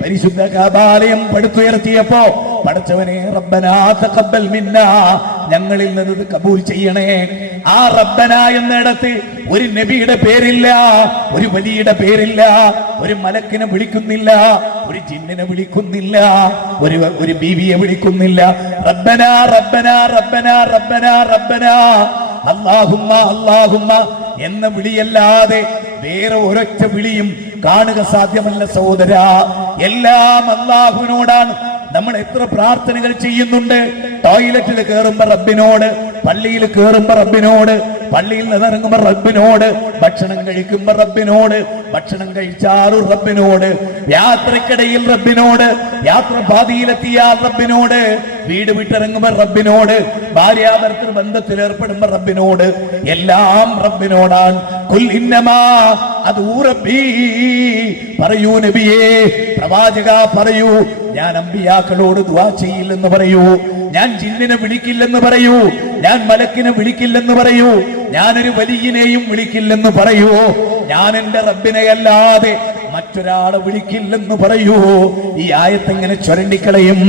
പരിശുദ്ധ കഅബാലയം പടുത്തുയർത്തിയപ്പോ പടച്ചവനെ റബ്ബനാ തഖബ്ബൽ മിന്നാ, ഞങ്ങളിൽ നിന്ന് കബൂൽ ചെയ്യണേ. ആ റബ്ബന എന്നിടത്ത് ഒരു നബിയുടെ പേരില്ല, ഒരു വലിയുടെ പേരില്ല, ഒരു മലക്കിനെ വിളിക്കുന്നില്ല, ഒരു ജിന്നിനെ വിളിക്കുന്നില്ല, ഒരു ബീവിയെ വിളിക്കുന്നില്ല. റബ്ബന റബ്ബന റബ്ബന റബ്ബന റബ്ബന അല്ലാഹുമ്മ അല്ലാഹുമ്മ എന്ന വിളിയല്ലാതെ വേറെ ഒരൊറ്റ വിളിയും കാണുക സാധ്യമല്ല സഹോദര. എല്ലാം അല്ലാഹുവിനോടാണ്. നമ്മൾ എത്ര പ്രാർത്ഥനകൾ ചെയ്യുന്നുണ്ട്. ടോയ്ലറ്റിൽ കയറുമ്പോ റബ്ബിനോട്, പള്ളിയിൽ കയറുമ്പോ റബ്ബിനോട്, പള്ളിയിൽ നിന്നിറങ്ങുമ്പോ റബ്ബിനോട്, ഭക്ഷണം കഴിക്കുമ്പോ റബ്ബിനോട്, ഭക്ഷണം കഴിച്ചാലും റബ്ബിനോട്, യാത്രക്കിടയിൽ റബ്ബിനോട്, യാത്രപാതിയിലെത്തിയാൽ റബ്ബിനോട്, വീട് വിട്ടിറങ്ങുമ്പോ റബ്ബിനോട്, ഭാര്യാഭർത്തൃ ബന്ധത്തിൽ ഏർപ്പെടുമ്പോ റബ്ബിനോട്, എല്ലാം റബ്ബിനോടാണ്. ഖുൽ ഇന്നമാ അദൂ റബ്ബീ, പറയൂ നബിയേ, പ്രവാചക പറയൂ, ഞാൻ അമ്പിയാക്കളോട് ദുആ ചെയ്യില്ലെന്ന് പറയൂ, ഞാൻ ജിന്നിനെ വിളിക്കില്ലെന്ന് പറയൂ, ഞാൻ മലക്കിനെ വിളിക്കില്ലെന്ന് പറയൂ, ഞാനൊരു വലിയനെയും വിളിക്കില്ലെന്ന് പറയൂ, ഞാൻ എന്റെ റബ്ബിനെ അല്ലാതെ മറ്റൊരാളെ വിളിക്കില്ലെന്ന് പറയൂ. ഈ ആയത്തെങ്ങനെ ചുരണ്ടിക്കളയും?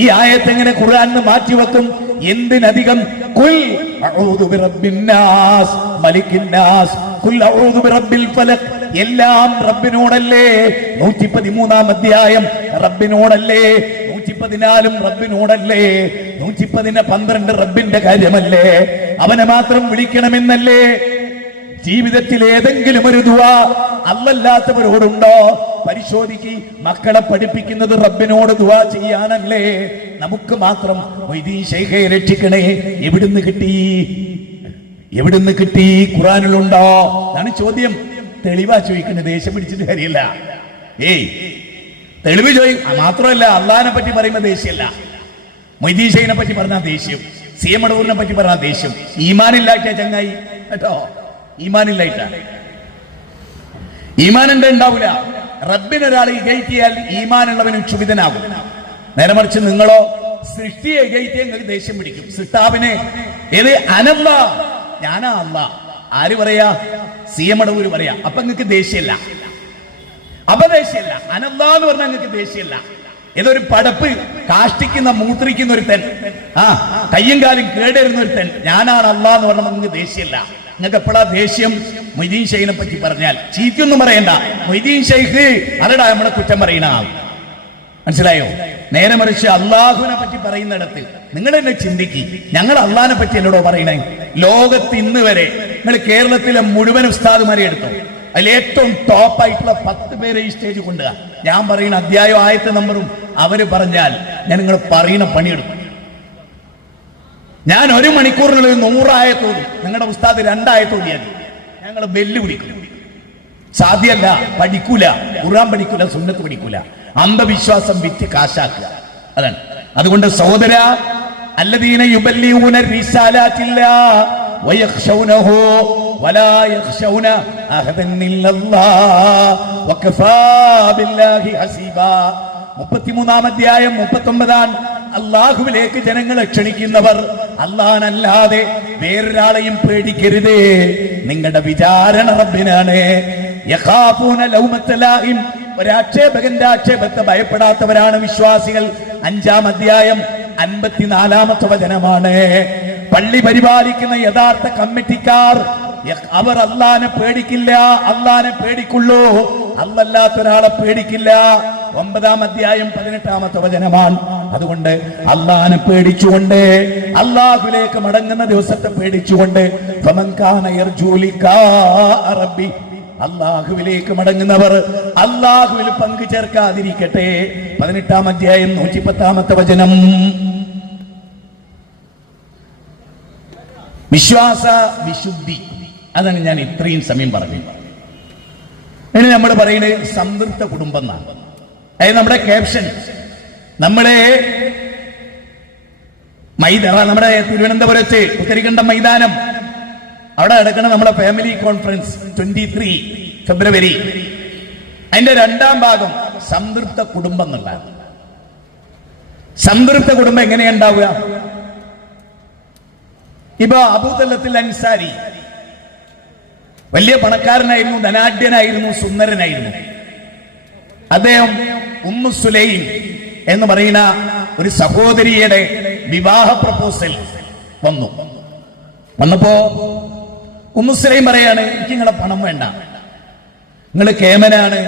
ഈ ആയത്തെങ്ങനെ ഖുർആനിൽ മാറ്റിവെക്കും? എന്തിനധികം ഖുൽ അഊദു ബിറബ്ബിന്നാസ് മലിക്കിന്നാസ്, ഖുൽ അഊദു ബിറബ്ബിൽ ഫലഖ്, എല്ലാം റബ്ബിനോടല്ലേ. 113-ാം അധ്യായം റബ്ബിനോടല്ലേ, 114 റബ്ബിനോടല്ലേ, 112 റബ്ബിന്റെ കാര്യമല്ലേ, അവനെ മാത്രം വിളിക്കണമെന്നല്ലേ. ജീവിതത്തിൽ ഏതെങ്കിലും ഒരു ദുആ അല്ലാത്തവരോടുണ്ടോ? പരിശോധിക്ക്. മക്കളെ പഠിപ്പിക്കുന്നത് റബ്ബിനോട് ദുആ ചെയ്യാനല്ലേ. നമുക്ക് മാത്രം മൊയ്തീൻ ശൈഖയെ രക്ഷിക്കണേ, എവിടുന്ന് കിട്ടി? എവിടുന്ന് കിട്ടി? ഖുർആനിലുണ്ടോ? അതാണ് ചോദ്യം. തെളിവാ ചോദിക്കുന്നത്, ദേഷ്യം പിടിച്ചിട്ട് കാര്യമില്ല. തെളിവ് ചോദിക്കും. മാത്രമല്ല, അള്ളാഹിനെ പറ്റി പറയുമ്പോൾ ദേഷ്യമല്ല, മൊയ്തീൻ ശൈഖിനെ പറ്റി പറഞ്ഞാൽ ദേഷ്യം, സി എം അടൂരിനെ പറ്റി പറഞ്ഞാൽ ദേഷ്യം. ഈമാനില്ലായിട്ട ചങ്ങായി കേട്ടോ, ഈമാനില്ലായിട്ട. ഈമാനുണ്ട് ഉണ്ടാവില്ല. റബ്ബിനൊരാൾ ഇകഴ്ത്തിയാൽ ഈമാനുള്ളവന് ക്ഷുഭിതനാകും. നേരെ മറിച്ച് നിങ്ങളോ സൃഷ്ടിയെ ഇകഴ്ത്തിയാൽ നിങ്ങൾക്ക് ദേഷ്യം പിടിക്കും. സൃഷ്ടാവിനെ ഏത് അനല്ല, ഞാനാ അല്ല, ആര് പറയാ? സി എം അടൂര് പറയാ. അപ്പൊ നിങ്ങൾക്ക് ദേഷ്യമില്ല, അപദേശമില്ല. അനല്ല എന്ന് പറഞ്ഞാൽ നിങ്ങൾക്ക് ദേഷ്യമില്ല. ഏതൊരു പടപ്പ് കാഷ്ടിക്കുന്ന മൂത്രിക്കുന്ന ഒരുത്തൻ, കയ്യും കാലും കേടരുന്ന ഒരുത്തൻ, ഞാനാണ് അള്ളാഹ് എന്ന് പറഞ്ഞാൽ നിങ്ങൾക്ക് ദേഷ്യമില്ല. നിങ്ങൾക്ക് എപ്പോഴാ ദേഷ്യം? മൊയ്തീൻ ഷെയ്ഖിനെ പറ്റി പറഞ്ഞാൽ ചീറ്റൊന്നും പറയണ്ട. മൊയ്തീൻ ഷെയ്ഖ് അല്ലടാ നമ്മളെ കുറ്റം പറയുന്ന ആൾ. മനസ്സിലായോ? നേരെ മറിച്ച് അള്ളാഹുവിനെ പറ്റി പറയുന്നിടത്ത് നിങ്ങൾ എന്നെ ചിന്തിക്കി, ഞങ്ങൾ അള്ളാഹിനെ പറ്റി എന്നോടോ പറയണേ. ലോകത്ത് ഇന്ന് വരെ നിങ്ങൾ കേരളത്തിലെ മുഴുവൻ ഉസ്താദുമാരെ എടുത്തോ, അതിൽ ഏറ്റവും ടോപ്പ് ആയിട്ടുള്ള 10 പേരെ ഈ സ്റ്റേജ് കൊണ്ടുക. ഞാൻ പറയുന്ന അധ്യായം ആയത്തെ നമ്പറും അവര് പറഞ്ഞാൽ ഞാൻ നിങ്ങൾ പറയുന്ന പണിയെടുക്കും. ഞാൻ 1 മണിക്കൂറിനുള്ളിൽ 100 ആയത്തോടും നിങ്ങളുടെ ഉസ്താദ് 2 ആയത്തോടിയാൽ ഞങ്ങൾ വെല്ലുവിളിക്കും. സാധ്യമല്ല, പഠിക്കൂല, ഖുർആൻ പഠിക്കൂല, സുന്നത്ത് പഠിക്കൂല, അന്ധവിശ്വാസം വിറ്റ് കാശാക്കുക. അതാണ്. അതുകൊണ്ട് സഹോദര, അല്ലദീന യുബല്ലിഗൂന റിസാലാത്തില്ലാ വയഖ്ശൗനഹു വലാ യഖ്ശൗന അഹദൻ ഇല്ലല്ലാഹ് വകഫാ ബില്ലാഹി ഹസീബാ. 33-ാം അധ്യായം 39 അള്ളാഹുവിലേക്ക് ജനങ്ങളെ ക്ഷണിക്കുന്നവർ അല്ലാഹനല്ലാതെ വേറൊരാളെയും പേടിക്കരുത്, നിങ്ങളുടെ വിചാരണ റബ്ബിനാണ്. യഖാഫൂന ലൗമത ലായിം, ഒരാക്ഷേപകന്റെ ആക്ഷേപത്തെ ഭയപ്പെടാത്തവരാണ് വിശ്വാസികൾ. 5-ാം അധ്യായം 54-ാമത്തെ വചനമാണ്. പള്ളി പരിപാലിക്കുന്ന യഥാർത്ഥ കമ്മിറ്റിക്കാർ അവർ അള്ളാനെ പേടിക്കില്ല, അള്ളാനെ പേടിക്കുള്ളൂ, അല്ലല്ലാത്ത ഒരാളെ പേടിക്കില്ല. 9-ാം അധ്യായം 18-ാമത്തെ വചനമാണ്. അതുകൊണ്ട് അള്ളാനെ പേടിച്ചുകൊണ്ട്, അള്ളാഹുലേക്ക് മടങ്ങുന്ന ദിവസത്തെ പേടിച്ചുകൊണ്ട്, ഫമൻ കാന യർജൂ ലിഖാ റബ്ബി, അള്ളാഹുവിലേക്ക് മടങ്ങുന്നവർ അള്ളാഹുവിൽ പങ്കു ചേർക്കാതിരിക്കട്ടെ. 18-ാം അധ്യായം 110-ാമത്തെ വചനം. വിശ്വാസ വിശുദ്ധി, അതാണ് ഞാൻ ഇത്രയും സമയം പറഞ്ഞത്. ഇനി നമ്മൾ പറയുന്നത് സംതൃപ്ത കുടുംബം എന്നാണ്. അതായത് നമ്മുടെ ക്യാപ്ഷൻ, നമ്മുടെ തിരുവനന്തപുരത്ത് ഉത്തരികണ്ഠം മൈതാനം, അവിടെ നടക്കുന്ന നമ്മുടെ ഫാമിലി കോൺഫറൻസ് 23 ഫെബ്രുവരി, അതിന്റെ 2-ാം ഭാഗം സംതൃപ്ത കുടുംബം എന്നുള്ളതാണ്. സംതൃപ്ത കുടുംബം എങ്ങനെയുണ്ടാവുക? ഇപ്പൊ അബൂതല്ലത്തുൽ അൻസാരി വലിയ പണക്കാരനായിരുന്നു, ധനാഢ്യനായിരുന്നു, സുന്ദരനായിരുന്നു. അദ്ദേഹം ഉമ്മു സുലൈം എന്ന് പറയുന്ന ഒരു സഹോദരിയുടെ വിവാഹ പ്രപ്പോസൽ വന്നപ്പോ ഉമ്മു സുലൈം പറയാണ്, എനിക്ക് നിങ്ങളെ പണം വേണ്ട, നിങ്ങൾ കേമനാണ്,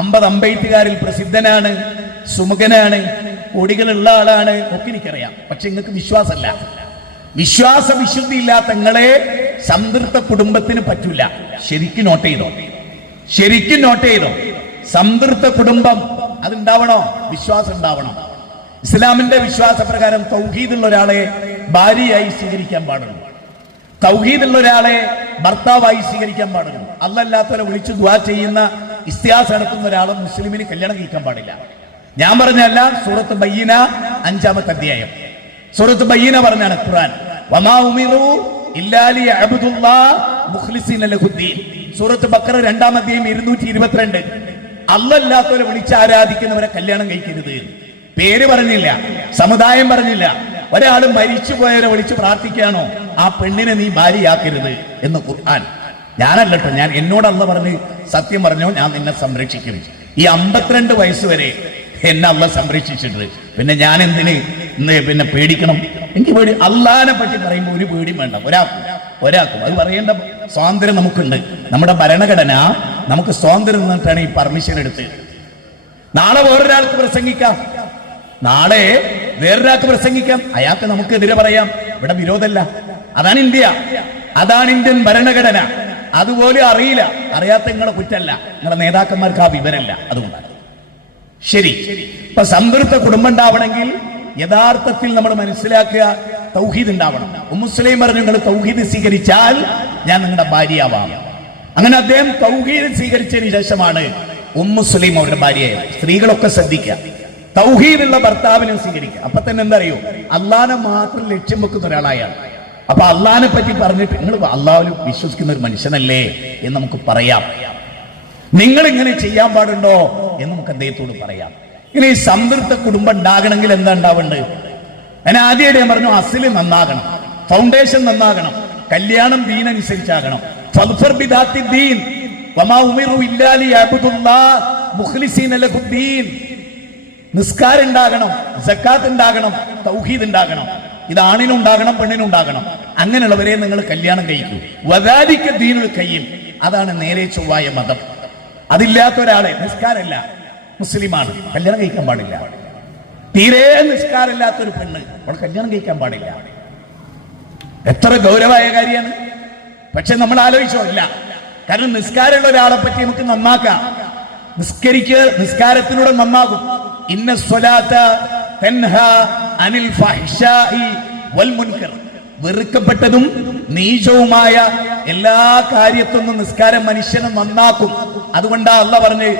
50 അമ്പെയ്ത്തുകാരിൽ പ്രസിദ്ധനാണ്, സുമുഖനാണ്, കോടികളുള്ള ആളാണ്, ഒക്കെ എനിക്കറിയാം, പക്ഷെ നിങ്ങൾക്ക് വിശ്വാസമല്ല, വിശ്വാസ വിശുദ്ധി ഇല്ലാത്ത നിങ്ങളെ സംതൃപ്ത കുടുംബത്തിന് പറ്റൂല. ശരിക്കും നോട്ട് ചെയ്തോ, ശരിക്കും നോട്ട് ചെയ്തോ. സംതൃപ്ത കുടുംബം അതുണ്ടാവണോ? വിശ്വാസം ഉണ്ടാവണം. ഇസ്ലാമിന്റെ വിശ്വാസപ്രകാരം തൗഹീദുള്ള ഒരാളെ ഭാര്യയായി സ്വീകരിക്കാൻ പാടുള്ളൂ, തൗഹീദുള്ള ഒരാളെ ഭർത്താവായി സ്വീകരിക്കാൻ പാടുള്ളൂ. അല്ലല്ലാത്തവരെ വിളിച്ച് ദുആ ചെയ്യുന്ന ഇസ്തിഹാസ് നടത്തുന്ന ഒരാളെ മുസ്ലിമിന് കല്യാണം കഴിക്കാൻ പാടില്ല. ഞാൻ പറഞ്ഞല്ല, സൂറത്ത് ബയ്യിന 5-ാമത്തെ അധ്യായം, സൂറത്ത് ബയ്യിന പറഞ്ഞാണ് ഖുർആൻ. വമാ ഉമിറു ഇല്ലാ ലിയഅബ്ദുല്ലാഹ് മുഖ്ലിസീന ലഹുദ്ദീൻ. സൂറത്ത് ബഖറ 2-ാം അധ്യായം 222. അല്ലല്ലാത്തവരെ വിളിച്ച് ആരാധിക്കുന്നവരെ കല്യാണം കഴിക്കരുത്. പേര് പറഞ്ഞില്ല, സമുദായം പറഞ്ഞില്ല. ഒരാൾ മരിച്ചു പോയവരെ വിളിച്ച് പ്രാർത്ഥിക്കുകയാണോ, ആ പെണ്ണിനെ നീ ഭാര്യയാക്കരുത് എന്ന് ഖുർആൻ. ഞാനല്ലട്ടോ, ഞാൻ എന്നോട് അല്ല പറഞ്ഞ് സത്യം പറഞ്ഞോ, ഞാൻ നിന്നെ സംരക്ഷിക്കും. ഈ 52 വയസ്സ് വരെ എന്നെ അല്ല സംരക്ഷിച്ചിട്ട് പിന്നെ ഞാൻ എന്തിന് പിന്നെ പേടിക്കണം? എനിക്ക് പേടി. അള്ളാഹിനെ പറ്റി പറയുമ്പോൾ ഒരു പേടിയും വേണ്ട ഒരാൾക്കും. അത് പറയേണ്ട സ്വാതന്ത്ര്യം നമുക്കുണ്ട്. നമ്മുടെ ഭരണഘടന നമുക്ക് സ്വാതന്ത്ര്യം നിന്നിട്ടാണ് ഈ പെർമിഷൻ എടുത്ത്. നാളെ വേറൊരാൾക്ക് പ്രസംഗിക്കാം, നാളെ വേറൊരാൾക്ക് പ്രസംഗിക്കാം, അയാൾക്ക് നമുക്കെതിരെ പറയാം. ഇവിടെ വിരോധമല്ല. അതാണ് ഇന്ത്യ, അതാണ് ഇന്ത്യൻ ഭരണഘടന. അതുപോലെ അറിയില്ല, അറിയാത്ത നിങ്ങളെ കുറ്റല്ല, നിങ്ങളുടെ നേതാക്കന്മാർക്ക് ആ വിവരമില്ല. അതുകൊണ്ടാണ്. ശരി, ഇപ്പൊ സംതൃപ്ത കുടുംബം ഉണ്ടാവണമെങ്കിൽ യഥാർത്ഥത്തിൽ നമ്മൾ മനസ്സിലാക്കുക, തൗഹീദ് ഉണ്ടാവണം. മുസ്ലിം പറഞ്ഞു, നിങ്ങൾ തൗഹീദ് സ്വീകരിച്ചാൽ ഞാൻ നിങ്ങളുടെ ഭാര്യയാവാം. അങ്ങനെ അദ്ദേഹം തൗഹീദ് സ്വീകരിച്ചതിന് ശേഷമാണ് മുസ്ലിം അവരുടെ ഭാര്യയായത്. സ്ത്രീകളൊക്കെ ശ്രദ്ധിക്കുക, തൗഹീദുള്ള ഭർത്താവിനെ സ്വീകരിക്കുക. അപ്പൊ തന്നെ എന്താ അറിയോ, അള്ളാനെ മാത്രം ലക്ഷ്യം വെക്കുന്ന ഒരാളായാണ്. അപ്പൊ അള്ളാനെ പറ്റി പറഞ്ഞിട്ട് നിങ്ങൾ അള്ളാഹുവിൽ വിശ്വസിക്കുന്ന ഒരു മനുഷ്യനല്ലേ എന്ന് നമുക്ക് പറയാം. നിങ്ങൾ ഇങ്ങനെ ചെയ്യാൻ പാടുണ്ടോ എന്ന് നമുക്ക് അദ്ദേഹത്തോട് പറയാം. ഇങ്ങനെ ഈ സംതൃപ്ത കുടുംബം ഉണ്ടാകണമെങ്കിൽ എന്താ ഉണ്ടാവേണ്ടത്? ഞാൻ ആദ്യമായിട്ട് ഞാൻ പറഞ്ഞു, അസില് നന്നാകണം, ഫൗണ്ടേഷൻ നന്നാകണം, കല്യാണം ദീനനുസരിച്ചാകണം. ഫദ്ഫർ ബിദാത്തി ദീൻ വമാ ഉമിറു ഇല്ലാ ലിയഅബ്ദുല്ലാഹ് മുഖ്ലിസീന ലഹുദ്ദീൻ. നിസ്കാരം ഉണ്ടാകണം, സക്കാത്ത് ഉണ്ടാകണം, തൗഹീദ് ഉണ്ടാകണം. ഇത് ആണിനുണ്ടാകണം, പെണ്ണിനുണ്ടാകണം. അങ്ങനെയുള്ളവരെ നിങ്ങൾ കല്യാണം കഴിക്കൂ. വദാലിക ദീനുൽ ഖയ്യിം, അതാണ് നേരെ ചൊവ്വായ മതം. അതില്ലാത്ത ഒരാളെ, നിസ്കാരമില്ല, മുസ്ലിമാണ്, കല്യാണം കഴിക്കാൻ പാടില്ല. തീരെ നിസ്കാരമില്ലാത്തൊരു പെണ്ണ്, അവൾ കല്യാണം കഴിക്കാൻ പാടില്ല. എത്ര ഗൗരവമായ കാര്യമാണ്. പക്ഷെ നമ്മൾ ആലോചിച്ചോ? ഇല്ല. കാരണം നിസ്കാരമുള്ള ഒരാളെ പറ്റി നമുക്ക് നന്നാക്കാം. നിസ്കാരത്തിലൂടെ നന്നാകും. ഇന്ന സ്വലാത്ത തൻഹാ അനിൽ ഫഹ്ശാഇ വൽ മുൻകർ, വെറുക്കപ്പെട്ടതും നീചവുമായ എല്ലാ കാര്യത്തൊന്നും നിസ്കാരം മനുഷ്യനെ നന്നാക്കും. അതുകൊണ്ടാ അള്ളാഹ് പറഞ്ഞ്,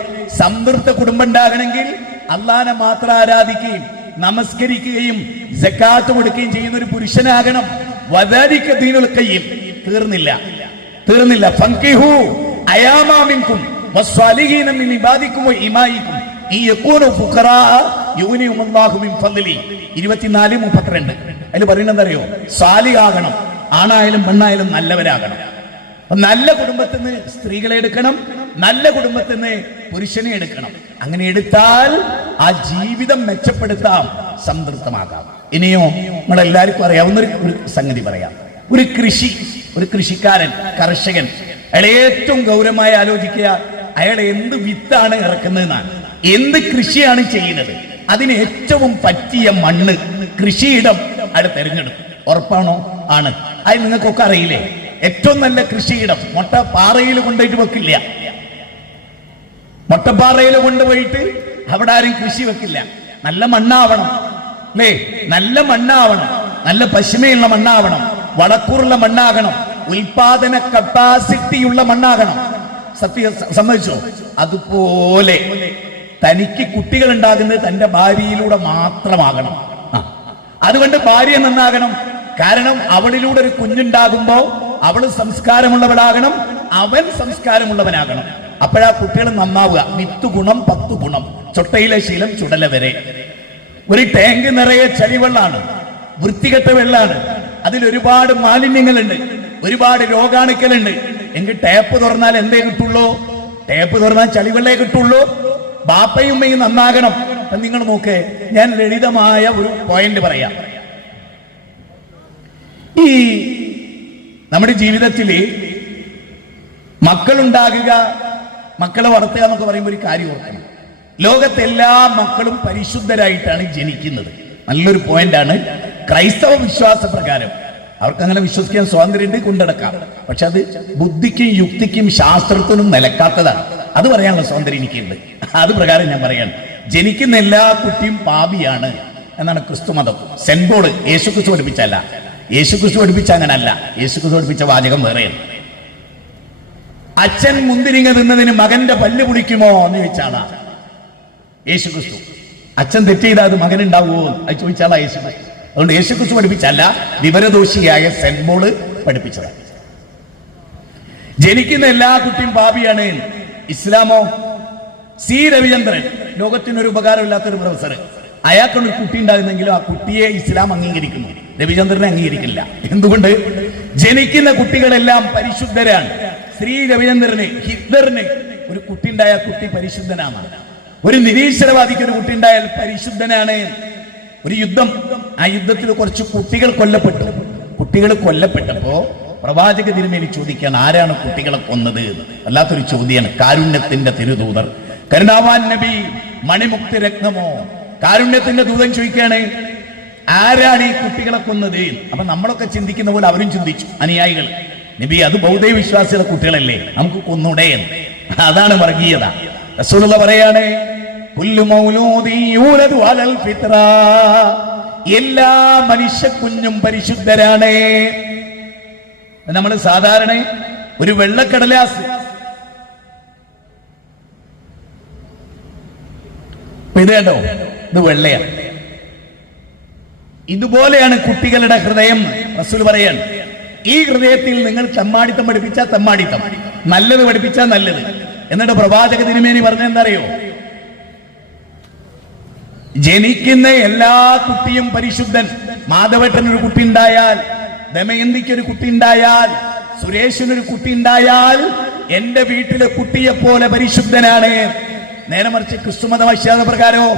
സംതൃപ്ത കുടുംബം ഉണ്ടാകണമെങ്കിൽ അള്ളാഹനെ മാത്രം ആരാധിക്കുകയും നമസ്കരിക്കുകയും സക്കാത്ത് കൊടുക്കുകയും ചെയ്യുന്ന ഒരു പുരുഷനാകണം. വദാലിക ദീനുൽ ഖയ്യിം. തീർന്നില്ല. ഫൻകിഹു അയാമാ മിൻകും വസ്സാലിഹീന മിൻ ഇബാദിക്കും വഇമായിക്കും ഇൻ യകൂനു ഫുഖറാ യുഗ്നിഹുമുല്ലാഹു മിൻ ഫദ്ലി. 24:32. അതിൽ പറയുന്നത് എന്തറിയോ? സാലിഹാകണം, ആണായാലും പെണ്ണായാലും നല്ലവരാകണം. നല്ല കുടുംബത്തിൽ നിന്ന് സ്ത്രീകളെ എടുക്കണം, നല്ല കുടുംബത്തിൽ നിന്ന് പുരുഷനെ എടുക്കണം. അങ്ങനെ എടുത്താൽ ആ ജീവിതം മെച്ചപ്പെടുത്താം, സംതൃപ്തമാകാം. ഇനിയോ നമ്മളെല്ലാവർക്കും അറിയാവുന്ന ഒരു സംഗതി പറയാം. ഒരു കൃഷിക്കാരൻ, കർഷകൻ, അയാൾ ഏറ്റവും ഗൗരവമായി ആലോചിക്കുക, അയാൾ എന്ത് വിത്താണ് ഇറക്കുന്നതെന്നാണ്, എന്ത് കൃഷിയാണ് ചെയ്യുന്നത്, അതിന് ഏറ്റവും പറ്റിയ മണ്ണ്, കൃഷിയിടം അയാൾ തെരഞ്ഞെടുക്കും. ഉറപ്പാണോ? ആണ്. അത് നിങ്ങൾക്കൊക്കെ അറിയില്ലേ? ഏറ്റവും നല്ല കൃഷിയിടം മൊട്ടപ്പാറയിൽ കൊണ്ടുപോയിട്ട് വെക്കില്ല. മൊട്ടപ്പാറയിൽ കൊണ്ടുപോയിട്ട് അവിടെ ആരും കൃഷി വെക്കില്ല. നല്ല മണ്ണാവണം, അല്ലേ? നല്ല മണ്ണാവണം, നല്ല പശിമയുള്ള മണ്ണാവണം, വളക്കൂറുള്ള മണ്ണാകണം, ഉൽപാദന കപ്പാസിറ്റിയുള്ള മണ്ണാകണം. സമ്മതിച്ചോ? അതുപോലെ തനിക്ക് കുട്ടികൾ ഉണ്ടാകുന്നത് തന്റെ ഭാര്യയിലൂടെ മാത്രമാകണം. അതുകൊണ്ട് ഭാര്യ നന്നാകണം. കാരണം അവളിലൂടെ ഒരു കുഞ്ഞുണ്ടാകുമ്പോ അവള് സംസ്കാരമുള്ളവളാകണം, അവൻ സംസ്കാരമുള്ളവനാകണം. അപ്പോഴാ കുട്ടികൾ നന്നാവുക. 10 ഗുണം 10 ഗുണം. ചൊട്ടയിലെ ശീലം ചുടല വരെ. ഒരു ടാങ്ക് നിറയെ ചളിവെള്ളാണ്, വൃത്തികെട്ട വെള്ളാണ്, അതിൽ ഒരുപാട് മാലിന്യങ്ങളുണ്ട്, ഒരുപാട് രോഗാണുക്കളുണ്ട്. എങ്കിൽ ടാപ്പ് തുറന്നാൽ എന്തേ കിട്ടുള്ളൂ? ടാപ്പ് തുറന്നാൽ ചളിവെള്ളേ കിട്ടുള്ളൂ. ബാപ്പയും ഉമ്മയും നന്നാകണം. നിങ്ങൾ നോക്കേ, ഞാൻ ലളിതമായ ഒരു പോയിന്റ് പറയാം. ഈ നമ്മുടെ ജീവിതത്തിൽ മക്കളുണ്ടാകുക, മക്കളെ വളർത്തുക എന്നൊക്കെ പറയുമ്പോൾ ഒരു കാര്യം ഓർക്കണം. ലോകത്തെ എല്ലാ മക്കളും പരിശുദ്ധരായിട്ടാണ് ജനിക്കുന്നത്. നല്ലൊരു പോയിന്റാണ്. ക്രൈസ്തവ വിശ്വാസ പ്രകാരം അവർക്ക് അങ്ങനെ വിശ്വസിക്കാൻ സ്വാതന്ത്ര്യം കൊണ്ടെടുക്കാം. പക്ഷെ അത് ബുദ്ധിക്കും യുക്തിക്കും ശാസ്ത്രത്തിനും നിലക്കാത്തതാണ്. അത് പറയാനുള്ള സ്വാതന്ത്ര്യം എനിക്കുണ്ട്. അത് പ്രകാരം ഞാൻ പറയാണ്, ജനിക്കുന്ന എല്ലാ കുട്ടിയും പാപിയാണ് എന്നാണ് ക്രിസ്തു മതം. സെന്റ് പോൾ യേശുക്രിസ്തു പഠിപ്പിച്ചല്ല. യേശുക്രിസ്തു പഠിപ്പിച്ച അങ്ങനല്ല. യേശുക്രിസ്തു പഠിപ്പിച്ച വാചകം വേറെയാണ്. അച്ഛൻ മുന്തിരിങ്ങ തിന്നതിന് മകന്റെ പല്ല് പിടിക്കുമോ എന്ന് ചോദിച്ചാളാ യേശുക്രിസ്തു. അച്ഛൻ തെറ്റ് ചെയ്താൽ അത് മകൻ ഉണ്ടാവുമോ അത് ചോദിച്ചാളാ യേശുക്രിസ്തു. അതുകൊണ്ട് യേശുക്രിസ്തു പഠിപ്പിച്ചല്ല, വിവരദോഷിയായ സെന്റ് പോൾ പഠിപ്പിച്ചതാണ്. ജനിക്കുന്ന എല്ലാ കുട്ടിയും പാപിയാണ്. ഇസ്ലാമോ? സി രവിചന്ദ്രൻ, ലോകത്തിനൊരു ഉപകാരമില്ലാത്തൊരു പ്രൊഫസർ, അയാൾക്കൊരു കുട്ടി ഉണ്ടാകുന്നെങ്കിലും ആ കുട്ടിയെ ഇസ്ലാം അംഗീകരിക്കുന്നു, രവിചന്ദ്രനെ അംഗീകരിക്കില്ല. എന്തുകൊണ്ട്? ജനിക്കുന്ന കുട്ടികളെല്ലാം പരിശുദ്ധരാണ്. ശ്രീ രവിചന്ദ്രന്, ഹിറ്റ്ലറിന് ഒരു കുട്ടി ഉണ്ടായ കുട്ടി പരിശുദ്ധനാണ്. ഒരു നിരീശ്വരവാദിക്ക് ഒരു കുട്ടി ഉണ്ടായാൽ പരിശുദ്ധനാണ്. ഒരു യുദ്ധം, ആ യുദ്ധത്തിൽ കുറച്ച് കുട്ടികൾ കൊല്ലപ്പെട്ടപ്പോ പ്രവാചക തിരുമേനി ചോദിക്കാൻ, ആരാണ് കുട്ടികളെ കൊന്നത്? വല്ലാത്തൊരു ചോദ്യമാണ്. കാരുണ്യത്തിന്റെ തിരുദൂതർ, കരുണാവാൻ നബി, മണിമുക്തി രത്നമോ, കാരുണ്യത്തിന്റെ ദൂതൻ ചോദിക്കാണ്, ആരാണ് ഈ കുട്ടികളെ കൊന്നത്? അപ്പൊ നമ്മളൊക്കെ ചിന്തിക്കുന്ന പോലെ അവരും ചിന്തിച്ചു, അനുയായികൾ. നബി, അത് ബൗദ്ധ വിശ്വാസികളുടെ കുട്ടികളല്ലേ, നമുക്ക് കൊന്നൂടെ? അതാണ് വർഗീയത. റസൂലുള്ളാഹി പറയാണ്, കുല്ലു മൗലൂദി യൂലദു അലൽ ഫിത്ര, എല്ലാ മനുഷ്യ കുഞ്ഞും പരിശുദ്ധരാണ്. നമ്മൾ സാധാരണ ഒരു വെള്ളക്കടലാസ്, ഇത് കണ്ടോ, ഇത് വെള്ളയാണ്. ഇതുപോലെയാണ് കുട്ടികളുടെ ഹൃദയം. റസൂൽ പറയാണ്, ഈ ഹൃദയത്തിൽ നിങ്ങൾ തെമ്മാടിത്തം പഠിപ്പിച്ചാൽ തെമ്മാടിത്തം, നല്ലത് പഠിപ്പിച്ചാൽ നല്ലത്. എന്നിട്ട് പ്രവാചക തിരുമേനി പറഞ്ഞ എന്തറിയോ? ജനിക്കുന്ന എല്ലാ കുട്ടിയും പരിശുദ്ധൻ. മാധവേട്ടനൊരു കുട്ടി ഉണ്ടായാൽ, ദമയന്തിക്കൊരു കുട്ടി ഉണ്ടായാൽ, സുരേഷിനൊരു കുട്ടി ഉണ്ടായാൽ എന്റെ വീട്ടിലെ കുട്ടിയെ പോലെ പരിശുദ്ധനാണ്. നേരെ മറിച്ച് ക്രിസ്തുമത വിശ്വാസ പ്രകാരമോ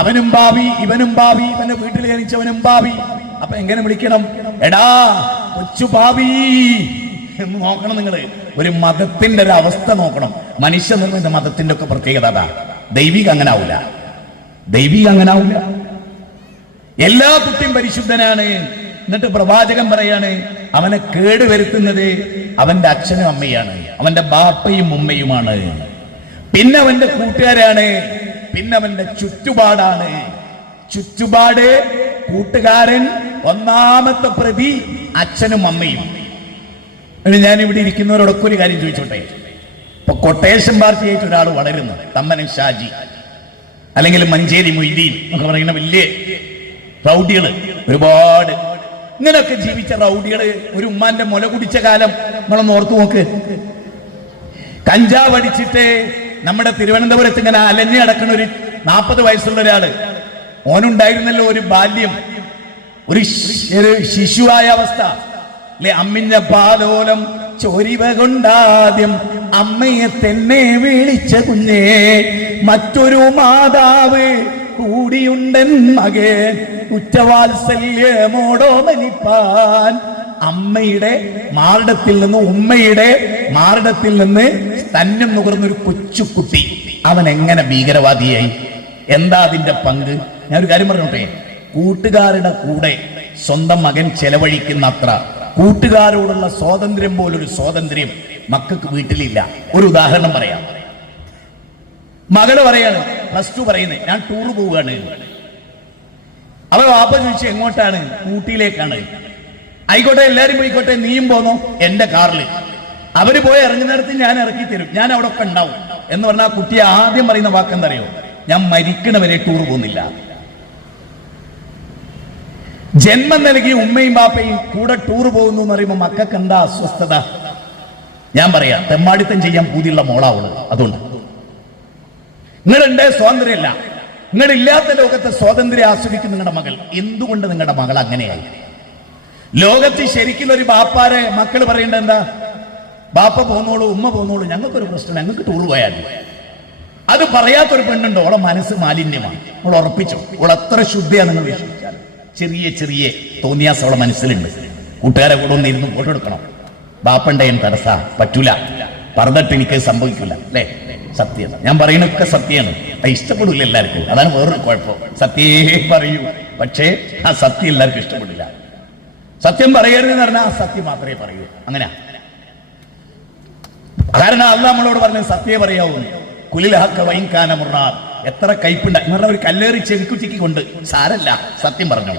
അവനും ഭാവി, ഇവനും ഭാവി, ഇവന്റെ വീട്ടിൽ ജനിച്ചവനും ഭാവി. അപ്പൊ എങ്ങനെ വിളിക്കണം? എടാ കൊച്ചു ഭാവി എന്ന് നോക്കണം നിങ്ങള്. ഒരു മതത്തിന്റെ ഒരു അവസ്ഥ നോക്കണം. മനുഷ്യ നിർമ്മിത മതത്തിന്റെ ഒക്കെ പ്രത്യേകത അതാ. ദൈവിക അങ്ങനെ ആവൂല, ദൈവിക അങ്ങനെ ആവൂല. എല്ലാ കുട്ടിയും പരിശുദ്ധനാണ്. എന്നിട്ട് പ്രവാചകൻ പറയാണ്, അവനെ കേടുവരുത്തുന്നത് അവന്റെ അച്ഛനും അമ്മയാണ്, അവന്റെ ബാപ്പയും ഉമ്മയുമാണ്, പിന്നെ അവന്റെ കൂട്ടുകാരാണ്, പിന്നെ അവന്റെ ചുറ്റുപാടാണ്. ചുറ്റുപാട്, കൂട്ടുകാരൻ, ഒന്നാമത്തെ പ്രതി അച്ഛനും അമ്മയും. ഞാൻ ഇവിടെ ഇരിക്കുന്നവരോടൊക്കെ ഒരു കാര്യം ചോദിച്ചോട്ടെ. ഇപ്പൊ കൊട്ടേഷൻ പാർട്ടിയായിട്ട് ഒരാൾ വളരുന്നു, തമ്മനം ഷാജി അല്ലെങ്കിൽ മഞ്ചേരി മൊയ്തീൻ എന്നൊക്കെ പറയുന്ന വലിയ റൗഡികള്, ഒരുപാട് ഇങ്ങനെയൊക്കെ ജീവിച്ച റൗഡികള്. ഒരു ഉമ്മാന്റെ മുല കുടിച്ച കാലം നമ്മളൊന്ന് ഓർത്തു നോക്ക്. കഞ്ചാവ് അടിച്ചിട്ട് നമ്മുടെ തിരുവനന്തപുരത്ത് ഇങ്ങനെ അലഞ്ഞു കിടക്കുന്ന ഒരു 40 വയസ്സുള്ള ഒരാള്, ഓനുണ്ടായിരുന്നല്ലോ ഒരു ബാല്യം, ഒരു ശിശുവായ അവസ്ഥ അല്ലെ. അമ്മിഞ്ഞ പാലോലം ചൊരിവ കൊണ്ടാദ്യം അമ്മയെ തന്നെ വിളിച്ച കുഞ്ഞേ, മറ്റൊരു മാതാവ് കൂടിയുണ്ടൻ മകേ, ഉറ്റവാത്സല്യമോടോ മനിപ്പാൻ. അമ്മയുടെ മാറിടത്തിൽ നിന്ന്, ഉമ്മയുടെ മാറിടത്തിൽ നിന്ന് സ്തന്യം നുകർന്നൊരു കൊച്ചുകുട്ടി, അവൻ എങ്ങനെ ഭീകരവാദിയായി? എന്താ അതിന്റെ പങ്ക്? ഞാനൊരു കാര്യം പറഞ്ഞോട്ടെ. കൂട്ടുകാരുടെ കൂടെ സ്വന്തം മകൻ ചെലവഴിക്കുന്ന അത്ര കൂട്ടുകാരോടുള്ള സ്വാതന്ത്ര്യം പോലൊരു സ്വാതന്ത്ര്യം മക്കൾക്ക് വീട്ടിലില്ല. ഒരു ഉദാഹരണം പറയാം. മകള് പറയാണ്, +2 പറയുന്നത്, ഞാൻ ടൂർ പോവുകയാണ്. അവ വാപ്പ ചോദിച്ചു എങ്ങോട്ടാണ്? ഊട്ടിയിലേക്കാണ്. ആയിക്കോട്ടെ, എല്ലാരും പോയിക്കോട്ടെ, നീയും പോന്നോ? എന്റെ കാറില്. അവര് പോയി ഇറങ്ങുന്നിടത്ത് ഞാൻ ഇറക്കി തരും, ഞാൻ അവിടെ ഒക്കെ ഉണ്ടാവും എന്ന് പറഞ്ഞാൽ ആ കുട്ടി ആദ്യം പറയുന്ന വാക്കെന്തറിയോ? ഞാൻ മരിക്കണവരെ ടൂർ പോകുന്നില്ല. ജന്മം നൽകിയ ഉമ്മയും ബാപ്പയും കൂടെ ടൂർ പോകുന്നു എന്ന് പറയുമ്പോൾ മക്കൾക്ക് എന്താ അസ്വസ്ഥത? ഞാൻ പറയാം, തെമ്മാടിത്തം ചെയ്യാൻ പൂതിയുള്ള മോളാവള്. അതുകൊണ്ട് നിങ്ങളുണ്ട് സ്വാതന്ത്ര്യമില്ല, നിങ്ങളില്ലാത്ത ലോകത്തെ സ്വാതന്ത്ര്യം ആസ്വദിക്കുന്ന നിങ്ങളുടെ മകൾ. എന്തുകൊണ്ട് നിങ്ങളുടെ മകൾ അങ്ങനെയായി? ലോകത്ത് ശരിക്കും ഒരു ബാപ്പാരെ മക്കൾ പറയേണ്ടത് എന്താ? ബാപ്പ പോന്നോളൂ, ഉമ്മ പോന്നോളൂ, ഞങ്ങൾക്കൊരു പ്രശ്നം, ഞങ്ങൾക്ക് ടൂർ പോയാൽ. അത് പറയാത്തൊരു പെണ്ണുണ്ടോ? അവളെ മനസ്സ് മാലിന്യമാണ്. അവൾ ഉറപ്പിച്ചോ, അവൾ അത്ര ശുദ്ധിയാണ്. നിങ്ങൾ വിശ്വസിച്ചാൽ ചെറിയ ചെറിയ തോന്നിയാസ് അവളെ മനസ്സിലുണ്ട്. കൂട്ടുകാരെ കൂടെ ഒന്ന് ഇരുന്ന് ഫോട്ടോ എടുക്കണം, ബാപ്പണ്ടേ തടസ്സ പറ്റൂല, പറഞ്ഞിട്ട് എനിക്ക് സംഭവിക്കില്ല അല്ലേ? സത്യം ഞാൻ പറയുന്നൊക്കെ സത്യമാണ്. അത് ഇഷ്ടപ്പെടില്ല എല്ലാവർക്കും, അതാണ് വേറൊരു കുഴപ്പം. സത്യേ പറയൂ, പക്ഷേ ആ സത്യം എല്ലാവർക്കും ഇഷ്ടപ്പെടില്ല. സത്യം പറയരുതെന്ന് പറഞ്ഞാൽ ആ സത്യം മാത്രമേ പറയൂ. അങ്ങനെ കാരണം അള്ളാഹ് നമ്മളോട് പറഞ്ഞത് സത്യമേ പറയാവൂ. കുലിലഹക്ക വൈൻകാന മുറാർ. എത്ര കൈപ്പുണ്ട എന്ന് പറഞ്ഞാൽ ഒരു കല്ലേറി ചെവിക്കുറ്റിക്ക് കൊണ്ട് സാരല്ല, സത്യം പറഞ്ഞോ.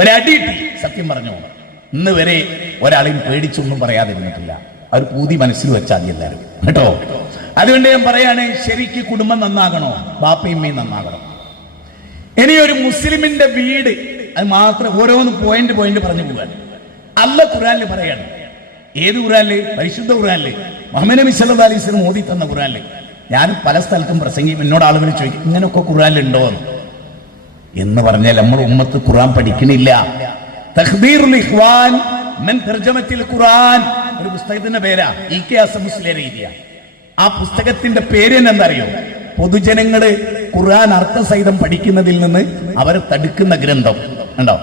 ഒരടിയിട്ടി സത്യം പറഞ്ഞോ. ഇന്ന് വരെ ഒരാളെയും പേടിച്ചൊന്നും പറയാതിരുന്നിട്ടില്ല. അവർ പൂതി മനസ്സിൽ വെച്ചാൽ മതി എല്ലാവരും കേട്ടോ. അതുകൊണ്ട് ഞാൻ പറയാണ്, ശരിക്ക് കുടുംബം നന്നാകണോ, ബാപ്പയമ്മയും നന്നാകണം. ഇനി ഒരു മുസ്ലിമിന്റെ വീട്, അത് മാത്രം ഓരോന്ന് പോയിന്റ് പറഞ്ഞു പോകാൻ അല്ലാഹ് ഖുർആനിൽ പറയാണ്. ഏത് ഖുർആനില്? പരിശുദ്ധ ഖുർആനില്, മുഹമ്മദ് നബി സല്ലല്ലാഹു അലൈഹി വസല്ലം ഓതി തന്ന ഖുർആനില്. ഞാൻ പല സ്ഥലത്തും പ്രസംഗിക്കും, എന്നോട് ആളുകൾ ചോദിക്കും ഇങ്ങനെയൊക്കെ ഖുർആനിലുണ്ടോ എന്ന് പറഞ്ഞാൽ നമ്മൾ ഉമ്മത്ത് ഖുർആൻ പഠിക്കണില്ല. തഖ്ദീറുൽ ഇഖ്വാൻ മിൻ തർജമത്തിൽ ഖുർആൻ ഒരു പുസ്തകത്തിന്റെ പേരാ, ഇ.കെ. അസം മുസ്ലിയാർ എഴുതിയ. ആ പുസ്തകത്തിന്റെ പേര് എന്താണെന്നറിയോ? പൊതുജനങ്ങള് ഖുർആൻ അർത്ഥസഹിതം പഠിക്കുന്നതിൽ നിന്ന് അവരെ തടുക്കുന്ന ഗ്രന്ഥം ഉണ്ടോ?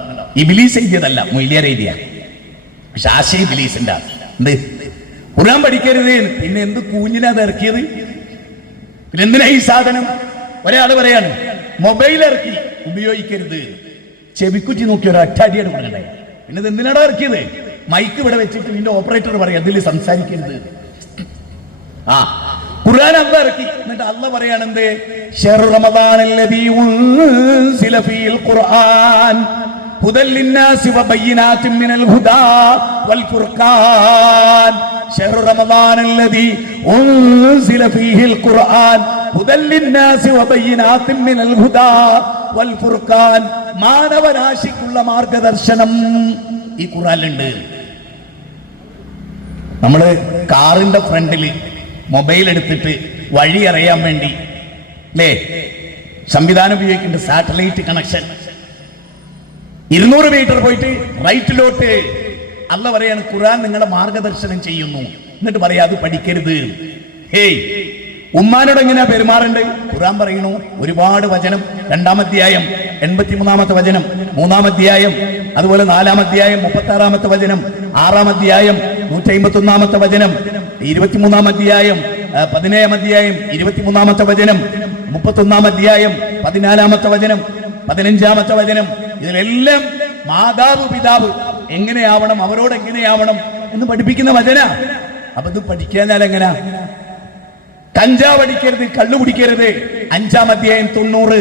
ഇബ്ലീസ് എഴുതിയതല്ല, മൊയ്ലിയാർ എഴുതിയ. പക്ഷെ ആശയ ഇബ്ലീസിന്റെ എന്ത് ഖുർആൻ പഠിക്കരുത്. പിന്നെ എന്ത് കൂഞ്ഞിനാ അത് ഇറക്കിയത്? പിന്നെ എന്തിനാ ഈ സാധനം? ഒരാള് പറയാണ് മൊബൈൽ ഇറക്കി ഉപയോഗിക്കരുത്, ചെവിക്കുറ്റി നോക്കി ഒരു ഒറ്റയടിയാണ് കൊടുക്കണ്ടേ. പിന്നെ ഇത് എന്തിനാണോ ഇറക്കിയത്? മൈക്ക് ഇവിടെ വെച്ചിട്ട് ഇതിന്റെ ഓപ്പറേറ്റർ പറയാം അതിൽ സംസാരിക്കരുത്. ആ ഖുർആൻ അല്ലാഹ് ഇറക്കി. എന്നിട്ട് അല്ലാഹ് പറയാണ് എന്ത്? ശഹ്റു റമദാനല്ലദീ ഉൻസില ഫീൽ ഖുർആൻ ഹുദൽ ലിന്നാസി വബയ്യിനാത്തിൻ മിനൽ ഹുദാ വൽ ഫുർഖാൻ. ശഹ്റു റമദാനല്ലദീ ഉൻസില ഫീഹിൽ ഖുർആൻ ഹുദൽ ലിന്നാസി വബയ്യിനാത്തിൻ മിനൽ ഹുദാ വൽ ഫുർഖാൻ. മാനവരാശിക്കുള്ള മാർഗദർശനം ഈ ഖുർആനിലുണ്ട്. നമ്മള് കാറിന്റെ ഫ്രണ്ടില് മൊബൈൽ എടുത്തിട്ട് വഴി അറിയാൻ വേണ്ടി അല്ലേ സംവിധാനം ഉപയോഗിക്കുന്നുണ്ട്, സാറ്റലൈറ്റ് കണക്ഷൻ. 200 മീറ്റർ പോയിട്ട് റൈറ്റിലോട്ട് അല്ലാഹ് പറയാണ് ഖുർആൻ നിങ്ങളെ മാർഗദർശനം ചെയ്യുന്നു. എന്നിട്ട് പറയാ അത് പഠിക്കരുത്. ഹേയ് ഉമ്മാനോട് എങ്ങനെയാ പെരുമാറേണ്ടത്? ഖുർആൻ പറയുന്നു ഒരുപാട് വചനം. 2-ാം അധ്യായം 83-ാമത്തെ വചനം, 3-ാം അധ്യായം, അതുപോലെ 4-ാം അധ്യായം 36-ാമത്തെ വചനം, 6-ാം അധ്യായം 151-ാമത്തെ വചനം, 23-ാം അധ്യായം 17-ാം അധ്യായം 23-ാമത്തെ വചനം, 31-ാം അധ്യായം 14-ാമത്തെ വചനം, 15-ാമത്തെ വചനം. ഇതിലെല്ലാം മാതാവ് പിതാവ് എങ്ങനെയാവണം, അവരോട് എങ്ങനെയാവണം എന്ന് പഠിപ്പിക്കുന്ന വചന. അപ്പൊ ഇത് പഠിക്കാഞ്ഞാൽ എങ്ങനാ? കഞ്ചാവ് അടിക്കരുത്, കള്ളു കുടിക്കരുത്, 5-ാം അധ്യായം 90.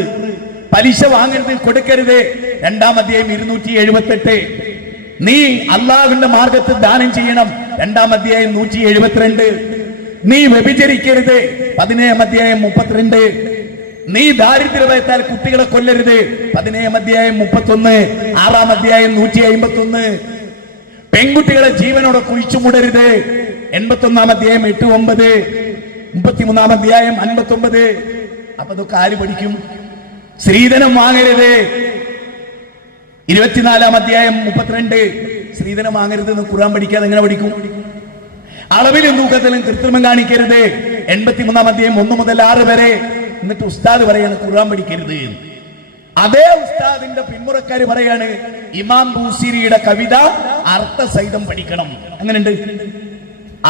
പലിശ വാങ്ങരുത്, കൊടുക്കരുത്, 2-ാം അധ്യായം 278. നീ അള്ളാഹുവിന്റെ മാർഗത്തിൽ ദാനം ചെയ്യണം, 2-ാം അധ്യായം 172. നീ വ്യഭിചരിക്കരുത്, 17-ാം അധ്യായം 32. നീ ദാരിദ്ര്യത്താൽ കുട്ടികളെ കൊല്ലരുത്, 17-ാം അധ്യായം 31. 6-ാം അധ്യായം 151. പെൺകുട്ടികളെ ജീവനോടെ കുഴിച്ചുമൂടരുത്, 81-ാം അധ്യായം 8-9. 33-ാം അധ്യായം 59. അപ്പൊ ഇതൊക്കെ ആര് പഠിക്കും? സ്ത്രീധനം വാങ്ങരുത്, 24-ാം അധ്യായം 32. സ്ത്രീധനം വാങ്ങരുത് എന്ന് ഖുർആൻ പഠിക്കാതെ എങ്ങനെ പഠിക്കും? അളവിലും തൂക്കത്തിലും കൃത്രിമം കാണിക്കരുത്, 83-ാം അധ്യായം 1 മുതൽ 6 വരെ. എന്നിട്ട് ഉസ്താദ് പറയാണ് ഖുർആൻ പഠിക്കരുത്. അതേ ഉസ്താദിന്റെ പിന്മുറക്കാര് പറയാണ് ഇമാം ബൂസിരിയുടെ കവിത അർത്ഥസഹിതം പഠിക്കണം. അങ്ങനെയുണ്ട്.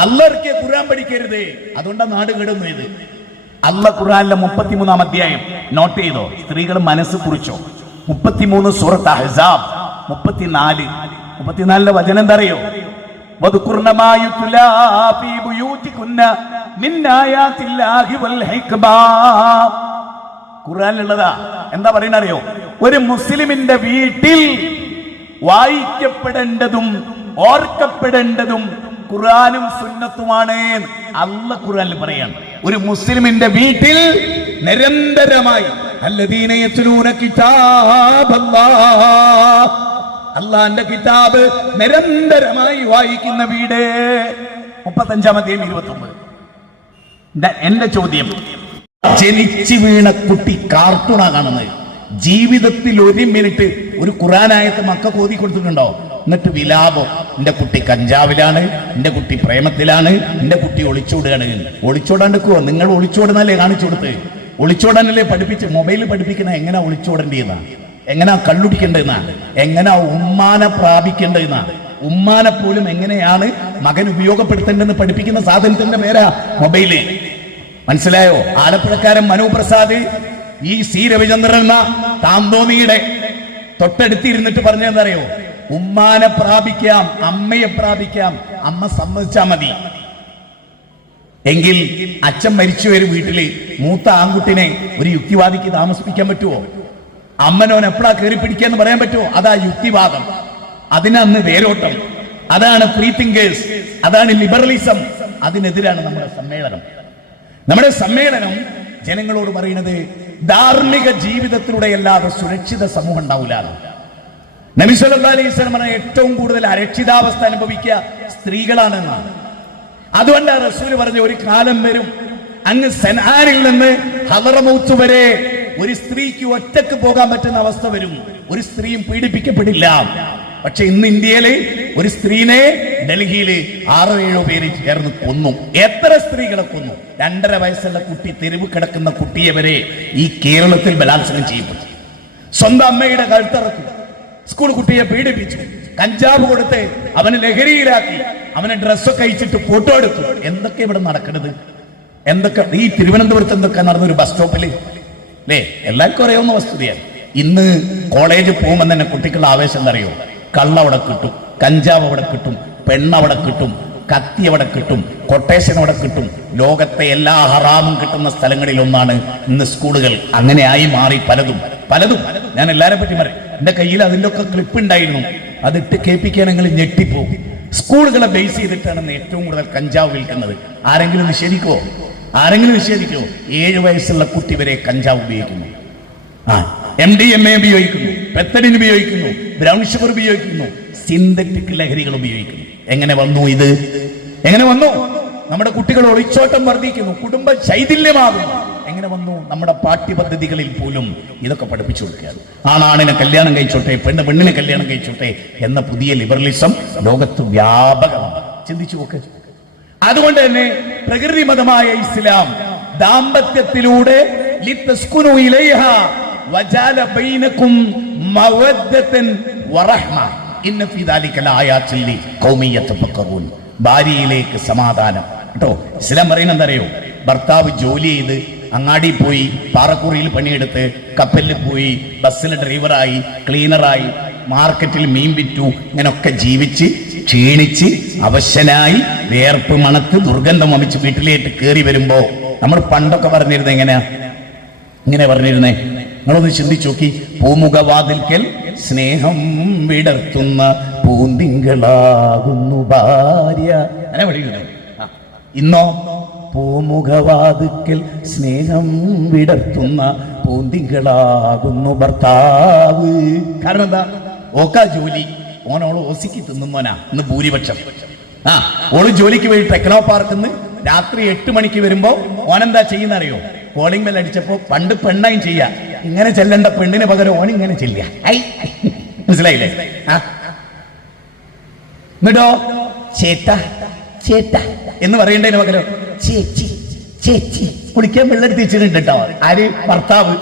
അള്ളർക്ക് ഖുർആൻ പഠിക്കരുത്, അതുകൊണ്ടാണ് നാട് കേടുന്നത്. അല്ല ഖുർആനിലെ 33-ാം അധ്യായം നോട്ട് ചെയ്തോ? സ്ത്രീകൾ മനസ്സ് കുറിച്ചോ? 33 സൂറത്ത് അഹ്സാബ് 34-ലെ വചനം എന്താ അറിയോ? ഖുർആനിലുള്ളതാ. എന്താ പറയുന്ന അറിയോ? ഒരു മുസ്ലിമിന്റെ വീട്ടിൽ വായിക്കപ്പെടേണ്ടതും ഓർക്കപ്പെടേണ്ടതും ഖുർആനും സുന്നത്തുമാണ്. അല്ല ഖുർആനിൽ പറയാണ് ഒരു മുസ്ലിമിന്റെ വീട്ടിൽ നിരന്തരമായി അല്ലദീന യത്ലൂന കിതാബല്ലാഹ്, അല്ലാഹുവിന്റെ കിതാബ് നിരന്തരമായി വായിക്കുന്ന വീട്. 35-ാം അധ്യായം 29. എന്റെ ചോദ്യം, ജനിച്ചു വീണ കുട്ടി കാർട്ടൂണാ കാണുന്നത്. ജീവിതത്തിൽ 1 മിനിറ്റ് ഒരു ഖുർആനായത്ത് മക്കൾക്ക് ഓതി കൊടുത്തിട്ടുണ്ടോ? എന്നിട്ട് വിലാപം, എന്റെ കുട്ടി കഞ്ചാവിലാണ്, എന്റെ കുട്ടി പ്രേമത്തിലാണ്, എന്റെ കുട്ടി ഒളിച്ചോടുകയാണ്. ഒളിച്ചോടാണ്ടിക്കുവോ? നിങ്ങൾ ഒളിച്ചോടുന്നല്ലേ കാണിച്ചു കൊടുത്ത്? ഒളിച്ചോടാനല്ലേ പഠിപ്പിച്ച്? മൊബൈലിൽ പഠിപ്പിക്കുന്ന എങ്ങനെ ഒളിച്ചോടേണ്ടതെന്നാ, എങ്ങനാ കള്ളുടിക്കേണ്ടതെന്നാ, എങ്ങനാ ഉമ്മാനെ പ്രാപിക്കേണ്ടതെന്നാ, ഉമ്മാനെ പോലും എങ്ങനെയാണ് മകൻ ഉപയോഗപ്പെടുത്തേണ്ടതെന്ന് പഠിപ്പിക്കുന്ന സാധനത്തിന്റെ പേരാ മൊബൈല്. മനസ്സിലായോ? ആലപ്പുഴക്കാരൻ മനു പ്രസാദ് ഈ സി രവിചന്ദ്രൻ എന്ന താന്തോന്നിയുടെ തൊട്ടടുത്തിരുന്നിട്ട് പറഞ്ഞെന്തറിയോ? ഉമ്മാനെ പ്രാപിക്കാം, അമ്മയെ പ്രാപിക്കാം, അമ്മ സമ്മതിച്ചാ മതി. എങ്കിൽ അച്ഛൻ മരിച്ചു വരും വീട്ടില് മൂത്ത ആൺകുട്ടിനെ ഒരു യുക്തിവാദിക്ക് താമസിപ്പിക്കാൻ പറ്റുമോ? അമ്മനോൻ എപ്പോഴാ കയറി പിടിക്കാന്ന് പറയാൻ പറ്റുമോ? അതാ യുക്തിവാദം, അതിനന്ന് വേരോട്ടം. അതാണ് ഫ്രീ തിങ്കേഴ്സ്, അതാണ് ലിബറലിസം. അതിനെതിരാണ് നമ്മുടെ സമ്മേളനം. നമ്മുടെ സമ്മേളനം ജനങ്ങളോട് പറയുന്നത് ധാർമ്മിക ജീവിതത്തിലൂടെ അല്ലാതെ സുരക്ഷിത സമൂഹം ഉണ്ടാവില്ല. നബി സല്ലല്ലാഹു അലൈഹി വസല്ലം പറഞ്ഞ ഏറ്റവും കൂടുതൽ അരക്ഷിതാവസ്ഥ അനുഭവിക്കുക സ്ത്രീകളാണെന്നാണ്. അതുകൊണ്ട് റസൂൽ പറഞ്ഞ ഒരു കാലം വരും, അങ്ങ് സനാരിൽ നിന്ന് ഹദറമൗത്ത് വരെ ഒരു സ്ത്രീക്ക് ഒറ്റക്ക് പോകാൻ പറ്റുന്ന അവസ്ഥ വരും. ഒരു സ്ത്രീയും പീഡിപ്പിക്കപ്പെടില്ല. പക്ഷെ ഇന്ന് ഇന്ത്യയില് ഒരു സ്ത്രീനെ ഡൽഹിയിൽ 6-7 പേര് ചേർന്ന് കൊന്നു. എത്ര സ്ത്രീകളെ കൊന്നു? 2.5 വയസ്സുള്ള കുട്ടി, തെരുവ് കിടക്കുന്ന കുട്ടിയെ വരെ ഈ കേരളത്തിൽ ബലാത്സംഗം ചെയ്യപ്പെട്ടു. സ്വന്തം അമ്മയുടെ കഴുത്തറക്കും, സ്കൂൾ കുട്ടിയെ പീഡിപ്പിച്ചു, കഞ്ചാവ് കൊടുത്ത് അവനെ ലഹരിയിലാക്കി, അവനെ ഡ്രസ്സൊക്കെ അയച്ചിട്ട് ഫോട്ടോ എടുത്തു. എന്തൊക്കെ ഇവിടെ നടക്കുന്നത്? എന്തൊക്കെ ഈ തിരുവനന്തപുരത്ത് എന്തൊക്കെ നടന്നൊരു ബസ് സ്റ്റോപ്പില് അല്ലേ? എല്ലാവർക്കും അറിയാവുന്ന വസ്തുതയാണ്. ഇന്ന് കോളേജിൽ പോകുമ്പോൾ തന്നെ കുട്ടികളുടെ ആവേശം എന്നറിയോ? കള്ളവിടെ കിട്ടും, കഞ്ചാവ് അവിടെ കിട്ടും, പെണ്ണവിടെ കിട്ടും, കത്തി അവിടെ കിട്ടും, കൊട്ടേഷൻ അവിടെ കിട്ടും. ലോകത്തെ എല്ലാ ഹറാമും കിട്ടുന്ന സ്ഥലങ്ങളിൽ ഒന്നാണ് ഇന്ന് സ്കൂളുകൾ. അങ്ങനെയായി മാറി പലതും. ഞാൻ എല്ലാരെ പറ്റി പറയും. എന്റെ കയ്യിൽ അതിന്റെ ഒക്കെ ക്ലിപ്പ് ഉണ്ടായിരുന്നു, അതിട്ട് കേൾപ്പിക്കുകയാണെങ്കിൽ ഞെട്ടിപ്പോകും. സ്കൂളുകളെ ബേസ് ചെയ്തിട്ടാണ് ഏറ്റവും കൂടുതൽ കഞ്ചാവ് വിൽക്കുന്നത്. ആരെങ്കിലും നിഷേധിക്കുമോ? 7 വയസ്സുള്ള കുട്ടി വരെ കഞ്ചാവ് ഉപയോഗിക്കുന്നു. MDMA ഉപയോഗിക്കുന്നു, പെത്തഡിൻ ഉപയോഗിക്കുന്നു, ബ്രൗൺ ഷുഗർ ഉപയോഗിക്കുന്നു, സിന്തറ്റിക് ലഹരികൾ ഉപയോഗിക്കുന്നു. എങ്ങനെ വന്നു ഇത്? എങ്ങനെ വന്നു? നമ്മുടെ കുട്ടികൾ ഒളിച്ചോട്ടം വർദ്ധിക്കുന്നു, കുടുംബ ശൈഥില്യമാകുന്നു. എങ്ങനെ വന്നു? നമ്മുടെ പാഠ്യപദ്ധതികളിൽ പോലും ഇതൊക്കെ പഠിപ്പിച്ചു കൊടുക്കുകയാണ്. ആണാണിനെ കല്യാണം കഴിച്ചോട്ടെ, പെണ്ണിനെ കല്യാണം കഴിച്ചോട്ടെ എന്ന പുതിയ ലിബറലിസം ലോകത്ത് വ്യാപകമാണ്. ചിന്തിച്ചു നോക്ക്. അതുകൊണ്ട് തന്നെ പ്രകൃതി മതമായ ഇസ്ലാം ദാമ്പത്യത്തിലൂടെ ലിതസ്കുനു ഇലൈഹ വജഅല ബൈനകും മവദ്ദതൻ വറഹ്മ ഇന്ന ഫീ ദാലിക ലആയാതിൻ ലിഖൗമിൻ യതഫക്കറൂൻ. ഭാര്യയിലേക്ക് സമാധാനം കേട്ടോ. ഇസ്ലാം പറയുന്നത് എന്തറിയോ? ഭർത്താവ് ജോലി ചെയ്ത് അങ്ങാടി പോയി, പാറക്കുറിയിൽ പണിയെടുത്ത്, കപ്പലിൽ പോയി, ബസ്സിൽ ഡ്രൈവറായി, ക്ലീനറായി, മാർക്കറ്റിൽ മീൻ വിറ്റു, ഇങ്ങനൊക്കെ ജീവിച്ച് ക്ഷീണിച്ച് അവശനായി വേർപ്പ് മണത്ത് ദുർഗന്ധം വമിച്ച് വീട്ടിലേക്ക് കയറി വരുമ്പോ നമ്മൾ പണ്ടൊക്കെ പറഞ്ഞിരുന്നത് എങ്ങനെയാ? ഇങ്ങനെ പറഞ്ഞിരുന്നേ, നിങ്ങളൊന്ന് ചിന്തിച്ചു നോക്കി. പൂമുഖവാതിൽക്കൽ സ്നേഹം വിടർത്തുന്ന പൂന്തിങ്കളാകുന്നു ഭാര്യ. അങ്ങനെ പഠിക്കുന്നത്. ഇന്നോ പൂമുഖവാതിൽക്കൽ സ്നേഹം വിടർത്തുന്ന പൂന്തിങ്കളാകുന്നു ഭർത്താവ്. കാരണം എന്താ? ഓക്കാ ജോലി, ഓനോള് ഓസിക്ക് തിന്നുന്നോനാ ഇന്ന് ഭൂരിപക്ഷം. ഓള് ജോലിക്ക് പോയി ടെക്നോ പാർക്കിന്ന് രാത്രി 8 മണിക്ക് വരുമ്പോ ഓനെന്താ ചെയ്യുന്ന അറിയോ? കോളിംഗ് ബെൽ അടിച്ചപ്പോ പണ്ട് പെണ്ണായും ചെയ്യാ, ഇങ്ങനെ ചെല്ലേണ്ട പെണ്ണിന് പകരം ഓൻ ഇങ്ങനെ ചെല്ലുക. മനസ്സിലായില്ലേ? എന്നിട്ടോ ചേട്ട ചേട്ട എന്ന് പറയേണ്ടതിന് പകരം ചേച്ചി ചേച്ചി. കുളിക്കാൻ വെള്ളെടുത്ത് വെച്ചിട്ടുണ്ട് കേട്ടോ. ആര്? ഭർത്താവ്.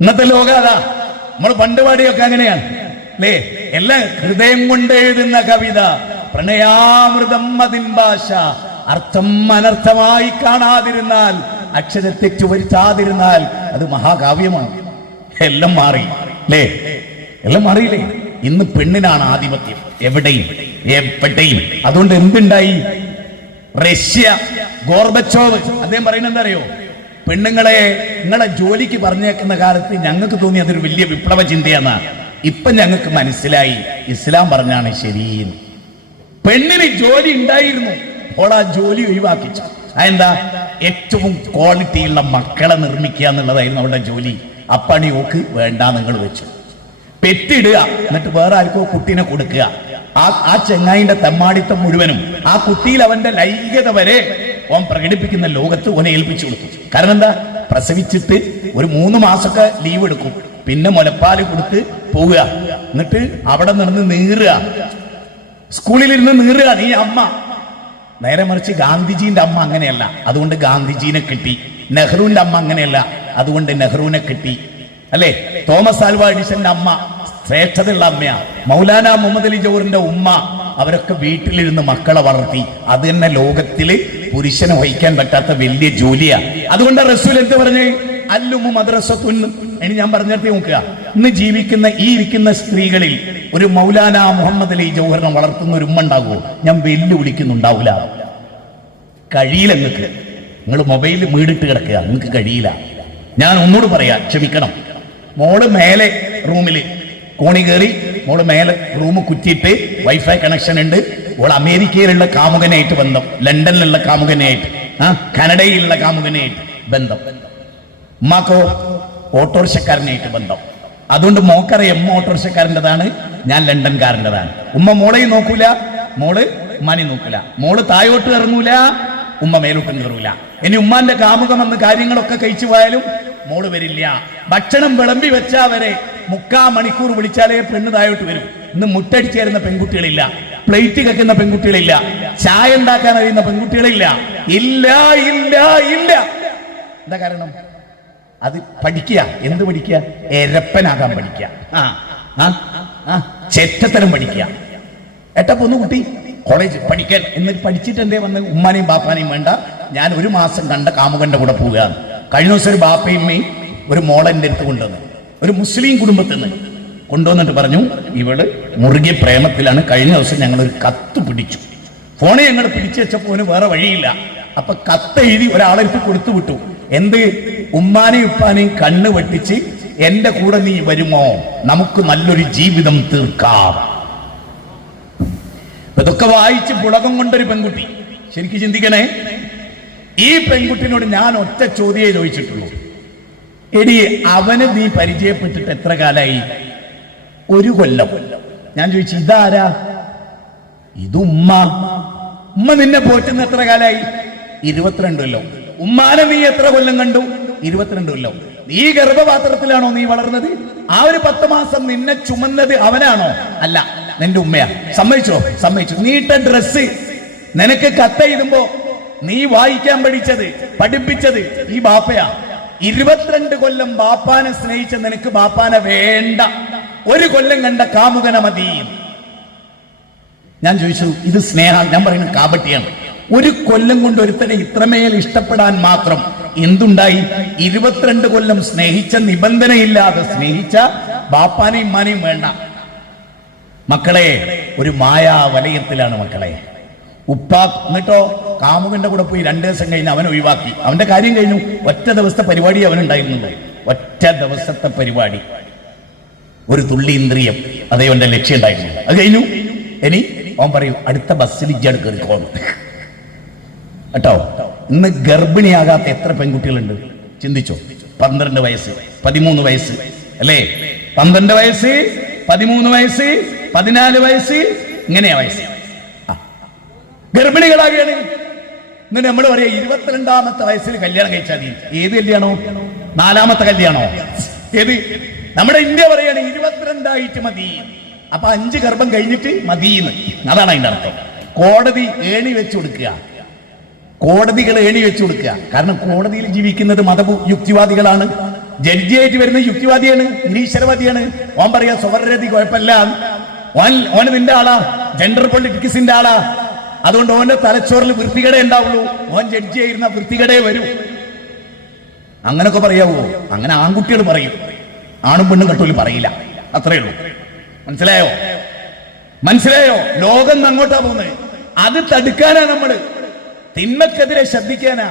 ഇന്നത്തെ ലോകം അതാ. നമ്മൾ പണ്ട് പാടിയൊക്കെ അങ്ങനെയാണ് അല്ലേ? എല്ലാം ഹൃദയം കൊണ്ട് എഴുതുന്ന കവിത, പ്രണയാമൃതം അതിൻ ഭാഷ, അർത്ഥം അനർത്ഥമായി കാണാതിരുന്നാൽ, അക്ഷരത്തെറ്റു വരുത്താതിരുന്നാൽ അത് മഹാകാവ്യമാണ്. എല്ലാം മാറി അല്ലേ? എല്ലാം മാറിയില്ലേ? ഇന്ന് പെണ്ണിനാണ് ആധിപത്യം എവിടെയും എവിടെയും. അതുകൊണ്ട് എന്തുണ്ടായി? റഷ്യ ഗോർബച്ചോവ് അദ്ദേഹം പറയുന്നത് എന്താ അറിയോ? പെണ്ണുങ്ങളെ നിങ്ങളെ ജോലിക്ക് പറഞ്ഞേക്കുന്ന കാലത്ത് ഞങ്ങൾക്ക് തോന്നി അതൊരു വലിയ വിപ്ലവ ചിന്തയാണ്. ഇപ്പൊ ഞങ്ങൾക്ക് മനസ്സിലായി ഇസ്ലാം പറഞ്ഞാണ് ശരി. പെണ്ണിന് ജോലി ഉണ്ടായിരുന്നു, അപ്പോൾ ആ ജോലി ഒഴിവാക്കിച്ചു. അതെന്താ? ഏറ്റവും ക്വാളിറ്റിയുള്ള മക്കളെ നിർമ്മിക്കുക എന്നുള്ളതായിരുന്നു അവളുടെ ജോലി. അപ്പണി ഓക്ക് വേണ്ട, നിങ്ങൾ വെച്ചു. പെറ്റിടുക, എന്നിട്ട് വേറെ ആർക്കോ കുട്ടീനെ കൊടുക്കുക. ആ ചെങ്ങായിന്റെ തെമ്മാടിത്തം മുഴുവനും ആ കുട്ടിയിൽ അവന്റെ ലൈംഗികത വരെ ഓൻ പ്രകടിപ്പിക്കുന്ന ലോകത്ത് ഓനെ ഏൽപ്പിച്ചു കൊടുക്കും. കാരണം എന്താ? പ്രസവിച്ചിട്ട് ഒരു 3 മാസമൊക്കെ ലീവ് എടുക്കും, പിന്നെ മുലപ്പാല് കൊടുത്ത് പോവുക, എന്നിട്ട് അവിടെ നിന്ന് നീറുക, സ്കൂളിലിരുന്ന് നീറുക. നീ അമ്മ. നേരെ മറിച്ച് ഗാന്ധിജീന്റെ അമ്മ അങ്ങനെയല്ല, അതുകൊണ്ട് ഗാന്ധിജീനെ കിട്ടി. നെഹ്റുവിന്റെ അമ്മ അങ്ങനെയല്ല, അതുകൊണ്ട് നെഹ്റുവിനെ കിട്ടി. അല്ലെ? തോമസ് ആൽവാ എഡിസന്റെ അമ്മ ശ്രേഷ്ഠതയുള്ള അമ്മയാ. മൗലാന മുഹമ്മദ് അലി ജൗഹറിന്റെ ഉമ്മ, അവരൊക്കെ വീട്ടിലിരുന്ന് മക്കളെ വളർത്തി. അത് തന്നെ ലോകത്തില് പുരുഷനെ വഹിക്കാൻ പറ്റാത്ത വലിയ ജോലിയാ. അതുകൊണ്ട് റസൂൽ എന്ത് പറഞ്ഞേ? അല്ലുമു മദ്രസത്തുൻ. ഇനി ഞാൻ പറഞ്ഞിട്ട് നോക്കുക, ഇന്ന് ജീവിക്കുന്ന ഈ ഇരിക്കുന്ന സ്ത്രീകളിൽ ഒരു മൗലാന മുഹമ്മദ് അലി ജൗഹറിനെ വളർത്തുന്ന ഒരു ഉമ്മ ഉണ്ടാകുമോ? ഞാൻ വെല്ലുവിളിക്കുന്നുണ്ടാവില്ല. കഴിയില്ല നിങ്ങൾക്ക്. നിങ്ങൾ മൊബൈലിൽ വീടിട്ട് കിടക്കുക, നിങ്ങൾക്ക് കഴിയില്ല. ഞാൻ ഒന്നുകൂടി പറയാ, ക്ഷമിക്കണം. മോള് മേലെ റൂമില് കോണി കയറി, മോള് മേലെ റൂം കുറ്റിയിട്ട് വൈഫൈ കണക്ഷൻ ഉണ്ട്. ഓൾ അമേരിക്കയിലുള്ള കാമുകനായിട്ട് ബന്ധം, ലണ്ടനിലുള്ള കാമുകനായിട്ട്, കാനഡയിലുള്ള കാമുകനായിട്ട് ബന്ധം. ഉമ്മാക്കോ ഓട്ടോറിക്ഷക്കാരനായിട്ട് ബന്ധം. അതുകൊണ്ട് മോക്കറിയാം ഉമ്മ ഓട്ടോറിക്ഷക്കാരൻ്റെതാണ്, ഞാൻ ലണ്ടൻകാരൻ്റെതാണ്. ഉമ്മ മോളെയും നോക്കൂല, മോള് ഉമ്മാനെയും നോക്കൂല. മോള് തായോട്ട് ഇറങ്ങൂല, ഉമ്മ മേലോട്ടും കയറൂല. ഇനി ഉമ്മാന്റെ കാമുകം എന്ന് കാര്യങ്ങളൊക്കെ കഴിച്ചു പോയാലും മോള് വരില്ല. ഭക്ഷണം വിളമ്പി വെച്ചാ വരെ 3/4 മണിക്കൂർ വിളിച്ചാലേ പെണ്ണ് തായോട്ട് വരും. ഇന്ന് മുട്ടടിച്ചു തരുന്ന പെൺകുട്ടികളില്ല, പ്ലേറ്റ് കെക്കുന്ന പെൺകുട്ടികളില്ല, ചായ ഉണ്ടാക്കാൻ അറിയുന്ന പെൺകുട്ടികളില്ല. ഇല്ല ഇല്ല ഇല്ല. എന്താ കാരണം? അത് പഠിക്കുക. എന്ത് പഠിക്കുക? എരപ്പനാകാൻ പഠിക്കുക, ചെറ്റത്തരം പഠിക്കുക. ഏട്ടാ പൊന്നുകുട്ടി കോളേജ് പഠിക്കാൻ എന്നിട്ട് പഠിച്ചിട്ട് എന്തേ വന്ന് ഉമ്മാനെയും ബാപ്പാനെയും വേണ്ട, ഞാൻ 1 മാസം കണ്ട കാമുകന്റെ കൂടെ പോവുകയാണ്. കഴിഞ്ഞ ദിവസം ഒരു ബാപ്പയും ഒരു മോളെന്റെ അടുത്ത് കൊണ്ടുവന്നു, ഒരു മുസ്ലിം കുടുംബത്തിൽ നിന്ന് കൊണ്ടുവന്നിട്ട് പറഞ്ഞു, ഇവള് മുറുകിയ പ്രേമത്തിലാണ്. കഴിഞ്ഞ ദിവസം ഞങ്ങൾ ഒരു കത്ത് പിടിച്ചു, ഫോണിൽ ഞങ്ങൾ പിടിച്ചു വെച്ചപ്പോൾ വേറെ വഴിയില്ല. അപ്പൊ കത്തെഴുതി ഒരാളെടുത്ത് കൊടുത്തു വിട്ടു. എന്ത്? ഉമ്മാനെയും ഉപ്പാനെയും കണ്ണ് വെട്ടിച്ച് എന്റെ കൂടെ നീ വരുമോ, നമുക്ക് നല്ലൊരു ജീവിതം തീർക്കാം. ഇതൊക്കെ വായിച്ച് പുളകം കൊണ്ടൊരു പെൺകുട്ടി. ശരിക്കും ചിന്തിക്കണേ, ഈ പെൺകുട്ടിനോട് ഞാൻ ഒറ്റ ചോദ്യമേ ചോദിച്ചിട്ടുള്ളൂ. എടി, അവന് നീ പരിചയപ്പെട്ടിട്ട് എത്ര കാലായി? 1 കൊല്ലം. ഞാൻ ചോദിച്ചു, ഇതാരാ? ഇത് ഉമ്മ. ഉമ്മ നിന്നെ പോറ്റുന്ന എത്ര കാലായി? 22 കൊല്ലം. ഉമ്മാനെ നീ എത്ര കൊല്ലം കണ്ടു? 22 കൊല്ലം. ഈ ഗർഭപാത്രത്തിലാണോ നീ വളർന്നത്? ആ ഒരു 10 മാസം നിന്നെ ചുമന്നത് അവനാണോ? അല്ല, നിന്റെ ഉമ്മയാ. സമ്മതിച്ചോ? സമ്മതിച്ചു. നീട്ട ഡ്രസ് നിനക്ക് കത്തെഴുതുമ്പോ നീ വായിക്കാൻ പഠിപ്പിച്ചത് ഈ ബാപ്പയാ. 22 കൊല്ലം ബാപ്പാനെ സ്നേഹിച്ച നിനക്ക് ബാപ്പാനെ വേണ്ട, 1 കൊല്ലം കണ്ട കാമുകന മതി. ഞാൻ ചോദിച്ചു, ഇത് സ്നേഹ? ഞാൻ പറയുന്നത് കാപട്യാണ്. 1 കൊല്ലം കൊണ്ട് ഒരുത്തനെ ഇത്രമേൽ ഇഷ്ടപ്പെടാൻ മാത്രം എന്തുണ്ടായി? 22 കൊല്ലം സ്നേഹിച്ച, നിബന്ധനയില്ലാതെ സ്നേഹിച്ച ബാപ്പാനെയും ഉമ്മാനെയും വേണ്ട. മക്കളെ, ഒരു മായാ വലയത്തിലാണ് മക്കളെ. എന്നിട്ടോ കാമുകന്റെ കൂടെ പോയി 2 ദിവസം കഴിഞ്ഞ് അവൻ ഒഴിവാക്കി. അവന്റെ കാര്യം കഴിഞ്ഞു. ഒറ്റ ദിവസത്തെ പരിപാടി അവനുണ്ടായിരുന്നുള്ളൂ. ഒറ്റ ദിവസത്തെ പരിപാടി, ഒരു തുള്ളി ഇന്ദ്രിയം, അതേ അവന്റെ ലക്ഷ്യം ഉണ്ടായിരുന്നു. അത് കഴിഞ്ഞു. ഇനി അവൻ പറയും അടുത്ത ബസ്സിൽ ഇജ്ജാട് കയറിക്കോന്ന് കേട്ടോ. ഇന്ന് ഗർഭിണിയാകാത്ത എത്ര പെൺകുട്ടികളുണ്ട് ചിന്തിച്ചോ? 12 വയസ്സ്, 13 വയസ്സ് അല്ലേ? 12 വയസ്സ്, 13 വയസ്സ്, 14 വയസ്സ്, ഇങ്ങനെയാ വയസ്സ്. ഗർഭിണികളാകുകയാണ്. എന്നിട്ട് നമ്മൾ പറയാ 22ാമത്തെ വയസ്സിൽ കല്യാണം കഴിച്ചാൽ മതി. ഏത് കല്യാണോ? 4ാമത്തെ കല്യാണോ? ഏത്? നമ്മുടെ ഇന്ത്യ പറയാണ് 22 മതി. അപ്പൊ 5 ഗർഭം കഴിഞ്ഞിട്ട് മതിന്ന്. അതാണ് അതിന്റെ അർത്ഥം. കോടതി ഏണി വെച്ചു കൊടുക്കുക, കോടതികൾ ഏണി വെച്ചു കൊടുക്കുക. കാരണം കോടതിയിൽ ജീവിക്കുന്നത് യുക്തിവാദികളാണ്. ജഡ്ജിയായിട്ട് വരുന്ന യുക്തിവാദിയാണ്, നിരീശ്വരവാദിയാണ്. ഓൻ പറയാ സ്വവർഗതി കുഴപ്പമില്ല, ഓന് നിന്റെ ആളാ, ജെൻഡർ പൊളിറ്റിക്സിന്റെ ആളാ, അതുകൊണ്ട് ഓന്റെ തലച്ചോറിൽ വൃത്തികേടേ ഉണ്ടാവുള്ളൂ. ഓൻ ജഡ്ജി ആയിരുന്ന വൃത്തികേടേ വരൂ. അങ്ങനൊക്കെ പറയാവോ? അങ്ങനെ ആൺകുട്ടികൾ പറയും, ആണും പെണ്ണും കെട്ടൂല് പറയില്ല. അത്രേ ഉള്ളൂ. മനസ്സിലായോ? ലോകം അങ്ങോട്ടാ പോകുന്നത്. അത് തടുക്കാനാ നമ്മള്. തിന്മക്കെതിരെ ശബ്ദിക്കാനാ,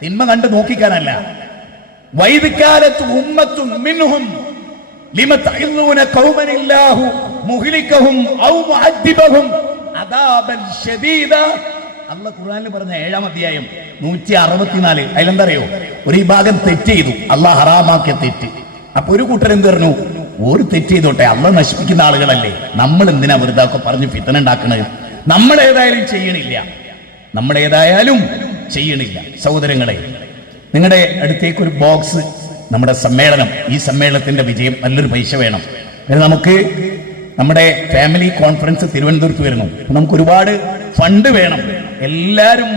തിന്മ കണ്ട് നോക്കിക്കാനല്ല. വൈദിക്കാലത്ത് ഉമ്മത്തും മിൻഹും ലിമ തഇദൂന ഖൗമനില്ലാഹു മുഹ്ലികഹും ഔ മുഅദ്ദിബഹും അദാബൻ ശദീദ. അല്ലാഹു ഖുർആനിൽ പറഞ്ഞ 7-ാം അധ്യായം 164. അതിലെന്തറിയോ? ഒരു വിഭാഗം തെറ്റ് ചെയ്തു, അല്ലാഹു ഹറാമാക്കിയ തെറ്റ്. അപ്പൊ ഒരു കൂട്ടർ എന്ത് പറഞ്ഞു? ഒരു തെറ്റ് ചെയ്തോട്ടെ, അല്ലാഹു നശിപ്പിക്കുന്ന ആളുകളല്ലേ, നമ്മൾ എന്തിനാ വെറുതെ ഒക്കെ പറഞ്ഞ് ഫിത്ന ഉണ്ടാക്കണത്? നമ്മളേതായാലും ചെയ്യണില്ല. സഹോദരങ്ങളെ, നിങ്ങളുടെ അടുത്തേക്ക് ഒരു ബോക്സ്, നമ്മുടെ സമ്മേളനം, ഈ സമ്മേളനത്തിന്റെ വിജയം നല്ലൊരു പൈസ വേണം. നമുക്ക് നമ്മുടെ ഫാമിലി കോൺഫറൻസ് തിരുവനന്തപുരത്ത് വരുന്നു. നമുക്ക് ഒരുപാട് ഫണ്ട് വേണം. എല്ലാരും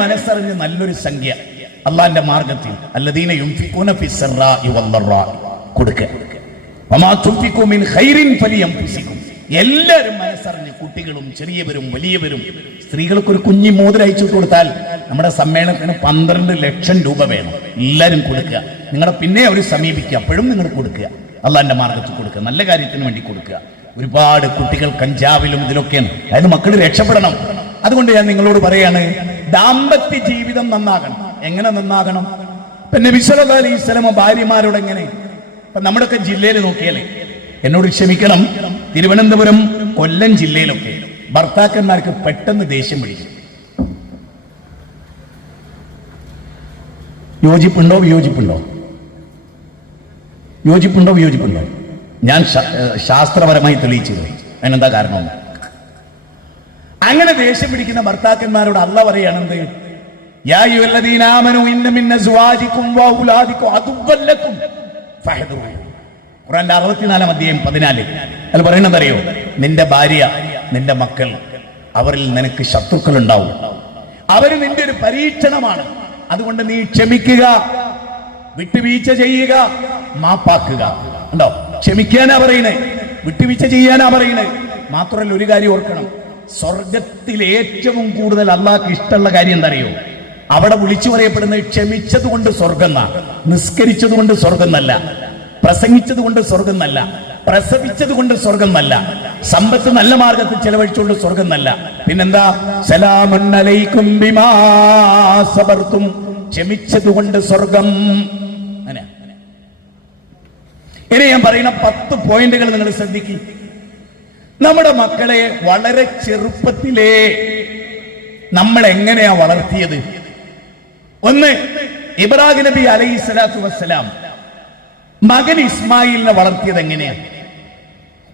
മനസ്സറിഞ്ഞ് നല്ലൊരു സംഖ്യ അള്ളാന്റെ മാർഗത്തിൽ അല്ലദീന യുൻഫിഖൂന ഫിസ്സറാഇ വദ്ദറാഇ കൊടുക്കുക. വമാ തുൻഫിഖൂ മിൻ ഖൈറിൻ ഫലിയൻഫുസികും. എല്ലാവരും മനസ്സറിഞ്ഞ്, കുട്ടികളും ചെറിയവരും വലിയവരും. സ്ത്രീകൾക്ക് ഒരു കുഞ്ഞി മോതിരം അയച്ചു കൊടുത്താൽ നമ്മുടെ സമ്മേളനത്തിന് 12 ലക്ഷം രൂപ വേണം. എല്ലാവരും കൊടുക്കുക. നിങ്ങളെ പിന്നെ അവർ സമീപിക്കുക, അപ്പോഴും നിങ്ങൾ കൊടുക്കുക. അള്ളാന്റെ മാർഗത്തിൽ കൊടുക്കുക, നല്ല കാര്യത്തിന് വേണ്ടി കൊടുക്കുക. ഒരുപാട് കുട്ടികൾ കഞ്ചാവിലും ഇതിലൊക്കെയാണ്. അതായത് മക്കൾ രക്ഷപ്പെടണം. അതുകൊണ്ട് ഞാൻ നിങ്ങളോട് പറയാണ്, ദാമ്പത്യ ജീവിതം നന്നാകണം. എങ്ങനെ നന്നാകണം? നബി സല്ലല്ലാഹു അലൈഹി വസല്ലം ഭാര്യമാരോട് എങ്ങനെ? ഇപ്പൊ നമ്മുടെയൊക്കെ ജില്ലയിൽ നോക്കിയാലേ, എന്നോട് ക്ഷമിക്കണം, തിരുവനന്തപുരം, കൊല്ലം ജില്ലയിലൊക്കെ ഭർത്താക്കന്മാർക്ക് പെട്ടെന്ന് ദേഷ്യം പിടിക്കും. യോജിപ്പുണ്ടോ? ഞാൻ ശാസ്ത്രപരമായി തെളിയിച്ചു. അതിനെന്താ കാരണം? അങ്ങനെ ദേഷ്യം പിടിക്കുന്ന ഭർത്താക്കന്മാരോട് അല്ലാഹു പറയാണെന്ത്? യാ അയ്യുഹല്ലദീന ആമനൂ ഇന്ന മിൻ അസ്വാജികും വഔലാദികും അദുവ്വൻ ലക്കും ഫഹ്ദറൂ. ഖുർആന്റെ 64-ാം അധ്യായം 14. അത് പറയുന്നത് അറിയോ? നിന്റെ ഭാര്യ, നിന്റെ മക്കൾ, അവരിൽ നിനക്ക് ശത്രുക്കൾ ഉണ്ടാവും. അവര് നിന്റെ ഒരു പരീക്ഷണമാണ്. അതുകൊണ്ട് നീ ക്ഷമിക്കുക, വിട്ടുവീഴ്ച ചെയ്യുക, മാപ്പാക്കുക. ഉണ്ടോ? ക്ഷമിക്കാനാ പറയണേ, വിട്ടുവീഴ്ച ചെയ്യാനാ പറയണേ. മാത്രമല്ല, ഒരു കാര്യം ഓർക്കണം, സ്വർഗത്തിൽ ഏറ്റവും കൂടുതൽ അള്ളാഹ്ക്ക് ഇഷ്ടമുള്ള കാര്യം എന്താ അറിയോ? അവിടെ വിളിച്ചു പറയപ്പെടുന്നത് ക്ഷമിച്ചത് കൊണ്ട് സ്വർഗം എന്നാ, നിസ്കരിച്ചത് കൊണ്ട് സ്വർഗം എന്നല്ല, പ്രസംഗിച്ചത് കൊണ്ട് സ്വർഗം എന്നല്ല, പ്രസവിച്ചത് കൊണ്ട് സ്വർഗം എന്നല്ല, സമ്പത്ത് നല്ല മാർഗത്തിൽ ചെലവഴിച്ചുകൊണ്ട് സ്വർഗം എന്നല്ല. പിന്നെന്താ? സലാമുൻ അലൈക്കും ബിമാ സബർതും, ക്ഷമിച്ചത് കൊണ്ട് സ്വർഗം. ഇനി ഞാൻ പറയുന്ന 10 പോയിന്റുകൾ നിങ്ങൾ ശ്രദ്ധിക്കും. നമ്മുടെ മക്കളെ വളരെ ചെറുപ്പത്തിലേ നമ്മൾ എങ്ങനെയാ വളർത്തിയത്? ഒന്ന്, ഇബ്രാഹിം നബി അലൈഹി സ്വലാത്തു വസ്സലാം മകൻ ഇസ്മായിലിനെ വളർത്തിയത് എങ്ങനെയാണ്?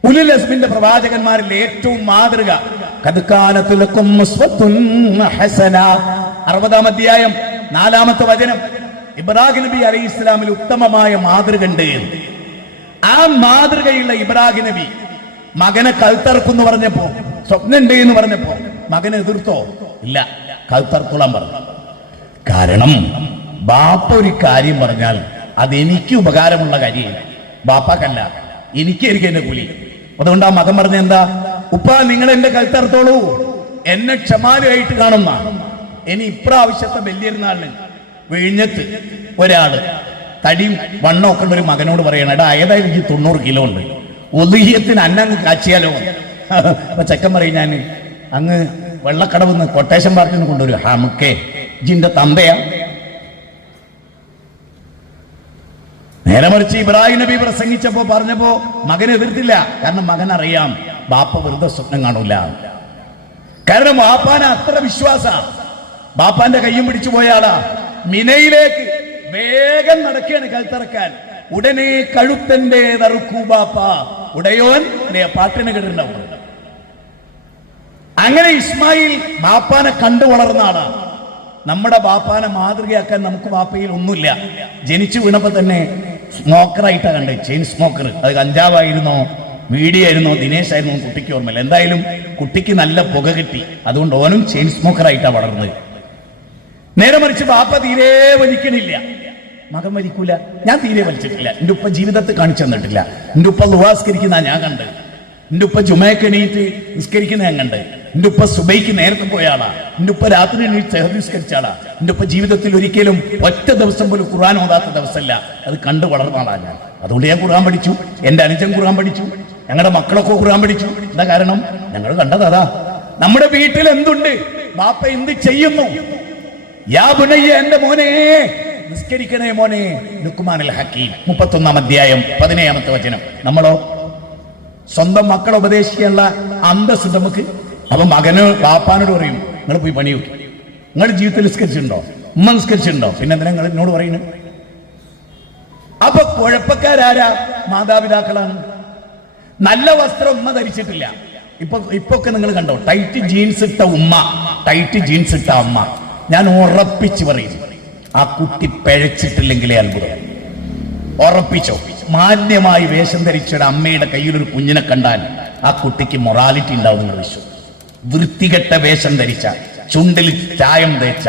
ഉലുൽ അസ്മിന്റെ പ്രവാചകന്മാരിൽ ഏറ്റവും മാതൃക 60-ാം അധ്യായം 4-ാമത്തെ വചനം. ഇബ്രാഹിം നബി അലൈഹി ഇസ്ലാമിൽ ഉത്തമമായ മാതൃക ഉണ്ട്. ആ മാതൃകയുള്ള ഇബ്രാഹിം നബി മകനെ കഴുത്തറക്കുന്നു പറഞ്ഞപ്പോ, സ്വപ്നം ഉണ്ട് എന്ന് പറഞ്ഞപ്പോ മകൻ എതിർത്തോ? ഇല്ല, കഴുത്തർത്തോളാൻ പറഞ്ഞു. കാരണം ബാപ്പ ഒരു കാര്യം പറഞ്ഞാൽ അതെനിക്ക് ഉപകാരമുള്ള കാര്യമില്ല, ബാപ്പാക്കല്ല, എനിക്കായിരിക്കും എന്റെ കൂലി. അതുകൊണ്ട് ആ മകൻ പറഞ്ഞ എന്താ, ഉപ്പ നിങ്ങൾ എന്റെ കഴുത്തർത്തോളൂ, എന്നെ ക്ഷമാലുമായിട്ട് കാണുന്ന. ഇനി ഇപ്രാവശ്യത്തെ വലിയൊരുനാളിന് വിഴിഞ്ഞത്ത് ഒരാള് തടിയും വണ്ണമൊക്കെ ഉള്ള ഒരു മകനോട് പറയണം, എടാ ഏതായാലും എനിക്ക് 90 കിലോ ഉണ്ട്, ഒതുഹ്യത്തിന് അന്നങ്ങ് കാച്ചിയാലോ? അപ്പൊ ചെക്കൻ പറയും, ഞാൻ അങ്ങ് വെള്ളക്കടവെന്ന് കൊട്ടേഷൻ പാർക്കിൽ നിന്ന് കൊണ്ടുവരും. ഹമുക്കേ ജിന്റെ തന്തയാ? നേരെ മറിച്ച് ഇബ്രാഹിം നബി പ്രസംഗിച്ചപ്പോ പറഞ്ഞപ്പോ മകൻ എതിർത്തില്ല. കാരണം മകൻ അറിയാം ബാപ്പ വെറുതെ സ്വപ്നം കാണൂല. കാരണം ബാപ്പാനെ അത്ര വിശ്വാസ. ബാപ്പാന്റെ കയ്യും പിടിച്ചു പോയാളാ. മിനയിലേക്ക് വേഗം നടക്കുകയാണ് കഴുത്തറക്കാൻ. ഉടനെ കഴുത്തന്റെ തറുക്കൂ ബാപ്പ, ഉടയോൻ പാട്ടിന് കേട്ടിട്ടുണ്ടാവും. അങ്ങനെ ഇസ്മായിൽ ബാപ്പാനെ കണ്ടു വളർന്ന ആളാണ്. നമ്മുടെ ബാപ്പാനെ മാതൃകയാക്കാൻ നമുക്ക് ബാപ്പയിൽ ഒന്നുമില്ല. ജനിച്ചു വീണപ്പോ തന്നെ സ്മോക്കറായിട്ടാണ് കണ്ടത്, ചെയിൻ സ്മോക്കർ. അത് കഞ്ചാവായിരുന്നോ വീഡിയോ ആയിരുന്നോ ദിനേശ് ആയിരുന്നോ കുട്ടിക്ക് ഓർമ്മയില്ല. എന്തായാലും കുട്ടിക്ക് നല്ല പുക കിട്ടി, അതുകൊണ്ട് ഓനും ചെയിൻ സ്മോക്കറായിട്ടാണ് വളർന്നത്. നേരെ മറിച്ച് ബാപ്പ തീരെ വലിക്കണില്ല. മകൻ വലിക്കൂല, ഞാൻ തീരെ വലിച്ചിട്ടില്ല. എന്റെ ഉപ്പ ജീവിതത്തിൽ കാണിച്ചു തന്നിട്ടില്ല. എന്റെ ഉപ്പ ലുവാസ്കരിക്കുന്ന ഞാൻ കണ്ട്, എന്റെ ഉപ്പ ജുമയ്ക്ക് എണീറ്റ് നിസ്കരിക്കുന്ന ഞാൻ കണ്ട്, എന്റെ ഉപ്പ സുബൈക്ക് നേരത്തെ പോയ ആളാ, എന്റെ ഉപ്പ രാത്രി എണീറ്റ് നിസ്കരിച്ച ആളാ. എന്റെ ഉപ്പ ജീവിതത്തിൽ ഒരിക്കലും ഒറ്റ ദിവസം പോലും ഖുർആൻ ഓതാത്ത ദിവസമല്ല. അത് കണ്ടു വളർന്ന ആളാണ് ഞാൻ. അതുകൊണ്ട് ഞാൻ ഖുർആൻ പഠിച്ചു, എന്റെ അനുജൻ ഖുർആൻ പഠിച്ചു, ഞങ്ങളുടെ മക്കളൊക്കെ ഖുർആൻ പഠിച്ചു. എന്താ കാരണം? ഞങ്ങൾ കണ്ടത് അതാ. നമ്മുടെ വീട്ടിൽ എന്തുണ്ട്, ബാപ്പ എന്ത് ചെയ്യുന്നു? യാ ബുനയ്യ, എന്റെ മോനെ നിസ്കരിക്കണേ മോനെ. ലുക്മാനുൽ ഹക്കീം 31-ാം അധ്യായം 17-ാമത്തെ വചനം. നമ്മളോ സ്വന്തം മക്കളെ ഉപദേശിക്കാനുള്ള അന്തസ്സുണ്ട് നമുക്ക്. അപ്പൊ മകന് ബാപ്പാനോട് പറയും, നിങ്ങൾ പോയി പണി നോക്കി, നിങ്ങൾ ജീവിതത്തിൽ നിസ്കരിച്ചിട്ടുണ്ടോ? ഉമ്മ നിസ്കരിച്ചിട്ടുണ്ടോ? പിന്നെ എന്തിനാ നിങ്ങൾ എന്നോട് പറയുന്നത്? അപ്പൊ കുഴപ്പക്കാരാരാ? മാതാപിതാക്കളാണ്. നല്ല വസ്ത്രം ഉമ്മ ധരിച്ചിട്ടില്ല. ഇപ്പൊക്കെ നിങ്ങൾ കണ്ടോ, ടൈറ്റ് ജീൻസ് ഇട്ട ഉമ്മ, ടൈറ്റ് ജീൻസ് ഇട്ട അമ്മ. ഞാൻ ഉറപ്പിച്ചു പറയും, ആ കുട്ടി പിഴച്ചിട്ടില്ലെങ്കിലേ അത്ഭുതം. ഉറപ്പിച്ചോ? മാന്യമായി വേഷം ധരിച്ച ഒരു അമ്മയുടെ കയ്യിൽ ഒരു കുഞ്ഞിനെ കണ്ടാൽ ആ കുട്ടിക്ക് മൊറാലിറ്റി ഉണ്ടാവും. നിങ്ങൾ വിശ്വസിക്കും? വൃത്തികെട്ട വേഷം ധരിച്ച, ചുണ്ടിൽ ചായം തേച്ച,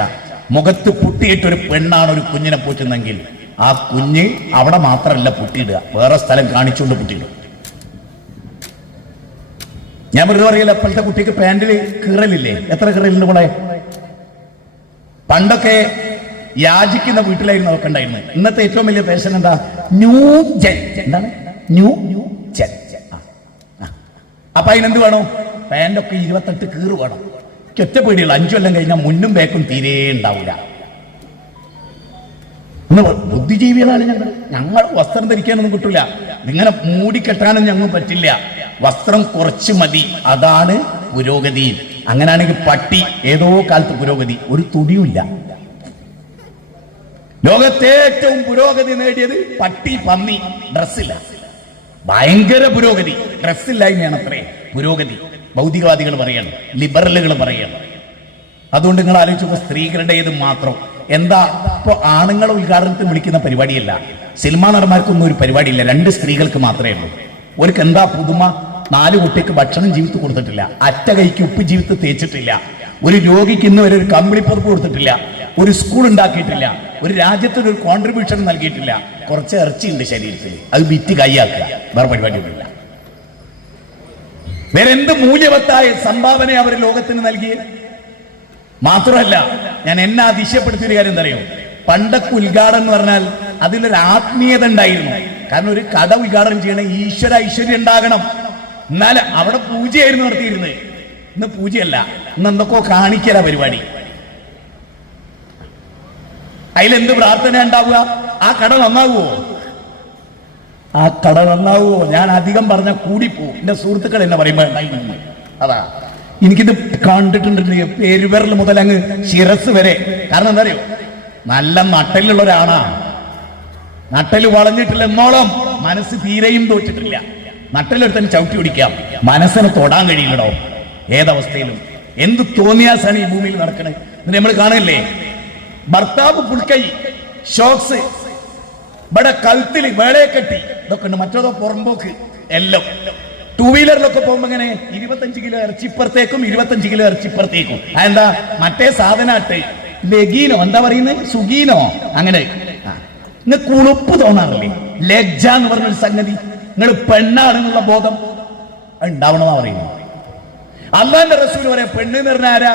മുഖത്ത് പുട്ടിയിട്ട് ഒരു പെണ്ണാണ് ഒരു കുഞ്ഞിനെ പൂറ്റുന്നെങ്കിൽ ആ കുഞ്ഞ് അവിടെ മാത്രമല്ല പുട്ടിയിടുക, വേറെ സ്ഥലം കാണിച്ചുകൊണ്ട് പുട്ടിയിടുക. ഞാൻ വെറുതെ പറയില്ല, ഇപ്പോഴത്തെ കുട്ടിക്ക് പാന്റിൽ കീറലില്ലേ? എത്ര കീറലുണ്ട് കൂടെ? പണ്ടൊക്കെ യാചിക്കുന്ന വീട്ടിലായിരുന്നു അതൊക്കെ ഉണ്ടായിരുന്നത്. ഇന്നത്തെ ഏറ്റവും വലിയ ഫാഷൻ എന്താ? New gen. എന്താണ് ന്യൂ ജെൻ? അപ്പൊ അതിനെന്ത് വേണം? പാന്റൊക്കെ 28 കീറ് വേണം. ഒറ്റ പേടിയുള്ള 5 കൊല്ലം കഴിഞ്ഞാൽ മുന്നും ബാക്കും തീരെ ഉണ്ടാവില്ല. ബുദ്ധിജീവികളാണ് ഞങ്ങൾ വസ്ത്രം ധരിക്കാനൊന്നും കിട്ടില്ല, ഇങ്ങനെ മൂടിക്കെട്ടാനും ഞങ്ങൾ പറ്റില്ല. വസ്ത്രം കുറച്ച് മതി, അതാണ് പുരോഗതി. അങ്ങനെയാണെങ്കിൽ പട്ടി ഏതോ കാലത്ത് പുരോഗതി, ഒരു തുടിയുമില്ല. ലോകത്തെ ഏറ്റവും പുരോഗതി നേടിയത് പട്ടി, പന്നി, ഡ്രസ്സില്ല. ഭയങ്കര പുരോഗതി ഡ്രസ്സില്ലായ്മയാണ് അത്രേ പുരോഗതി. ഭൗതികവാദികൾ പറയണം, ലിബറലുകൾ പറയണം. അതുകൊണ്ട് നിങ്ങൾ ആലോചിച്ചപ്പോൾ സ്ത്രീകളുടെ ഏത് മാത്രം എന്താ? ഇപ്പൊ ആണുങ്ങളെ ഉദ്ഘാടനത്തിന് വിളിക്കുന്ന പരിപാടിയല്ല, സിനിമാ നടന്മാർക്കൊന്നും ഒരു പരിപാടിയില്ല, 2 സ്ത്രീകൾക്ക് മാത്രമേ ഉള്ളൂ. അവർക്ക് എന്താ പുതുമ? 4 കുട്ടിക്ക് ഭക്ഷണം ജീവിതത്തിൽ കൊടുത്തിട്ടില്ല, അറ്റ കൈക്ക് ഉപ്പ് ജീവിതത്തിൽ തേച്ചിട്ടില്ല, ഒരു രോഗിക്ക് ഇന്ന് വരെ ഒരു കമ്പിളിപ്പുറപ്പ് കൊടുത്തിട്ടില്ല, ഒരു സ്കൂൾ ഉണ്ടാക്കിയിട്ടില്ല, ഒരു രാജ്യത്തിന് ഒരു കോൺട്രിബ്യൂഷൻ നൽകിയിട്ടില്ല. കുറച്ച് ഇറച്ചിയുണ്ട് ശരീരത്തിൽ, അത് വിറ്റ് കൈയാക്കുക, വേറെ പരിപാടിയൊന്നുമില്ല. വേറെ എന്ത് മൂല്യവത്തായ സംഭാവന അവർ ലോകത്തിന് നൽകിയ? മാത്രമല്ല, ഞാൻ എന്നെ അതിശയപ്പെടുത്തിയൊരു കാര്യം എന്താ അറിയോ? പണ്ടൊക്കെ ഉദ്ഘാടനം എന്ന് പറഞ്ഞാൽ അതിലൊരു ആത്മീയത ഉണ്ടായിരുന്നു. കാരണം ഒരു കട ഉദ്ഘാടനം ചെയ്യണേ ഈശ്വര ഐശ്വര്യം ഉണ്ടാകണം. എന്നാൽ അവിടെ പൂജയായിരുന്നു നടത്തിയിരുന്നത്. ഇന്ന് പൂജയല്ല, ഇന്ന് എന്തൊക്കെയോ കാണിക്കല പരിപാടി. അതിലെന്ത് പ്രാർത്ഥന ഉണ്ടാവുക? ആ കട നന്നാവുമോ? ആ കട നന്നാവുമോ? ഞാൻ അധികം പറഞ്ഞ കൂടിപ്പോവും. എന്റെ സുഹൃത്തുക്കൾ എന്നെ പറയുമ്പോ അതാ എനിക്കിത് കണ്ടിട്ടുണ്ട്, പെരുവിരൽ മുതൽ അങ്ങ് ശിരസ് വരെ. കാരണം എന്താ അറിയോ? നല്ല നട്ടലുള്ള ഒരാളാ. നട്ടല് വളഞ്ഞിട്ടില്ല എന്നോളം മനസ്സ് തീരെയും തോറ്റിട്ടില്ല. നട്ടലെടുത്തന്നെ ചവിട്ടി പിടിക്കാം, മനസ്സിനെ തൊടാൻ കഴിയില്ലടോ ഏതവസ്ഥയിലും. എന്ത് തോന്നിയാസാണ് ഈ ഭൂമിയിൽ നടക്കണത്. എന്നിട്ട് നമ്മൾ കാണില്ലേ, ഭർത്താവ് പുൽക്കൈ, ഷോക്സ്, ഇവിടെ കഴുത്തിൽ വേളയെ കെട്ടി, ഇതൊക്കെ ഉണ്ട്. മറ്റേതോ പുറമ്പോക്ക്, എല്ലാം ടൂ വീലറിലൊക്കെ പോകുമ്പോ ഇങ്ങനെ 25 കിലോ ഇറച്ചിപ്പുറത്തേക്കും 25 കിലോ ഇറച്ചിപ്പുറത്തേക്കും. അതെന്താ? മറ്റേ സാധനമായിട്ട് ലഗീനോ എന്താ പറയുന്നത്, സുഗീനോ, അങ്ങനെ. നിങ്ങൾക്ക് ഉളുപ്പ് തോന്നാറില്ലേ? ലജ്ജ എന്ന് പറഞ്ഞൊരു സംഗതി, നിങ്ങൾ പെണ്ണാണെന്നുള്ള ബോധം ഉണ്ടാവണമെന്നാ പറയുന്നത്. അള്ളാന്റെ റസൂൽ പറയാം, പെണ്ണ് എന്ന് പറഞ്ഞ ആരാ?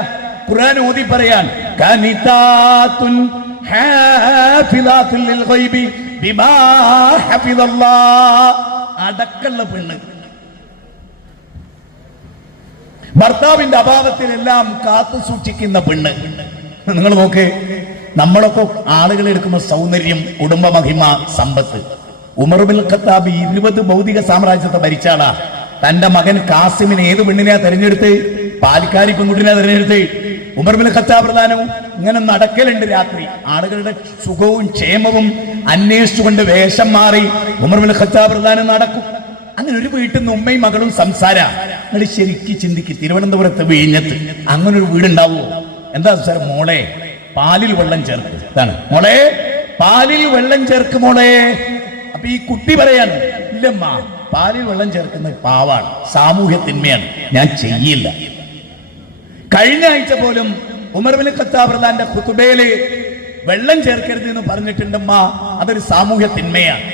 ഖുർആൻ ഓതി പറയാൻ, കനിതാത്തുൻ ഹാഫിളാത്തുൽ ലിൽ ഗൈബി ബിമാ ഹഫിളല്ലാഹ്. അടക്കള്ള പെണ്ണ്, ഭർത്താവിന്റെ അഭാവത്തിലെല്ലാം കാത്തു സൂക്ഷിക്കുന്ന പെണ്ണ്. നിങ്ങൾ നോക്കേ, നമ്മളൊക്കെ ആളുകൾ എടുക്കുന്ന സൗന്ദര്യം, കുടുംബ മഹിമ, സമ്പത്ത്. ഉമർ ബിൻ ഖത്താബ് 20 ഭൗതിക സാമ്രാജ്യത്തെ ഭരിച്ചാളാ. തന്റെ മകൻ കാസിമിനെ ഏത് പെണ്ണിനെയാ തെരഞ്ഞെടുത്ത്? പാൽക്കാരി പെൺകുട്ടിനെ തെരഞ്ഞെടുത്ത്. ഉമർ ബിൻ ഖത്താബ് പ്രധാനവും ഇങ്ങനെ നടക്കലുണ്ട് രാത്രി, ആളുകളുടെ സുഖവും ക്ഷേമവും അന്വേഷിച്ചുകൊണ്ട് വേഷം മാറി ഉമർ ബിൻ ഖത്താബ് പ്രധാനം നടക്കും. അങ്ങനെ ഒരു വീട്ടിൽ നിന്ന് ഉമ്മയും മകളും സംസാര. നിങ്ങൾ ശരിക്കും ചിന്തിക്കും, തിരുവനന്തപുരത്ത് വിഴിഞ്ഞത്ത് അങ്ങനെ ഒരു വീടുണ്ടാവുമോ? എന്താ സാർ? മോളെ പാലിൽ വെള്ളം ചേർക്ക്. ഇതാണ് മോളെ പാലിൽ വെള്ളം ചേർക്ക് മോളെ. അപ്പൊ ഈ കുട്ടി പറയാണ്, ഇല്ലമ്മ പാലിൽ വെള്ളം ചേർക്കുന്നത് പാവാണ്, സാമൂഹ്യ തിന്മയാണ്, ഞാൻ ചെയ്യില്ല. കഴിഞ്ഞ ആഴ്ച പോലും ഉമർ ബിൻ ഖത്താബ് റളിയല്ലാഹു ഖുതുബയില് വെള്ളം ചേർക്കരുത് എന്ന് പറഞ്ഞിട്ടുണ്ടമ്മ, അതൊരു സാമൂഹ്യ തിന്മയാണ്.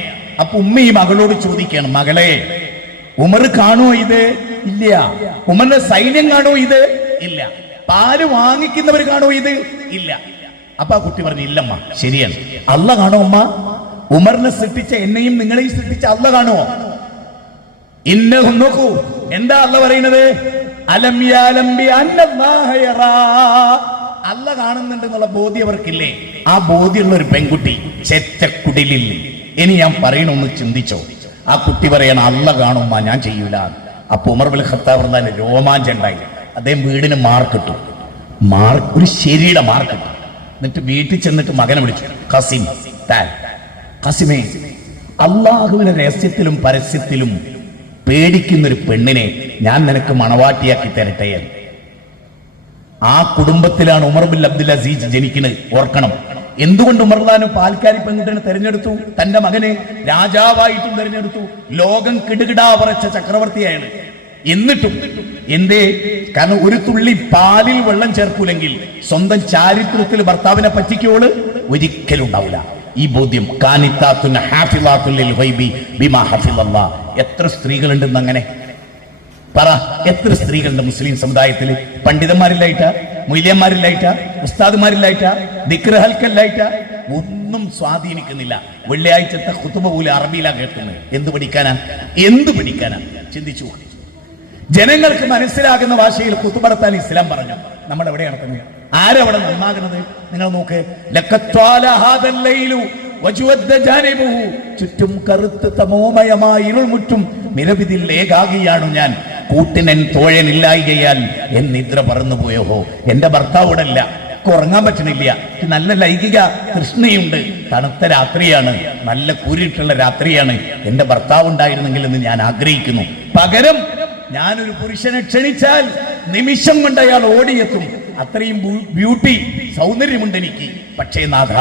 അപ്പൊ ഉമ്മ ഈ മകളോട് ചോദിക്കുകയാണ്, മകളെ ഉമർ കാണുമോ ഇത്? ഇല്ല. ഉമറിന്റെ സൈന്യം കാണുമോ ഇത്? ഇല്ല. പാല് വാങ്ങിക്കുന്നവർ കാണുമോ ഇത്? ഇല്ല. അപ്പൊ ആ കുട്ടി പറഞ്ഞു, ഇല്ലമ്മ ശരിയാണ്. അല്ല കാണോ അമ്മ? ഉമറിനെ സൃഷ്ടിച്ച എന്നെയും നിങ്ങളെയും സൃഷ്ടിച്ച അല്ല കാണുമോ? ഇന്നഹും നോക്കൂ, എന്താ അല്ല പറയുന്നത്? അലം യഅലം ബി അന്നല്ലാഹ യറാ. അല്ല കാണുന്നുണ്ട് എന്നുള്ള ബോധ്യം അവർക്കില്ലേ? ആ ബോധ്യമുള്ള ഒരു പെൺകുട്ടി ചെറ്റക്കുടിലിൽ. ഇനി ഞാൻ പറയണമെന്ന് ചിന്തിച്ചോ? ആ കുട്ടി പറയണം, അല്ല കാണുമ്പോ ഞാൻ ചെയ്യൂല. അപ്പൊ ഉമർ ബിൻ ഖത്താബ് റളിയല്ലാഹു രോമാഞ്ചം ഉണ്ടായി. അദ്ദേഹം വീടിന് മാർക്കിട്ടു, ഒരു ശരിയുടെ മാർക്കിട്ടു. എന്നിട്ട് വീട്ടിൽ ചെന്നിട്ട് മകനെ വിളിച്ചു, ഖസിം, ഖസിമേ, അള്ളാഹുവിന്റെ രഹസ്യത്തിലും പരസ്യത്തിലും പേടിക്കുന്നൊരു പെണ്ണിനെ ഞാൻ നിനക്ക് മണവാട്ടിയാക്കി തരട്ടെ. ആ കുടുംബത്തിലാണ് ഉമർ ബിൻ അബ്ദുൽ അസീസ് ജനിക്കുന്നത്. ഓർക്കണം, എന്തുകൊണ്ട് ഉമർദാനും പാൽക്കാരി പെൺകുട്ടിനെ തെരഞ്ഞെടുത്തു? തന്റെ മകനെ രാജാവായിട്ടും തെരഞ്ഞെടുത്തു. ലോകം കിടുകിടാ പറച്ച ചക്രവർത്തിയാണ്. എന്നിട്ടും എന്തേ? കാരണം ഒരു തുള്ളി പാലിൽ വെള്ളം ചേർക്കൂലെങ്കിൽ സ്വന്തം ചാരിത്രത്തിൽ ഭർത്താവിനെ പറ്റിക്കോള് ഒരിക്കലും ഉണ്ടാവില്ല. ഈ ബോധ്യം. കാനിത്താത്തുൻ ഹാഫിളാത്തുൽ ലിൽ ഗൈബി ബിമാ ഹഫിളല്ലാഹ്. എത്ര സ്ത്രീകളുണ്ടെന്ന് അങ്ങനെ പറ. എത്ര സ്ത്രീകളുണ്ട് മുസ്ലിം സമുദായത്തിൽ? പണ്ഡിതന്മാരില്ലായിട്ടാ, മൊയ്ലിയന്മാരില്ലായിട്ടാ, ഉസ്താദുമാരില്ലായിട്ടാ, ദിക്ർ ഹൽക്കല്ലായിട്ടാ? ഒന്നും സ്വാധീനിക്കുന്നില്ല. വെള്ളിയാഴ്ചത്തെ ഖുതുബ പോലും അറബിയിലാ കേൾക്കുന്നത്. എന്ത് പഠിക്കാനാ? എന്ത് പഠിക്കാനാ? ചിന്തിച്ചു. ജനങ്ങൾക്ക് മനസ്സിലാകുന്ന ഭാഷയിൽ ഖുതുബ നടത്താൻ ഇസ്ലാം പറഞ്ഞു. നമ്മൾ എവിടെ നടത്തുന്നത്? ആരവിടെ നന്നാകുന്നത്? നിങ്ങൾ നോക്ക്. ചുറ്റും കറുത്ത് തമോമയമായ ഇരുൾമുറ്റും നിരവിധിൽ ഏകാകിയാണു ഞാൻ. കൂട്ടിനൻ തോഴനില്ലായികയാൽ എൻ നിദ്ര പറന്നു പോയോ. എന്റെ ഭർത്താവോടല്ല, ഉറങ്ങാൻ പറ്റണില്ല. നല്ല ലൈംഗിക തൃഷ്ണയുണ്ട്. തണുത്ത രാത്രിയാണ്, നല്ല കൂരിട്ടുള്ള രാത്രിയാണ്. എന്റെ ഭർത്താവ് ഉണ്ടായിരുന്നെങ്കിൽ എന്ന് ഞാൻ ആഗ്രഹിക്കുന്നു. പകരം ഞാനൊരു പുരുഷനെ ക്ഷണിച്ചാൽ നിമിഷം കൊണ്ട് അയാൾ ഓടിയെത്തും. അത്രയും ബ്യൂട്ടി, സൗന്ദര്യമുണ്ട് എനിക്ക്. പക്ഷേ നാഥ,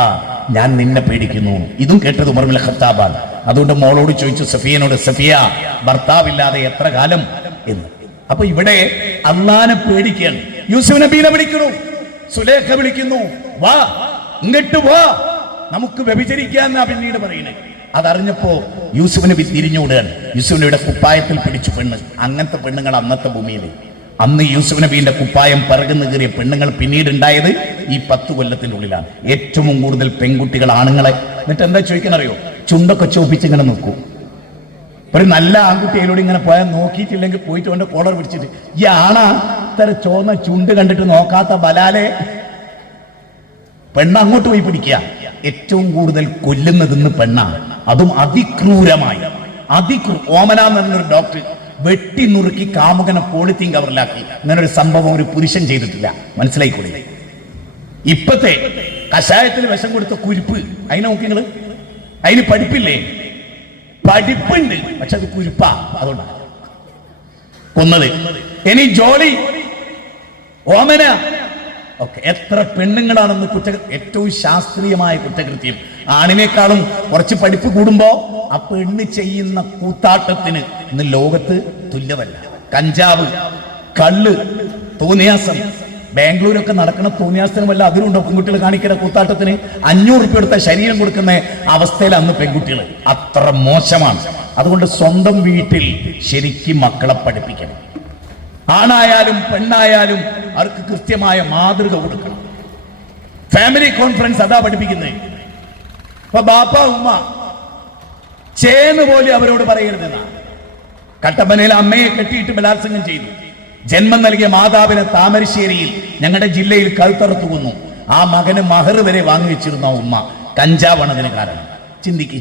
ഞാൻ നിന്നെ പേടിക്കുന്നു. ഇതും കേട്ടത് ഉമർ ബിൻ ഖത്താബാണ്. അതുകൊണ്ട് മോളോട് ചോദിച്ചു, സഫിയനോട്, സഫിയ, ഭർത്താവില്ലാതെ എത്ര കാലം എന്ന്. അപ്പൊ ഇവിടെ അള്ളാനെ പേടിക്കുകയാണ്. യൂസുഫ് നബീനെ വിളിക്കുന്നു, സുലേഖ വിളിക്കുന്നു, വാ ഇങ്ങോട്ട് വാ, നമുക്ക് വ്യഭിചരിക്കാന്നാ പിന്നീട് പറയുന്നത്. അതറിഞ്ഞപ്പോ യൂസുഫ് നബി തിരിഞ്ഞുവിടുകയാണ്. യൂസുഫ് നബിയുടെ കുപ്പായത്തിൽ പിടിച്ചു പെണ്ണ്. അങ്ങനത്തെ പെണ്ണുങ്ങൾ അന്നത്തെ ഭൂമിയിൽ. അന്ന് യൂസുഫ് നബീന്റെ കുപ്പായം പിറകുന്നു കയറിയ പെണ്ണുങ്ങൾ പിന്നീട് ഉണ്ടായത് ഈ 10 കൊല്ലത്തിനുള്ളിലാണ്. ഏറ്റവും കൂടുതൽ പെൺകുട്ടികൾ ആണുങ്ങളെ. എന്നിട്ട് എന്താ ചോദിക്കാനറിയോ? ചുണ്ടൊക്കെ ചോപ്പിച്ച് ഇങ്ങനെ നോക്കൂ. ഒരു നല്ല ആൺകുട്ടിയിലൂടെ ഇങ്ങനെ പോയാൽ നോക്കിയിട്ടില്ലെങ്കിൽ പോയിട്ട് അവന്റെ കോളർ പിടിച്ചിട്ട്, ഈ ആണാ ഇത്ര ചോന്ന ചുണ്ട് കണ്ടിട്ട് നോക്കാത്ത ബലാലെ പെണ്ണ് അങ്ങോട്ട് പോയി പിടിക്കുക. ഏറ്റവും കൂടുതൽ കൊല്ലുന്നതെന്ന് പെണ്ണാണ്, അതും അതിക്രൂരമായി. ഓമന എന്ന് പറഞ്ഞൊരു ഡോക്ടർ വെട്ടി നുറുക്കി കാമുകനെ പോളിത്തീൻ കവറിലാക്കി. അങ്ങനെ ഒരു സംഭവം ഒരു പുരുഷൻ ചെയ്തിട്ടില്ല. മനസ്സിലായിക്കൂടെ? ഇപ്പത്തെ കഷായത്തിൽ വിഷം കൊടുത്ത കുരുപ്പ്, അതിനെ നോക്കി നിങ്ങള്. അതിന് പഠിപ്പില്ലേ? പഠിപ്പുണ്ട്, പക്ഷെ അത് കുരുപ്പാ. അതുകൊണ്ടാണ് കൊന്നത്. ഇനി ജോലി, ഓമന ഒക്കെ. എത്ര പെണ്ണുങ്ങളാണെന്ന് ഏറ്റവും ശാസ്ത്രീയമായ കുറ്റകൃത്യം. ആണിനേക്കാളും കുറച്ച് പഠിപ്പ് കൂടുമ്പോ ആ പെണ്ണ് ചെയ്യുന്ന കൂത്താട്ടത്തിന് ഇന്ന് ലോകത്ത് തുല്യമല്ല. കഞ്ചാവ്, കള്ള്, തോന്നിയാസം, ബാംഗ്ലൂരൊക്കെ നടക്കുന്ന തോന്നിയാസത്തിന് വല്ല അതിലുണ്ടോ? പെൺകുട്ടികൾ കാണിക്കുന്ന കൂത്താട്ടത്തിന് 500 രൂപ എടുത്ത ശരീരം കൊടുക്കുന്ന അവസ്ഥയിൽ അന്ന് പെൺകുട്ടികൾ. അത്ര മോശമാണ്. അതുകൊണ്ട് സ്വന്തം വീട്ടിൽ ശരിക്കും മക്കളെ പഠിപ്പിക്കണം. ആണായാലും പെണ്ണായാലും അവർക്ക് കൃത്യമായ മാതൃക കൊടുക്കണം. ഫാമിലി കോൺഫറൻസ് അതാ പഠിപ്പിക്കുന്നത്. ഇപ്പൊ ബാപ്പ ഉമ്മ ചേന്ന് പോലും അവരോട് പറയരുതെന്നാ. കട്ടപ്പനയിൽ അമ്മയെ കെട്ടിയിട്ട് ബലാത്സംഗം ചെയ്തു. ജന്മം നൽകിയ മാതാവിനെ താമരശ്ശേരിയിൽ ഞങ്ങളുടെ ജില്ലയിൽ കഴുത്തറുത്തു കൊന്നു. ആ മകന് മഹർ വരെ വാങ്ങിവെച്ചിരുന്ന ഉമ്മ. കഞ്ചാവാണ് അതിന് കാരണം. ചിന്തിക്ക്.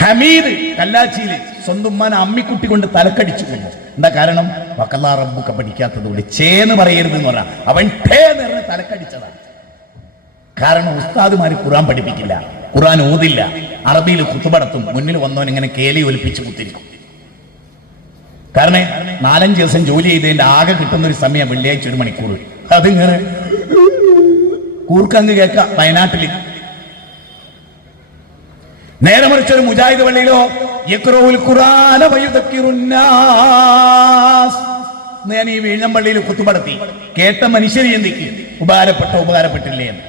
ഹമീദ് കല്ലാച്ചിയിൽ സ്വന്തം ഉമ്മാനെ അമ്മിക്കുട്ടി കൊണ്ട് തലക്കടിച്ചു കൊന്നു. എന്താ കാരണം? വക്കല്ലാ റബ്ബുക പഠിക്കാത്തതുകൊണ്ട്. ചേന്ന് പറയരുതെന്ന് പറഞ്ഞാൽ അവൻ ഠേ എന്ന് തലക്കടിച്ചതാണ്. കാരണം ഉസ്താദുമാര് ഖുർആൻ പഠിപ്പിക്കില്ല, ഖുർആൻ ഓതില്ല, അറബിയിൽ ഖുതുബ നടത്തും. മുന്നിൽ വന്നവൻ ഇങ്ങനെ കേലി ഒലിപ്പിച്ച് കുത്തിരിക്കും. കാരണം 4-5 ദിവസം ജോലി ചെയ്തതിന്റെ ആകെ കിട്ടുന്ന ഒരു സമയം വെള്ളിയാഴ്ച 1 മണിക്കൂർ. അതിങ്ങനെ കൂർക്കങ്ങ് കേൾക്ക വയനാട്ടില്. നേരെ മറിച്ചൊരു മുജാഹിദ് പള്ളിയിലോ ഞാൻ ഈ വീഴം പള്ളിയിൽ ഖുതുബ നടത്തി. കേട്ട മനുഷ്യർ ചിന്തിക്ക് ഉപകാരപ്പെട്ടില്ലേ എന്ന്.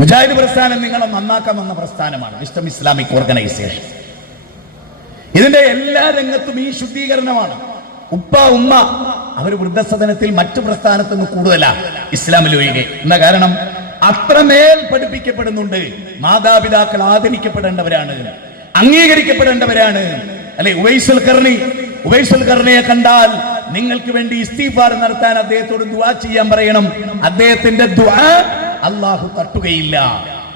മുജാഹിദ് പ്രസ്ഥാനം നിങ്ങളെ നന്നാക്കാമെന്ന പ്രസ്ഥാനമാണ്, വിസ്ഡം ഇസ്ലാമിക് ഓർഗനൈസേഷൻ. ഇതിന്റെ എല്ലാ രംഗത്തും ഈ ശുദ്ധീകരണമാണ്. ഉപ്പ ഉമ്മ അവർ വൃദ്ധസദനത്തിൽ മറ്റു പ്രസ്ഥാനത്തു നിന്ന് കൂടുതലാ ഇസ്ലാമിൽ ഒഴികെ. എന്താ കാരണം? അത്രമേൽ പഠിപ്പിക്കപ്പെടുന്നുണ്ട്. മാതാപിതാക്കൾ ആദരിക്കപ്പെടേണ്ടവരാണ്, അംഗീകരിക്കപ്പെടേണ്ടവരാണ്. അല്ലെ, ഉവൈസുൽ ഖർണിയെ കണ്ടാൽ നിങ്ങൾക്ക് വേണ്ടി ഇസ്തിഗ്ഫാർ നടത്താൻ അദ്ദേഹത്തോട് ദുആ ചെയ്യാൻ പറയണം. അദ്ദേഹത്തിന്റെ ദുആ അല്ലാഹു തട്ടുകയില്ല.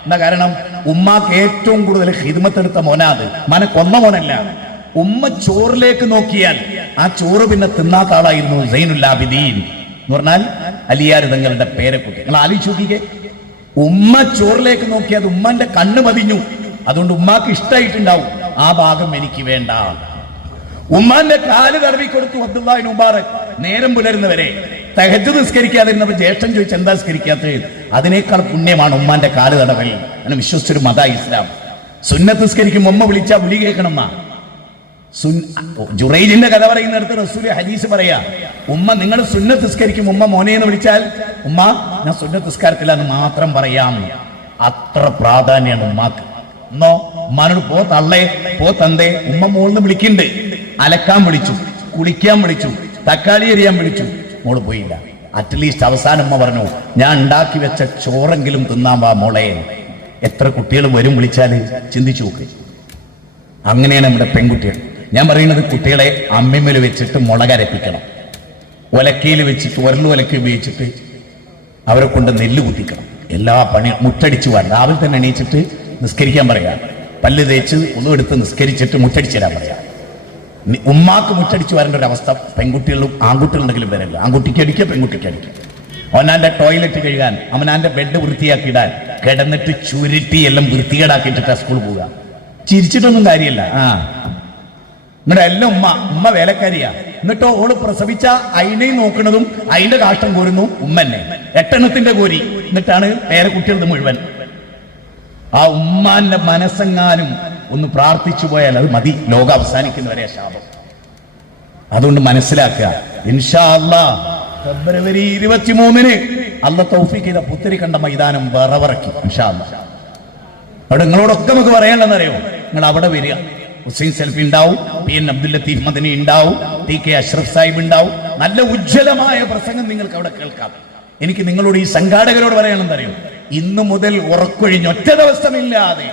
എന്താ കാരണം? ഉമ്മാക്ക് ഏറ്റവും കൂടുതൽ ഖിദ്മത്ത് എടുത്ത മോനാത്. മനെ കൊന്ന മോനല്ല. ഉമ്മ ചോറിലേക്ക് നോക്കിയാൽ ആ ചോറ് പിന്നെ തിന്നാത്ത ആളായിരുന്നു സൈനുൽ ആബിദീൻ എന്ന് പറഞ്ഞാൽ അലിയാർ തങ്ങളുടെ പേരക്കുട്ടി. നിങ്ങൾ ആലോചിച്ച് നോക്കിക്കേ. ഉമ്മ ചോറിലേക്ക് നോക്കിയത് ഉമ്മന്റെ കണ്ണ് പതിഞ്ഞു. അതുകൊണ്ട് ഉമ്മാക്ക് ഇഷ്ടമായിട്ടുണ്ടാവും, ആ ഭാഗം എനിക്ക് വേണ്ട. ഉമ്മാന്റെ കാല് തടവി കൊടുത്തു അബ്ദുല്ലാഹി മുബാറക്. നേരം പുലരുന്നവരെ തഹജ്ജുദ് നിസ്കരിക്കാതിരുന്നപ്പോൾ ജ്യേഷ്ഠൻ ചോദിച്ചു എന്താ നിസ്കരിക്കാത്തത്? അതിനേക്കാൾ പുണ്യമാണ് ഉമ്മാന്റെ കാല് തടവൽ. അങ്ങനെ വിശ്വസിച്ചൊരു മത ഇസ്ലാം. സുന്നത്ത് നിസ്കരിക്കും ഉമ്മ വിളിച്ചാ വിളി കേൾക്കണം. ജുറൈജിന്റെ കഥ പറയുന്നിടത്ത് റസൂൽ ഹദീസ് പറയാ, ഉമ്മ നിങ്ങൾ സുന്നത്ത് നിസ്കരിക്കും ഉമ്മ മോനെ എന്ന് വിളിച്ചാൽ ഉമ്മ ഞാൻ സുന്നത്ത് നിസ്കാരത്തില്ല എന്ന് മാത്രം പറയാം. അത്ര പ്രാധാന്യമാണ് ഉമ്മാക്ക്. എന്നോ ഉമ്മാനോട് പോ തള്ളേ പോ തന്തേ ഉമ്മ മോളിന്ന് വിളിക്കുന്നുണ്ട്. അലക്കാൻ വിളിച്ചു, കുളിക്കാൻ വിളിച്ചു, തക്കാളി എറിയാൻ വിളിച്ചു, മോള് പോയില്ല. അറ്റ്ലീസ്റ്റ് അവസാനം ഉമ്മ പറഞ്ഞു ഞാൻ ഉണ്ടാക്കി വെച്ച ചോറെങ്കിലും തിന്നാൻ വാ മോളെ. എത്ര കുട്ടികൾ വരും വിളിച്ചാല് ചിന്തിച്ചു നോക്ക്. അങ്ങനെയാണ് നമ്മുടെ പെൺകുട്ടികൾ. ഞാൻ പറയുന്നത് കുട്ടികളെ അമ്മിമ്മൽ വെച്ചിട്ട് മുളകരപ്പിക്കണം, ഒലക്കയിൽ വെച്ചിട്ട് ഉരലുലക്ക ഉപയോഗിച്ചിട്ട് അവരെ കൊണ്ട് നെല്ല് കുത്തിക്കണം. എല്ലാ പണി മുട്ടടിച്ചു വാൻ രാവിലെ തന്നെ എണീച്ചിട്ട് നിസ്കരിക്കാൻ പറയാം. പല്ല് തേച്ച് ഒന്നുമെടുത്ത് നിസ്കരിച്ചിട്ട് മുട്ടടിച്ചു തരാൻ പറയാം. ഉമ്മാക്ക് മുട്ടടിച്ചു വരേണ്ട ഒരു അവസ്ഥ പെൺകുട്ടികളും ആൺകുട്ടികളുണ്ടെങ്കിലും വരില്ല. ആൺകുട്ടിക്ക് അടിക്കുക, പെൺകുട്ടിക്ക് അടിക്കുക. അവനാന്റെ ടോയ്ലറ്റ് കഴുകാൻ, അവനാന്റെ ബെഡ് വൃത്തിയാക്കിയിടാൻ കിടന്നിട്ട് ചുരുട്ടി എല്ലാം വൃത്തികേടാക്കിയിട്ടാ സ്കൂളിൽ പോവുക. ചിരിച്ചിട്ടൊന്നും കാര്യമില്ല. നിങ്ങളുടെ എല്ലാം ഉമ്മ വേലക്കാരിയാ. എന്നിട്ടോ ഓള് പ്രസവിച്ച അതിനെയും നോക്കുന്നതും അതിന്റെ കാഷ്ടം കോരുന്നു ഉമ്മന്നെ. 8 എണ്ണത്തിന്റെ കോരി. എന്നിട്ടാണ് പേരക്കുട്ടികളത് മുഴുവൻ. ആ ഉമ്മാന്റെ മനസ്സെങ്ങാനും ഒന്ന് പ്രാർത്ഥിച്ചു പോയാൽ അത് മതി, ലോകം അവസാനിക്കുന്നവരെ ശാപം. അതുകൊണ്ട് മനസ്സിലാക്കുക, ഇൻഷാ അല്ലാഹ് ഫെബ്രുവരി 23 അല്ലാഹ് തൗഫീഖ് ചെയ്ത പുത്തരി കണ്ട മൈതാനം വിറവിറക്കി ഇൻഷാ അല്ലാഹ്. അവിടെ നിങ്ങളോടൊക്കെ നമുക്ക് പറയാനുള്ളതെന്നറിയോ? നിങ്ങൾ അവിടെ വരിക. ഹുസൈൻ സെൽഫി ഉണ്ടാവും, PN അബ്ദുൽ ലത്തീഫ് മദനി ഉണ്ടാവും, TK അഷ്റഫ് സാഹിബ് ഉണ്ടാവും. നല്ല ഉജ്ജ്വലമായ പ്രസംഗം നിങ്ങൾക്ക് അവിടെ കേൾക്കാം. എനിക്ക് നിങ്ങളോട് ഈ സംഘാടകരോട് പറയാനെന്നറിയോ? ഇന്നു മുതൽ ഉറക്കൊഴിഞ്ഞ് ഒറ്റ ദിവസമില്ലാതെ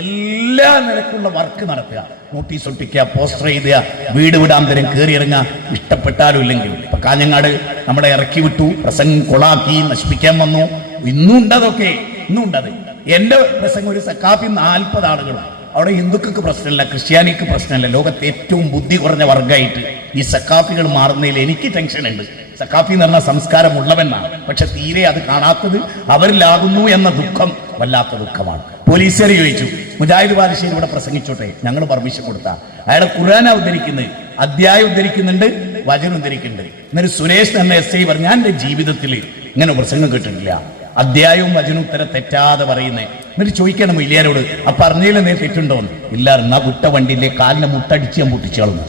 എല്ലാ നിലക്കുള്ള വർക്ക് നടത്തുക. നോട്ടീസ് ഒട്ടിക്കുക, പോസ്റ്റർ എഴുതുക, വീട് വിടാന്തരം കയറി ഇറങ്ങുക. ഇഷ്ടപ്പെട്ടാലും ഇല്ലെങ്കിൽ ഇപ്പൊ കാഞ്ഞങ്ങാട് നമ്മളെ ഇറക്കി വിട്ടു, പ്രസംഗം കൊളാക്കി, നശിപ്പിക്കാൻ വന്നു. ഇന്നും ഉണ്ടതൊക്കെ, ഇന്നും ഉണ്ടത്. എന്റെ പ്രസംഗം ഒരു സക്കാഫി 40 ആളുകളും. അവിടെ ഹിന്ദുക്കൾക്ക് പ്രശ്നമില്ല, ക്രിസ്ത്യാനിക്ക് പ്രശ്നമില്ല. ലോകത്തെ ഏറ്റവും ബുദ്ധി കുറഞ്ഞ വർഗമായിട്ട് ഈ സക്കാഫികൾ മാറുന്നതിൽ എനിക്ക് ടെൻഷൻ ഉണ്ട്. സക്കാഫി എന്ന് പറഞ്ഞാൽ സംസ്കാരമുള്ളവനാണ്, പക്ഷെ തീരെ അത് കാണാത്തത് അവരിലാകുന്നു എന്ന ദുഃഖം വല്ലാത്ത ദുഃഖമാണ്. പോലീസുകാർ ചോദിച്ചു മുജാഹിദ് ബാദുഷാഹി ഇവിടെ പ്രസംഗിച്ചോട്ടെ, ഞങ്ങൾ പെർമിഷൻ കൊടുത്താ. അയാളെ ഖുർആന ഉദ്ധരിക്കുന്നത്, അധ്യായം ഉദ്ധരിക്കുന്നുണ്ട്, വചനം ഉദ്ധരിക്കുന്നുണ്ട്. എന്നൊരു സുരേഷ് എന്ന SI പറഞ്ഞു ഞാൻ എന്റെ ജീവിതത്തിൽ ഇങ്ങനെ പ്രസംഗം കേട്ടിട്ടില്ല. അധ്യായവും വചനവും ഉത്തരം തെറ്റാതെ പറയുന്നേ. എന്നിട്ട് ചോദിക്കണം ഇല്ലാരോട് ആ പറഞ്ഞതിൽ നീ തെറ്റുണ്ടോന്ന്. ഇല്ല, എന്നാ വിട്ട വണ്ടിയിലെ കാലിനെ മുട്ടടിച്ച് ഞാൻ പൊട്ടിച്ചോളുന്നു.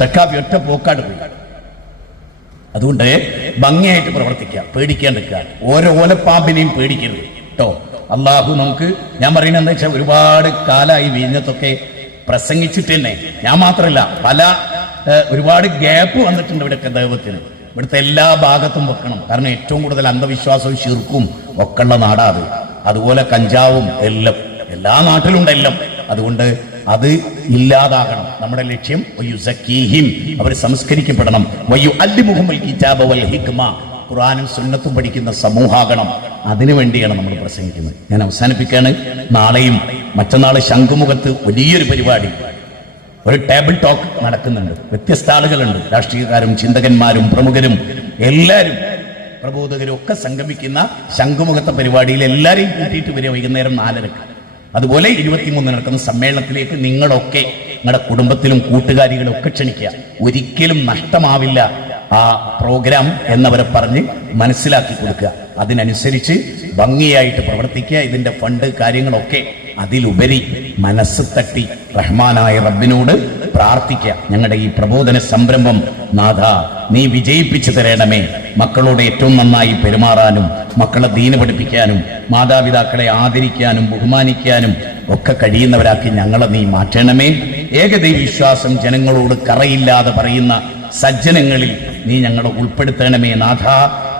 സക്കാഫി ഒറ്റ പോക്കാട് പോയി. അതുകൊണ്ട് ഭംഗിയായിട്ട് പ്രവർത്തിക്കുക, പേടിക്കാണ്ടിരിക്കുക. ഓരോ ഓലപ്പാമ്പിനെയും പേടിക്കരുത് കേട്ടോ. അള്ളാഹു നമുക്ക്, ഞാൻ പറയുന്നത് എന്താ വെച്ചാൽ, ഒരുപാട് കാലമായി വിഴിഞ്ഞത്തൊക്കെ പ്രസംഗിച്ചിട്ട് തന്നെ ഞാൻ മാത്രമല്ല ഒരുപാട് ഗ്യാപ്പ് വന്നിട്ടുണ്ട് ഇവിടെയൊക്കെ ദൈവത്തിന്. ഇവിടുത്തെ എല്ലാ ഭാഗത്തും വെക്കണം. കാരണം ഏറ്റവും കൂടുതൽ അന്ധവിശ്വാസവും ശിർക്കും ഒക്കെ ഉള്ള നാടാ അത്. അതുപോലെ കഞ്ചാവും എല്ലാം എല്ലാ നാട്ടിലുണ്ട് എല്ലാം. അതുകൊണ്ട് അത് ഇല്ലാതാകണം. നമ്മുടെ ലക്ഷ്യം അവർ സംസ്കരിക്കപ്പെടണം. ഖുർആനും സുന്നത്തും പഠിക്കുന്ന സമൂഹമാകണം. അതിനുവേണ്ടിയാണ് നമ്മൾ പ്രസംഗിക്കുന്നത്. ഞാൻ അവസാനിപ്പിക്കുകയാണ്. നാളെയും മറ്റന്നാള് ശംഖുമുഖത്ത് വലിയൊരു പരിപാടി, ഒരു ടേബിൾ ടോക്ക് നടക്കുന്നുണ്ട്. വ്യത്യസ്ത ആളുകളുണ്ട്, രാഷ്ട്രീയക്കാരും ചിന്തകന്മാരും പ്രമുഖരും എല്ലാവരും പ്രബോധകരും ഒക്കെ സംഗമിക്കുന്ന ശംഖുമുഖത്തെ പരിപാടിയിൽ എല്ലാവരെയും കൂട്ടിയിട്ട് വരിക വൈകുന്നേരം 4:30. അതുപോലെ 23 നടക്കുന്ന സമ്മേളനത്തിലേക്ക് നിങ്ങളൊക്കെ നിങ്ങളുടെ കുടുംബത്തിലും കൂട്ടുകാരികളും ഒക്കെ ക്ഷണിക്കുക. ഒരിക്കലും നഷ്ടമാവില്ല ആ പ്രോഗ്രാം എന്നവരെ പറഞ്ഞ് മനസ്സിലാക്കി കൊടുക്കുക. അതിനനുസരിച്ച് ഭംഗിയായിട്ട് പ്രവർത്തിക്കുക. ഇതിന്റെ ഫണ്ട് കാര്യങ്ങളൊക്കെ അതിലുപരി മനസ്സ് തട്ടി റഹ്മാനായ റബ്ബിനോട് പ്രാർത്ഥിക്കുക. ഞങ്ങളുടെ ഈ പ്രബോധന സംരംഭം നാഥ നീ വിജയിപ്പിച്ചു തരണമേ. മക്കളോട് ഏറ്റവും നന്നായി പെരുമാറാനും മക്കളെ ദീന് പഠിപ്പിക്കാനും മാതാപിതാക്കളെ ആദരിക്കാനും ബഹുമാനിക്കാനും ഒക്കെ കഴിയുന്നവരാക്കി ഞങ്ങളെ നീ മാറ്റണമേ. ഏകദൈവ വിശ്വാസം ജനങ്ങളോട് കറയില്ലാതെ പറയുന്ന സജ്ജനങ്ങളിൽ നീ ഞങ്ങളെ ഉൾപ്പെടുത്തണമേ നാഥ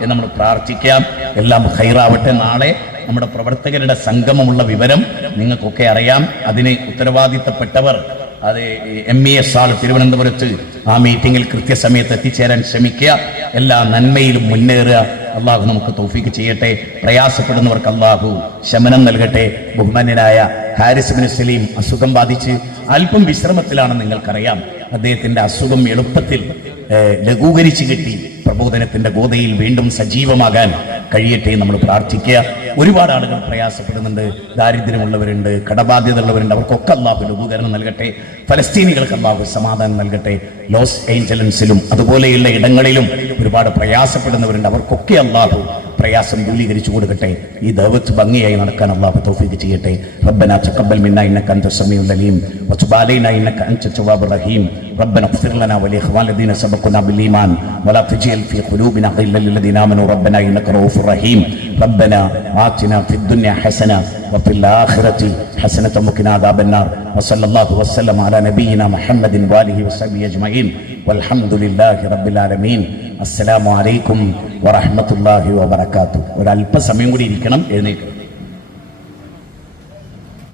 എന്ന് നമ്മൾ പ്രാർത്ഥിക്കാം. എല്ലാം ഹൈറാവട്ടെ. നാളെ നമ്മുടെ പ്രവർത്തകരുടെ സംഗമമുള്ള വിവരം നിങ്ങൾക്കൊക്കെ അറിയാം. അതിന് ഉത്തരവാദിത്തപ്പെട്ടവർ അത് MES ആൾ തിരുവനന്തപുരത്ത് ആ മീറ്റിംഗിൽ കൃത്യസമയത്ത് എത്തിച്ചേരാൻ ശ്രമിക്കുക. എല്ലാ നന്മയിലും മുന്നേറുക. അള്ളാഹു നമുക്ക് തൗഫീക്ക് ചെയ്യട്ടെ. പ്രയാസപ്പെടുന്നവർക്ക് അള്ളാഹു ശമനം നൽകട്ടെ. ബഹുമാന്യനായ ഹാരിസ് ബിൻ സലീം അസുഖം ബാധിച്ച് അല്പം വിശ്രമത്തിലാണെന്ന് നിങ്ങൾക്കറിയാം. അദ്ദേഹത്തിന്റെ അസുഖം എളുപ്പത്തിൽ ലഘൂകരിച്ച് കിട്ടി പ്രബോധനത്തിന്റെ ഗോതയിൽ വീണ്ടും സജീവമാകാൻ കഴിയട്ടെ നമ്മൾ പ്രാർത്ഥിക്കുക. ഒരുപാട് ആളുകൾ പ്രയാസപ്പെടുന്നുണ്ട്, ദാരിദ്ര്യമുള്ളവരുണ്ട്, കടബാധ്യത ഉള്ളവരുണ്ട്. അവർക്കൊക്കെ അള്ളാഹു ലഘൂകരണം നൽകട്ടെ. ഫലസ്തീനികൾക്ക് അള്ളാഹു സമാധാനം നൽകട്ടെ. ലോസ് ഏഞ്ചലൻസിലും അതുപോലെയുള്ള ഇടങ്ങളിലും ഒരുപാട് പ്രയാസപ്പെടുന്നവരുണ്ട്. അവർക്കൊക്കെ അള്ളാഹു പ്രയാസം ദൂരീകരിച്ചു കൊടുക്കട്ടെ. ഈ ദഅവത്ത് ഭംഗിയായി നടക്കാൻ അള്ളാഹു തൗഫീഖ് ചെയ്യട്ടെ. റബ്ബനാ തഖബ്ബൽ മിന്നാ ഇന്നക അൻത സമീഉൽ അലീം വതുബ് അലൈനാ ഇന്നക അൻത തവ്വാബുർ റഹീം. റബ്ബനാ ഇഗ്ഫിർ ലനാ വലിഇഖ്വാനിന الذين سبقونا بالإيمان ولا تجعل في قلوبنا غلا للذين آمنوا ربنا إنك رؤوف رحيم. ربنا آتنا في الدنيا حسنة وفي الآخرة حسنة وقنا عذاب النار. وصلى الله وسلم على نبينا محمد وآله وصحبه أجمعين والحمد لله رب العالمين. السلام عليكم ورحمة الله وبركاته. ഒരല്പ സമയം കൂടി ഇരിക്കണം, എഴുന്നേൽക്കണം.